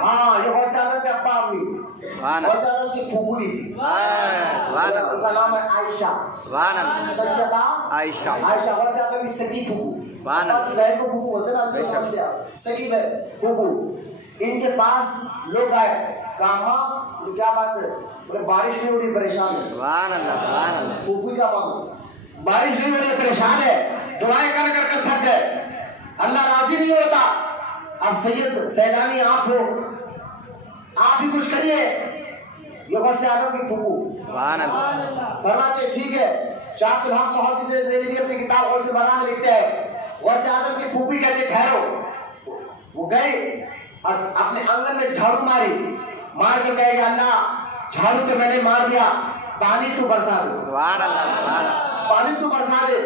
ہاں یہ غوث اعظم کے ابا امی، غوث اعظم کی پھوپھی بھی تھی، ان کا نام ہے عائشہ، سیدہ عائشہ، غوث اعظم کی سگی پھوپھی، ابا کی بہن کو پھوپھی ہوتے نا، سمجھتے آپ، سگی بہن پھوپھی۔ ان کے پاس لوگ آئے، کہا ماں کیا بات ہے؟ بولے بارش نہیں ہو رہی، پریشان ہے۔ پھوپھی کا مانگو، بارش نہیں ہو رہی، پریشان ہے، دعائیں کر کر کے تھک گئے، اللہ راضی نہیں ہوتا، اب سیدانی آپ ہو، آپ ہی کچھ کریے۔ یہ غوث اعظم کی پھوپھی فرماتے ٹھیک ہے۔ شاہ عبد الحق محدث دہلوی اپنی کتاب غوث البرہان میں لکھتے ہیں غوث اعظم کی پھوپھی کہتے ٹھہرو، وہ گئے اور اپنے آنگن میں جھاڑو مار کر گئے کہ اللہ جھاڑو تو میں نے مار دیا، پانی تو برسا دے، سبحان اللہ سبحان اللہ پانی تو برسا دے۔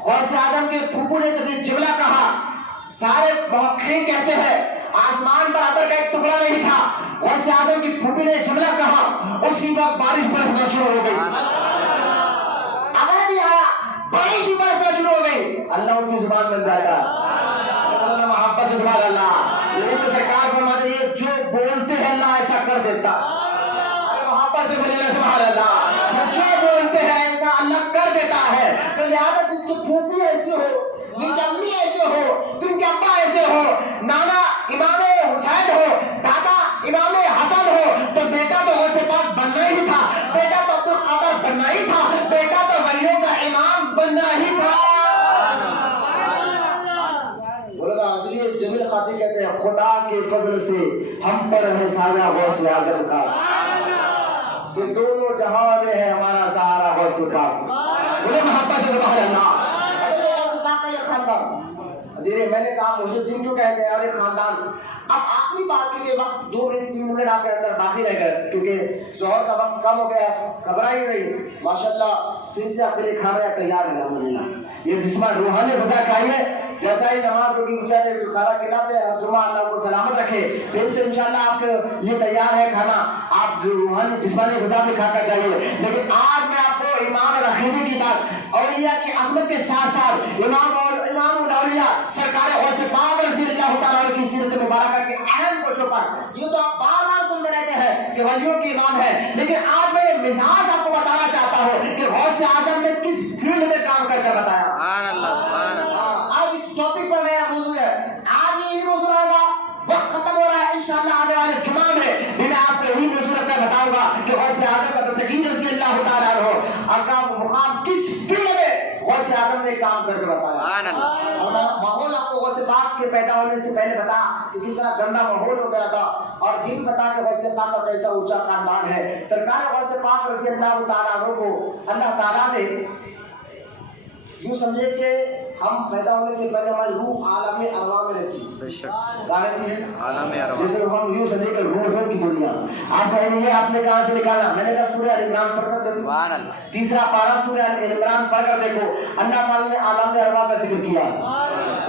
غوث اعظم کے پھوپھو نے جب یہ جملہ کہا، سارے محققین کہتے ہیں آسمان پر ابر کا ایک ٹکڑا نہیں تھا، غوث اعظم کی پھوپھی نے جملہ کہا، اسی وقت بارش برسنا شروع ہو گئی، ابر بھی آیا، بارش بھی برسنا شروع ہو گئی، اللہ ان کی زبان بن جاتا ہے، محبت سے سبحان اللہ۔ یہ تو سرکار فرماتے ہیں جو بولتے ہیں اللہ ایسا کر دیتا، محبت سے بولیے سبحان اللہ، جو بولتے ہیں ایسا اللہ کر دیتا ہے۔ تو لہٰذا جس کی پھوپھی ایسی ہو، جن کی امی ایسے ہو، جن کے ابا ایسے ہو، نانا امام حسین ہو، دادا امام حسن ہو، تو بیٹا تو غوث پاک بننا ہی تھا، بیٹا تو عبد القادر بننا ہی تھا، بیٹا تو ولیوں کا امام بننا ہی تھا۔ مولانا جمیل خاطی کہتے ہیں خدا کے فضل سے ہم پر ہے سایہ غوث اعظم کا، کہ دونوں جہاں میں ہے ہمارا سہارا غوث پاک۔ بولے محبت سے سبحان اللہ۔ غوث پاک کا یہ خاندان، جی میں نے کہا محی الدین کیوں کہتے ہیں اور یہ خاندان۔ اب آخری بات کے لیے وقت 2 منٹ 3 منٹ آپ کے اندر باقی رہ گئے، کیونکہ ظہر کا وقت کم ہو گیا ہے، گھبرائی نہیں، ماشاءاللہ پھر سے آپ کے لیے کھانا تیار ہے الحمدللہ۔ یہ جسمانی روحانی غذا کھائیے، جیسا ہی نماز ہوگی انشاءاللہ جو کھانا کھلاتے ہیں اور جمعہ اللہ کو سلامت رکھے، پھر سے انشاءاللہ آپ کے لیے تیار ہے کھانا، آپ جو روحانی جسمانی غذا بھی کھا کر جائیے۔ لیکن آج میں آپ کو امام رخیمی کی بات، اولیاء کی عظمت کے ساتھ ساتھ امام الاولیاء سرکار غوث پاک رضی اللہ تعالیٰ عنہ کی سیرت مبارکہ کے اہم کوشوں پر، یہ تو آپ بار بار سنتے رہتے ہیں کہ ولیوں کی امام ہے، لیکن آج میں یہ مزاج آپ کو بتانا چاہتا ہوں کہ غوث اعظم نے کس فیلڈ میں کام کر کے بتایا۔ سبحان اللہ سبحان اللہ۔ آج اس ٹاپک پر نیا موضوع ہے، آج یہی موضوع رہے گا، وقت ختم ہو رہا ہے، انشاءاللہ آنے والے جمعہ میں بھی میں آپ کو یہی موضوع رکھ کر بتاؤں گا کہ غوث اعظم کا تسکین رضی اللہ تعالیٰ عنہ کا مقام کس فیلڈ میں غوث اعظم نے کام کر کے بتایا۔ سبحان اللہ۔ اور ماحول آپ کو غوث پاک کے پیدا ہونے سے پہلے بتا کہ کس طرح گندا ماحول ہو گیا تھا، اور یہ بتا کہ غوث پاک کا کیسا اونچا خاندان ہے۔ سرکار غوث پاک رضی اللہ تعالیٰ عنہ کو اللہ تعالیٰ نے یوں سمجھے کہ ہم پیدا ہونے سے پہلے ہماری روح عالم ارواح میں رہتی ہے، کہاں رہتی ہے؟ عالم ارواح۔ جیسے ہم یوں سمجھے کہ روحوں کی دنیا، آپ کہیں گے آپ نے کہاں سے نکالا؟ میں نے کہا سورہ ال عمران پڑھ کر دیکھو، سبحان اللہ۔ 3 پارہ سورہ ال عمران پڑھ کر دیکھو، اللہ تعالیٰ نے عالم ارواح کا ذکر کیا،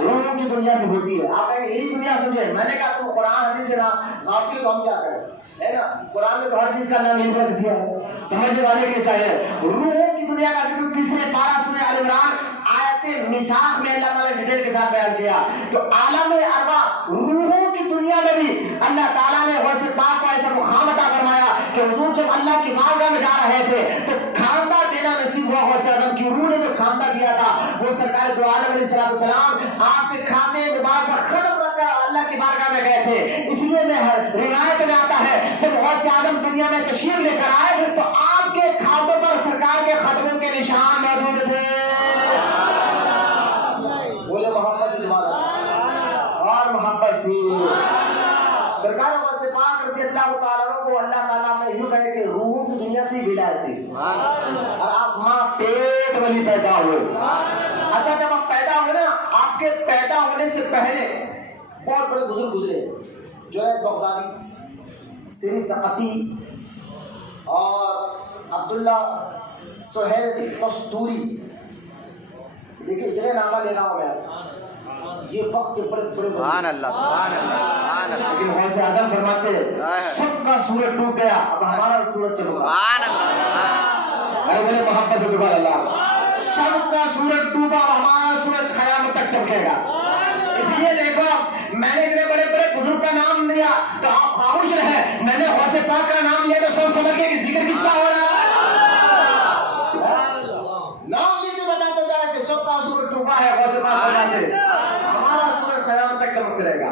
روحوں کی دنیا بھی ہوتی ہے۔ آپ کہیں گے یہی دنیا سمجھے؟ میں نے کہا تم قرآن حدیث سے نا غافل تو ہم کیا کریں، ہے نا؟ قرآن میں تو ہر چیز کا اللہ نے رکھ دیا ہے، سمجھنے والے کے لیے چاہیے۔ روحوں کی دنیا کا ذکر 3 پارہ سورہ ال عمران آیت میثاق میں اللہ تعالیٰ نے ڈیٹیل کے ساتھ بیان کیا۔ تو عالم ارواح روحوں کی دنیا میں بھی اللہ تعالیٰ نے غوث پاک کو ایسا مقام عطا فرمایا کہ حضور جب اللہ کی بارگاہ میں جا رہے تھے تو کھانتا دینا نصیب ہوا۔ غوث اعظم کی روح نے جو کھانتا دیا تھا وہ سرکار دو عالم علیہ السلام آپ کے کھانے مبارک پر ختم رکھ کر اللہ کی بارگاہ میں گئے تھے۔ اس لیے میں روایت میں آتا ہے جب غوث اعظم دنیا میں تشریف لے کر آئے تو آپ کے کھاتوں پر سرکار کے ختموں کے نشان موجود تھے۔ بولے محبت سے سبحان اللہ، اور محبت سے سرکار غوث پاک رضی اللہ تعالیٰ عنہ کو اللہ تعالیٰ میں یوں کہے کہ روحوں کی دنیا سے ولایت دی، اور آپ ماں پیٹ والی پیدا ہوئے۔ اچھا جب آپ پیدا ہوئے نا، آپ کے پیدا ہونے سے پہلے بہت بڑے بزرگ گزرے، جنید بغدادی، سری سقطی اور عبداللہ سہیل تستوری، دیکھیں اتنے نامہ لے رہا ہوں میں، یہ وقت کے بڑے بڑے سبحان اللہ سبحان اللہ سبحان اللہ۔ لیکن غوث اعظم فرماتے ہیں سب کا سورج ڈوب گیا، اب ہمارا سورج چمکا۔ سبحان اللہ۔ ارے بولے محبت سے سبحان اللہ، سب کا سورج ڈوبا، ہمارا سورج قیامت تک چمکے گا۔ اس لیے دیکھو میں نے اتنے بڑے بڑے بزرگ کا نام لیا تو آپ خاموش رہے، میں نے غوث پاک کا نام لیا تو سب سمجھ گئے کہ ذکر کس کا ہو رہا ہے۔ نام لیتے پتا چل جائے کہ سب کا سورج ڈوبا ہے، غوث پاک فرماتے ہمارا سورج قیامت تک چمکتے رہے گا۔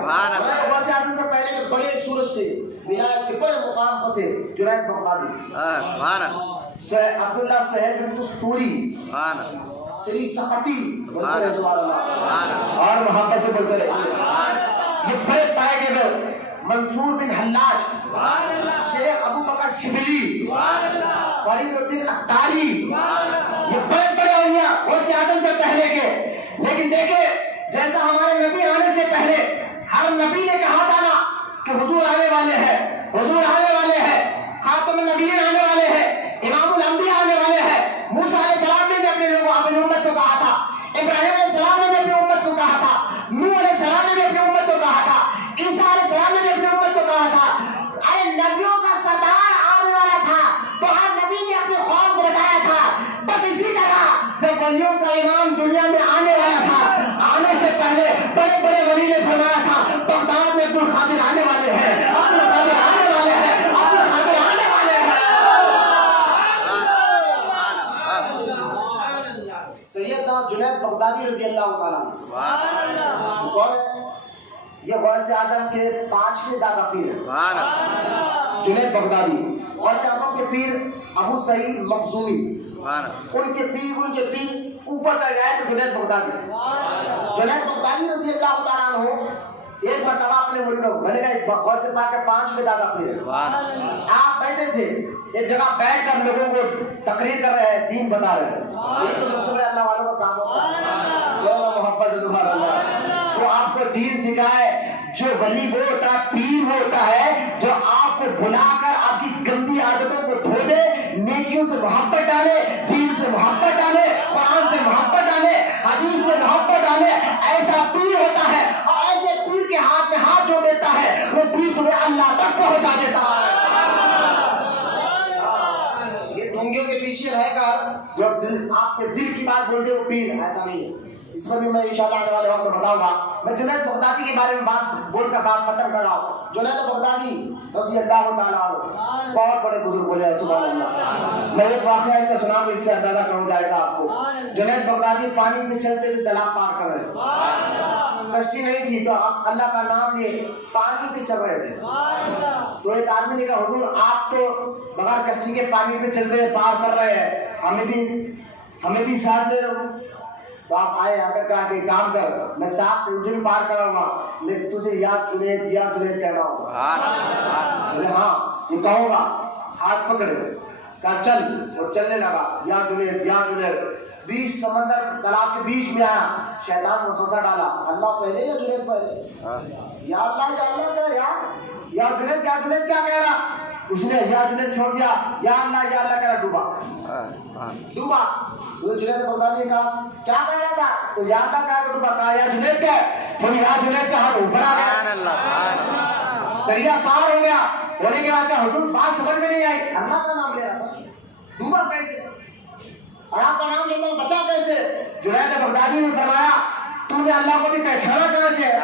غوث اعظم سے پہلے کے بڑے سورج تھے، ولایت کے بڑے مقام پر تھے، جنید بغدادی، سبحان اللہ، عبداللہ سہیل بن تستوری، سبحان اللہ، سری سقطی، بولتے رہے سبحان اللہ، اور محبت سے بولتے رہے۔ یہ بڑے پائے گئے منصور بن حلاج، شیخ ابو بکر شبلی، فرید الدین اٹاری، یہ بڑے بڑے اولیاء غوث اعظم سے پہلے کے۔ لیکن دیکھیں جیسا ہمارے نبی آنے سے پہلے ہر نبی نے کہا تھا نا کہ حضور آنے والے ہیں، حضور آنے والے ہیں، خاتم النبیین آنے والے ہیں، امام الانبیاء یہ غوث اعظم کے 5ویں دادا پیر ہیں، سبحان اللہ جنید بغدادی۔ غوث اعظم کے پیر ابو سعید مخزومی، سبحان اللہ ان کے پیر اوپر تک گئے تو جنید بغدادی۔ جنید بغدادی رضی اللہ تعالیٰ عنہ ایک مرتبہ اپنے مریدوں کو، میں نے کہا غوث پاک کے 5ویں دادا پیر ہیں، آپ بیٹھے تھے ایک جگہ بیٹھ کر لوگوں کو تقریر کر رہے ہیں، دین بتا رہے ہیں، یہ تو سب سے بڑے اللہ والوں کا کام ہوتا ہے، محبت سے سبحان اللہ، جو آپ کو دین سکھائے، جو ولی وہ ہوتا ہے، پیر وہ ہوتا ہے جو آپ کو بلا کر آپ کی گندی عادتوں کو دھو دے، نیکیوں سے محبت ڈالے، دین سے محبت ڈالے، قرآن سے محبت ڈالے، حدیث سے محبت ڈالے، ایسا پیر ہوتا ہے، اور ایسے پیر کے ہاتھ میں ہاتھ جو دیتا ہے وہ پیر تمہیں اللہ تک پہنچا دیتا ہے۔ یہ ڈونگیوں کے پیچھے رہ کر جو آپ کے دل کی بات بول دے وہ پیر، ایسا نہیں ہے۔ اس پر بھی میں انشاءاللہ آنے والے وقت میں بتاؤں گا۔ میں جنید بغدادی کے بارے میں بات بول کر بات ختم کر رہا ہوں۔ جنید بغدادی رضی اللہ تعالیٰ عنہ بہت بڑے بزرگ بولے سبحان اللہ۔ میں ایک واقعہ ان کا سناؤں گا، اس سے اندازہ ہو جائے گا آپ کو۔ جنید بغدادی پانی میں چلتے تھے، دلاب پار کر رہے تھے، کشتی نہیں تھی تو آپ اللہ کا نام لیے پانی پہ چل رہے تھے، تو ایک آدمی نے کہا حضور آپ تو بغیر کشتی کے پانی پہ چلتے ہوئے پار کر رہے ہیں، ہمیں بھی ساتھ لے لو۔ تو آپ آئے آ کر کہا کہ کام کر، میں ساتھ تجھے بھی پار کراؤں گا، لیکن تجھے یا جنید کہنا ہوگا۔ بولے ہاں یہ کہوں گا، ہاتھ پکڑے، کہا چل، اور چلنے لگا، یا جنید، بیچ سمندر تالاب کے بیچ میں آیا، شیطان وسوسہ ڈالا، اللہ پہلے یا جنید پہلے؟ یا اللہ کہہ یا جنید کیا کہہ رہا؟ اس نے یا جنید چھوڑ دیا، یا اللہ کہہ رہا، ڈوبا۔ تو جنید بغدادی نے کہا کیا کہہ رہا تھا؟ تو یا اللہ کہا کہ ڈوبا، کہا یا جنید کہہ، تو یا جنید کا ہاتھ اوپر آ گیا، دریا پار ہو گیا، ہونے کے بعد کہا حضور بات سمجھ میں نہیں آئی، اللہ کا نام لے رہا تھا، ڈوبا کیسے؟ اور آپ کا نام لیتا ہوں بچا کیسے؟ جنید بغدادی نے فرمایا تو نے اللہ کو بھی پہچانا کہاں سے ہے؟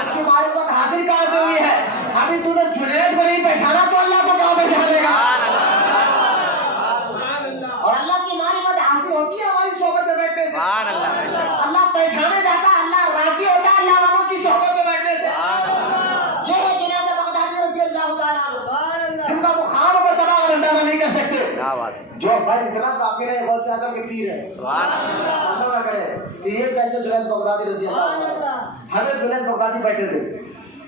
اس کی معرفت حاصل کہاں سے ہوئی ہے؟ ابھی تو نے جنید کو نہیں پہچانا تو اللہ کو کہاں پہچان لے گا؟ اور اللہ کی معرفت حاصل ہوتی ہے ہماری صحبت میں بیٹھنے سے، اللہ پہچانے جاتا ہے، اللہ راضی ہوتا ہے اللہ والوں کی صحبت میں بیٹھنے سے۔ یہ ہے جنید بغدادی رضی اللہ تعالیٰ عنہ، جن کا مقام پر تباہ اور اندازہ نہیں کر سکتے، جو بھائی اتنا کافر ہے، غوث اعظم کے پیر ہے، اللہ نہ کرے کہ یہ کیسے جنید بغدادی رضی اللہ عنہ۔ حضرت جنید بغدادی بیٹھے تھے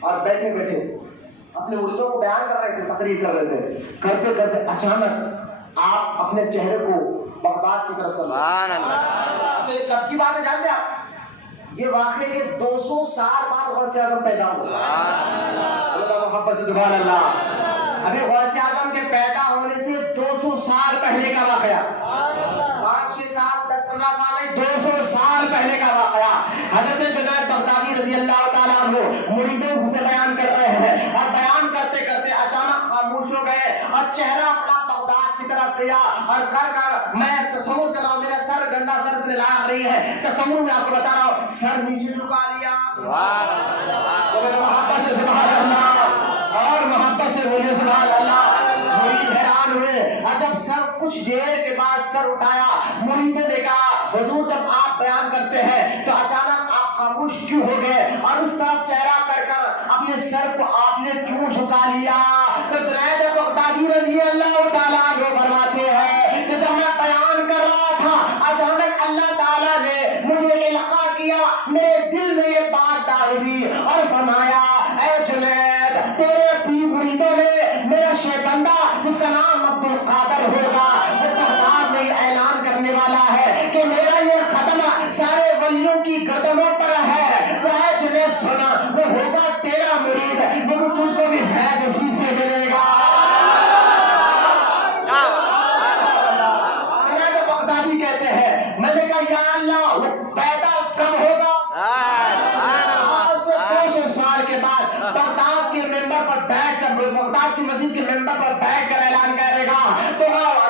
اور بیٹھے اپنے مریدوں کو بیان کر رہے تھے، تقریر کر رہے تھے، کرتے کرتے اچانک آپ اپنے چہرے کو بغداد کی طرف کر لیں۔ اچھا یہ کب کی بات ہے جانتے آپ؟ یہ واقعے کے 200 سال بعد غوث اعظم پیدا ہوئے، اللہ محبت سے سبحان اللہ۔ ابھی غوث اعظم کے پیدا ہونے سے 200 سال پہلے کا واقعہ، 5-6 سال 10-15 سال نہیں، 200 سال پہلے کا واقعہ۔ حضرت جنید بغدادی رضی اللہ تعالیٰ عنہ مریدوں سے بیان کر رہے ہیں، اور بیان کرتے کرتے اچانک خاموش ہو گئے اور چہرہ اپنا بغداد کی طرف گیا، اور کر میں تصور کر رہا ہوں، میرا سر گندا سر اتنے لاغ رہی ہے، تصور میں آپ کو بتا رہا ہوں، سر نیچے جھکا لیا، محبت سے سبحان اللہ، اور محبت سے بولے سبحان اللہ۔ مرید حیران ہوئے، اور جب سر کچھ دیر کے بعد سر اٹھایا، مریدوں نے کہا حضور جب آپ بیان کرتے ہیں تو اچانک آپ خاموش کیوں ہو گئے اور اس طرف چہرہ کر کر اپنے سر کو آپ نے کیوں جھکا لیا؟ تو جنید بغدادی رضی اللہ تعالیٰ عنہ فرماتے ہیں کہ جب میں بیان کر رہا تھا اچانک اللہ تعالیٰ نے مجھے القاء کیا، میرے دل میں یہ بات ڈال دی اور فرمایا اے جنید تیرے مریدوں نے میرا شیبندہ جس کا نام عبد القادر ہوگا وہ بغداد میں اعلان کرنے والا ہے کہ میرا یہ ختمہ سارے ولیوں کی گردنوں پر ہے، تو اے جنید سنا وہ ہوگا تیرا مرید، لیکن تجھ کو بھی فیض اسی سے ملے گا۔ جنید بغدادی کہتے ہیں میں نے کہا یا اللہ وہ پیدا کب ہوگا؟ 200 سال کے بعد بغداد کے ممبر پر بیٹھ کر، بغداد کی مسجد کے ممبر پر بیٹھ کر اعلان کرے گا۔ تو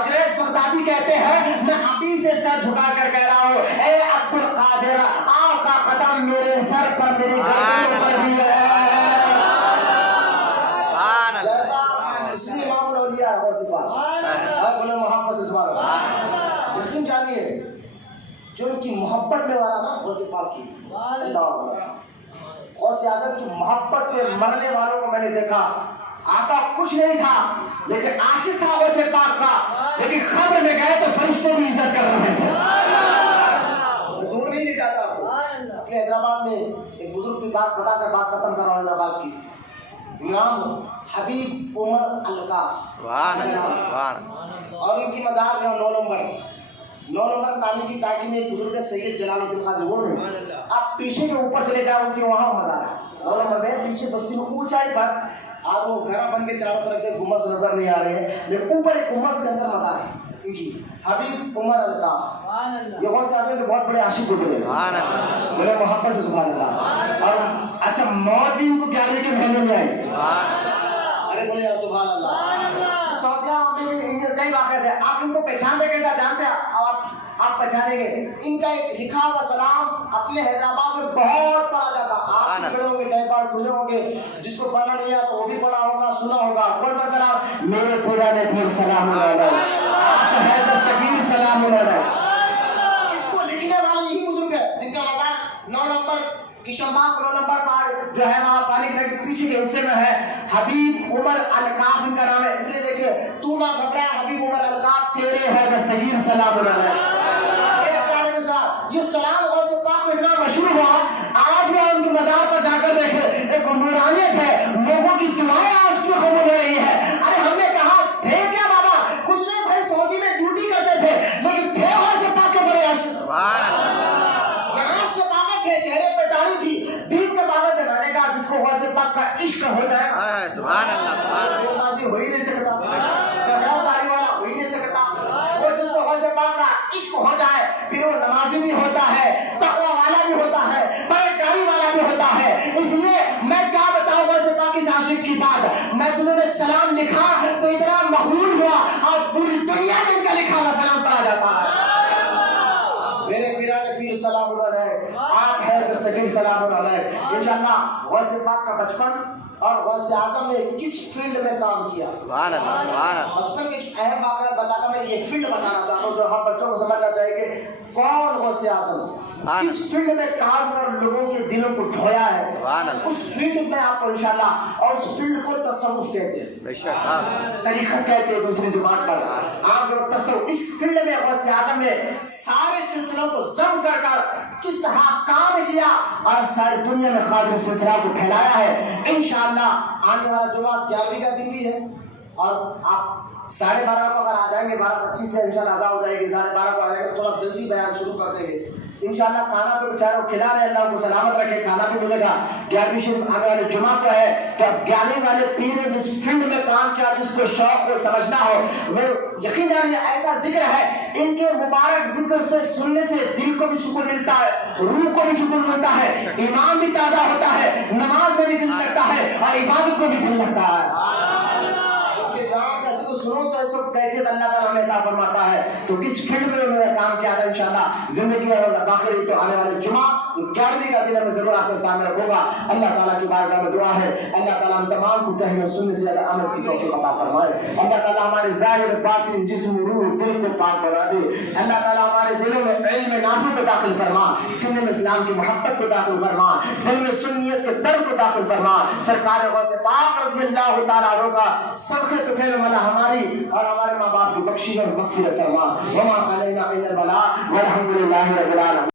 جنید بغدادی کہتے ہیں میں ابھی سے سر جھکا کر کہہ رہا ہوں اے عبد القادر آپ کا قدم میرے سر پر میری گردنوں پر بھی ہے۔ جیسا اس لیے امام الاولیاء ہے غوث پاک، ہر بولے محبت سے سبحان اللہ۔ یقین جانیے جو ان کی محبت میں والا نا غوث پاک کی، اللہ غوث غوث اعظم کی محبت پہ مرنے والوں کو میں نے دیکھا. آقا کچھ نہیں تھا لیکن عاشق تھا غوث پاک کا, لیکن قبر میں گئے تو فرشتے بھی عزت کر رہے تھے. میں دور نہیں لے جاتا آپ کو. اپنے حیدرآباد میں ایک بزرگ کی بات بتا کر بات ختم کر رہا ہوں. حیدرآباد کی امام حبیب عمر القاف اور ان کی مزار ہے 9 نمبر پانی کی ٹانکی میں ایک بزرگ سید جلال الدین قادری. وہ نہیں, آپ پیچھے کے اوپر چلے جاؤ, ان کی وہاں مزار ہے 9 نمبر میں پیچھے بستی میں اونچائی پر. آج وہ گھر بن کے چاروں طرف سے گمبز نظر نہیں آ رہے ہیں, لیکن اوپر ایک گمبز کے اندر مزار ہے ان کی, حبیب عمر القاف. یہ غوث اعظم کے بہت بڑے عاشق گزرے میرے محبت سے, سبحان اللہ. اور اچھا موت بھی ان کو 11ویں کے مہینے میں آئی. ارے بولے یار سبحان اللہ. سعودیہ میں ان کے کئی واقعات ہیں, آپ ان کو پہچانتے کیسا جانتے ہیں آپ پہچانیں گے. ان کا ایک لکھا ہوا سلام اپنے حیدرآباد میں بہت پڑھا جاتا. آپ پڑھے ہوں گے, کئی بار سنے ہوں گے, جس کو پڑھنا نہیں آتا وہ بھی پڑھا ہوگا, سنا ہوگا. کون سا سلام؟ میرے پرانے پیر سلام علیہ, ہے دستگیر سلام علیہ. اس کو لکھنے والے یہی بزرگ ہے جن کا مزار 9 نمبر کشن باغ 9 نمبر پر جو ہے وہاں پانی کے پیچھے کے حصے میں ہے. حبیب عمر القاف ان کا نام ہے. اس لیے دیکھیے, تو نہ گھبرا, حبیب عمر القاف تیرے ہے دستگیر سلام علیہ. یہ سلام غوث پاک میں اتنا مشہور ہوا, آج میں ان کی مزار پر جا کر دیکھے, ایک نورانیت ہے, لوگوں کی دعائیں آج کیوں قبول ہو رہی ہے. ارے ہم نے کہا تھے کیا بابا, کچھ نہیں بھائی, سعودی میں ڈیوٹی کرتے تھے, لیکن تھے غوث پاک کے بڑے عاشق. نماز کے پابند تھے, چہرے پہ داڑھی تھی, دین کے پابند تھے. میں نے کہا جس کو غوث پاک کا عشق ہو جائے, سبحان اللہ, سبحان اللہ, بازی ہو ہی نہیں سکتا, بغیر داڑھی والا ہو ہی نہیں سکتا. وہ جس کو غوث پاک کا عشق ہو جائے پھر وہ نمازی بھی ہوتا ہے, تقوی والا بھی ہوتا ہے, پرہیزگاری والا بھی ہوتا ہے. اس لیے میں کیا بتاؤں غوث پاک اس عاشق کی بات. میں جنہوں نے سلام لکھا تو اتنا مقبول ہوا, اور پوری دنیا میں ان کا لکھا ہوا سلام پڑھا جاتا ہے. میرے پیرانے پیر سلام علیہ, آپ ہے دستگیر سلام علیہ. انشاءاللہ غوث پاک کا بچپن اور غوث اعظم نے کس فیلڈ میں کام کیا. سبحان اللہ, سبحان اللہ. بچپن کے کچھ اہم واقعات بتا کر میں یہ فیلڈ بتانا چاہتا ہوں جو ہم بچوں کو سمجھنا چاہیے کہ کون غوث اعظم کس فیلڈ میں کام کر لوگوں کے دلوں کو دھویا ہے. اس فیلڈ میں آپ کو انشاءاللہ, اور اس فیلڈ کو تصوف کہتے ہیں, طریقت کہتے ہیں دوسری زبان پر. آپ لوگ تصوف, اس فیلڈ میں غوث اعظم نے سارے سلسلوں کو ضم کر کس طرح کام کیا اور ساری دنیا میں خادم سلسلہ کو پھیلایا ہے. انشاءاللہ آنے والا جمعہ 11ویں کا دن بھی ہے, اور آپ 12:30 کو اگر آ جائیں گے, 12:25 سے انشاءاللہ اذان ہو جائے گی, 12:30 کو آ جائیں گے, تھوڑا جلدی بیان شروع کر دیں گے انشاءاللہ. کھانا تو بیچارے کو کھلا رہے, اللہ کو سلامت رکھے, کھانا بھی ملے گا. 11ویں شریف آنے والے جمعہ کو ہے, تو اب 11ویں والے پیر نے جس فیلڈ میں کام کیا, جس کو شوق کو سمجھنا ہو, وہ یقین جانیے ایسا ذکر ہے, ان کے مبارک ذکر سے سننے سے دل کو بھی سکون ملتا ہے, روح کو بھی سکون ملتا ہے, ایمان بھی تازہ ہوتا ہے, نماز میں بھی دل لگتا ہے, اور عبادت کو بھی دل لگتا ہے. سنو تو ایسا کیفیت اللہ تعالیٰ ہمیں عطا فرماتا ہے. تو کس فیلڈ میں انہوں نے کام کیا تھا, انشاءاللہ زندگی اور باقی تو آنے والے جمعہ 11ویں کا دن میں ضرور آپ کے سامنے رکھوں گا. اللہ تعالیٰ کی بارگاہ میں دعا ہے, اللہ تعالیٰ ہم تمام کو کہنے سننے سے زیادہ عمل کی توفیق عطا فرمائے. اللہ تعالیٰ ہمارے ظاہر باطن جسم روح دل کو پاک بنا دے. اللہ تعالیٰ ہمارے دلوں میں علم نافع کو داخل فرما, سینے میں اسلام کی محبت کو داخل فرما, دل میں سنیت کے درد کو داخل فرما. سرکار غوث پاک رضی اللہ تعالیٰ عنہ کا صدقے طفیل ملا ہمارے اور ہمارے ماں باپ کی بخشش اور مغفرت فرما. وما علینا الا البلاغ والحمد للہ رب العالمین.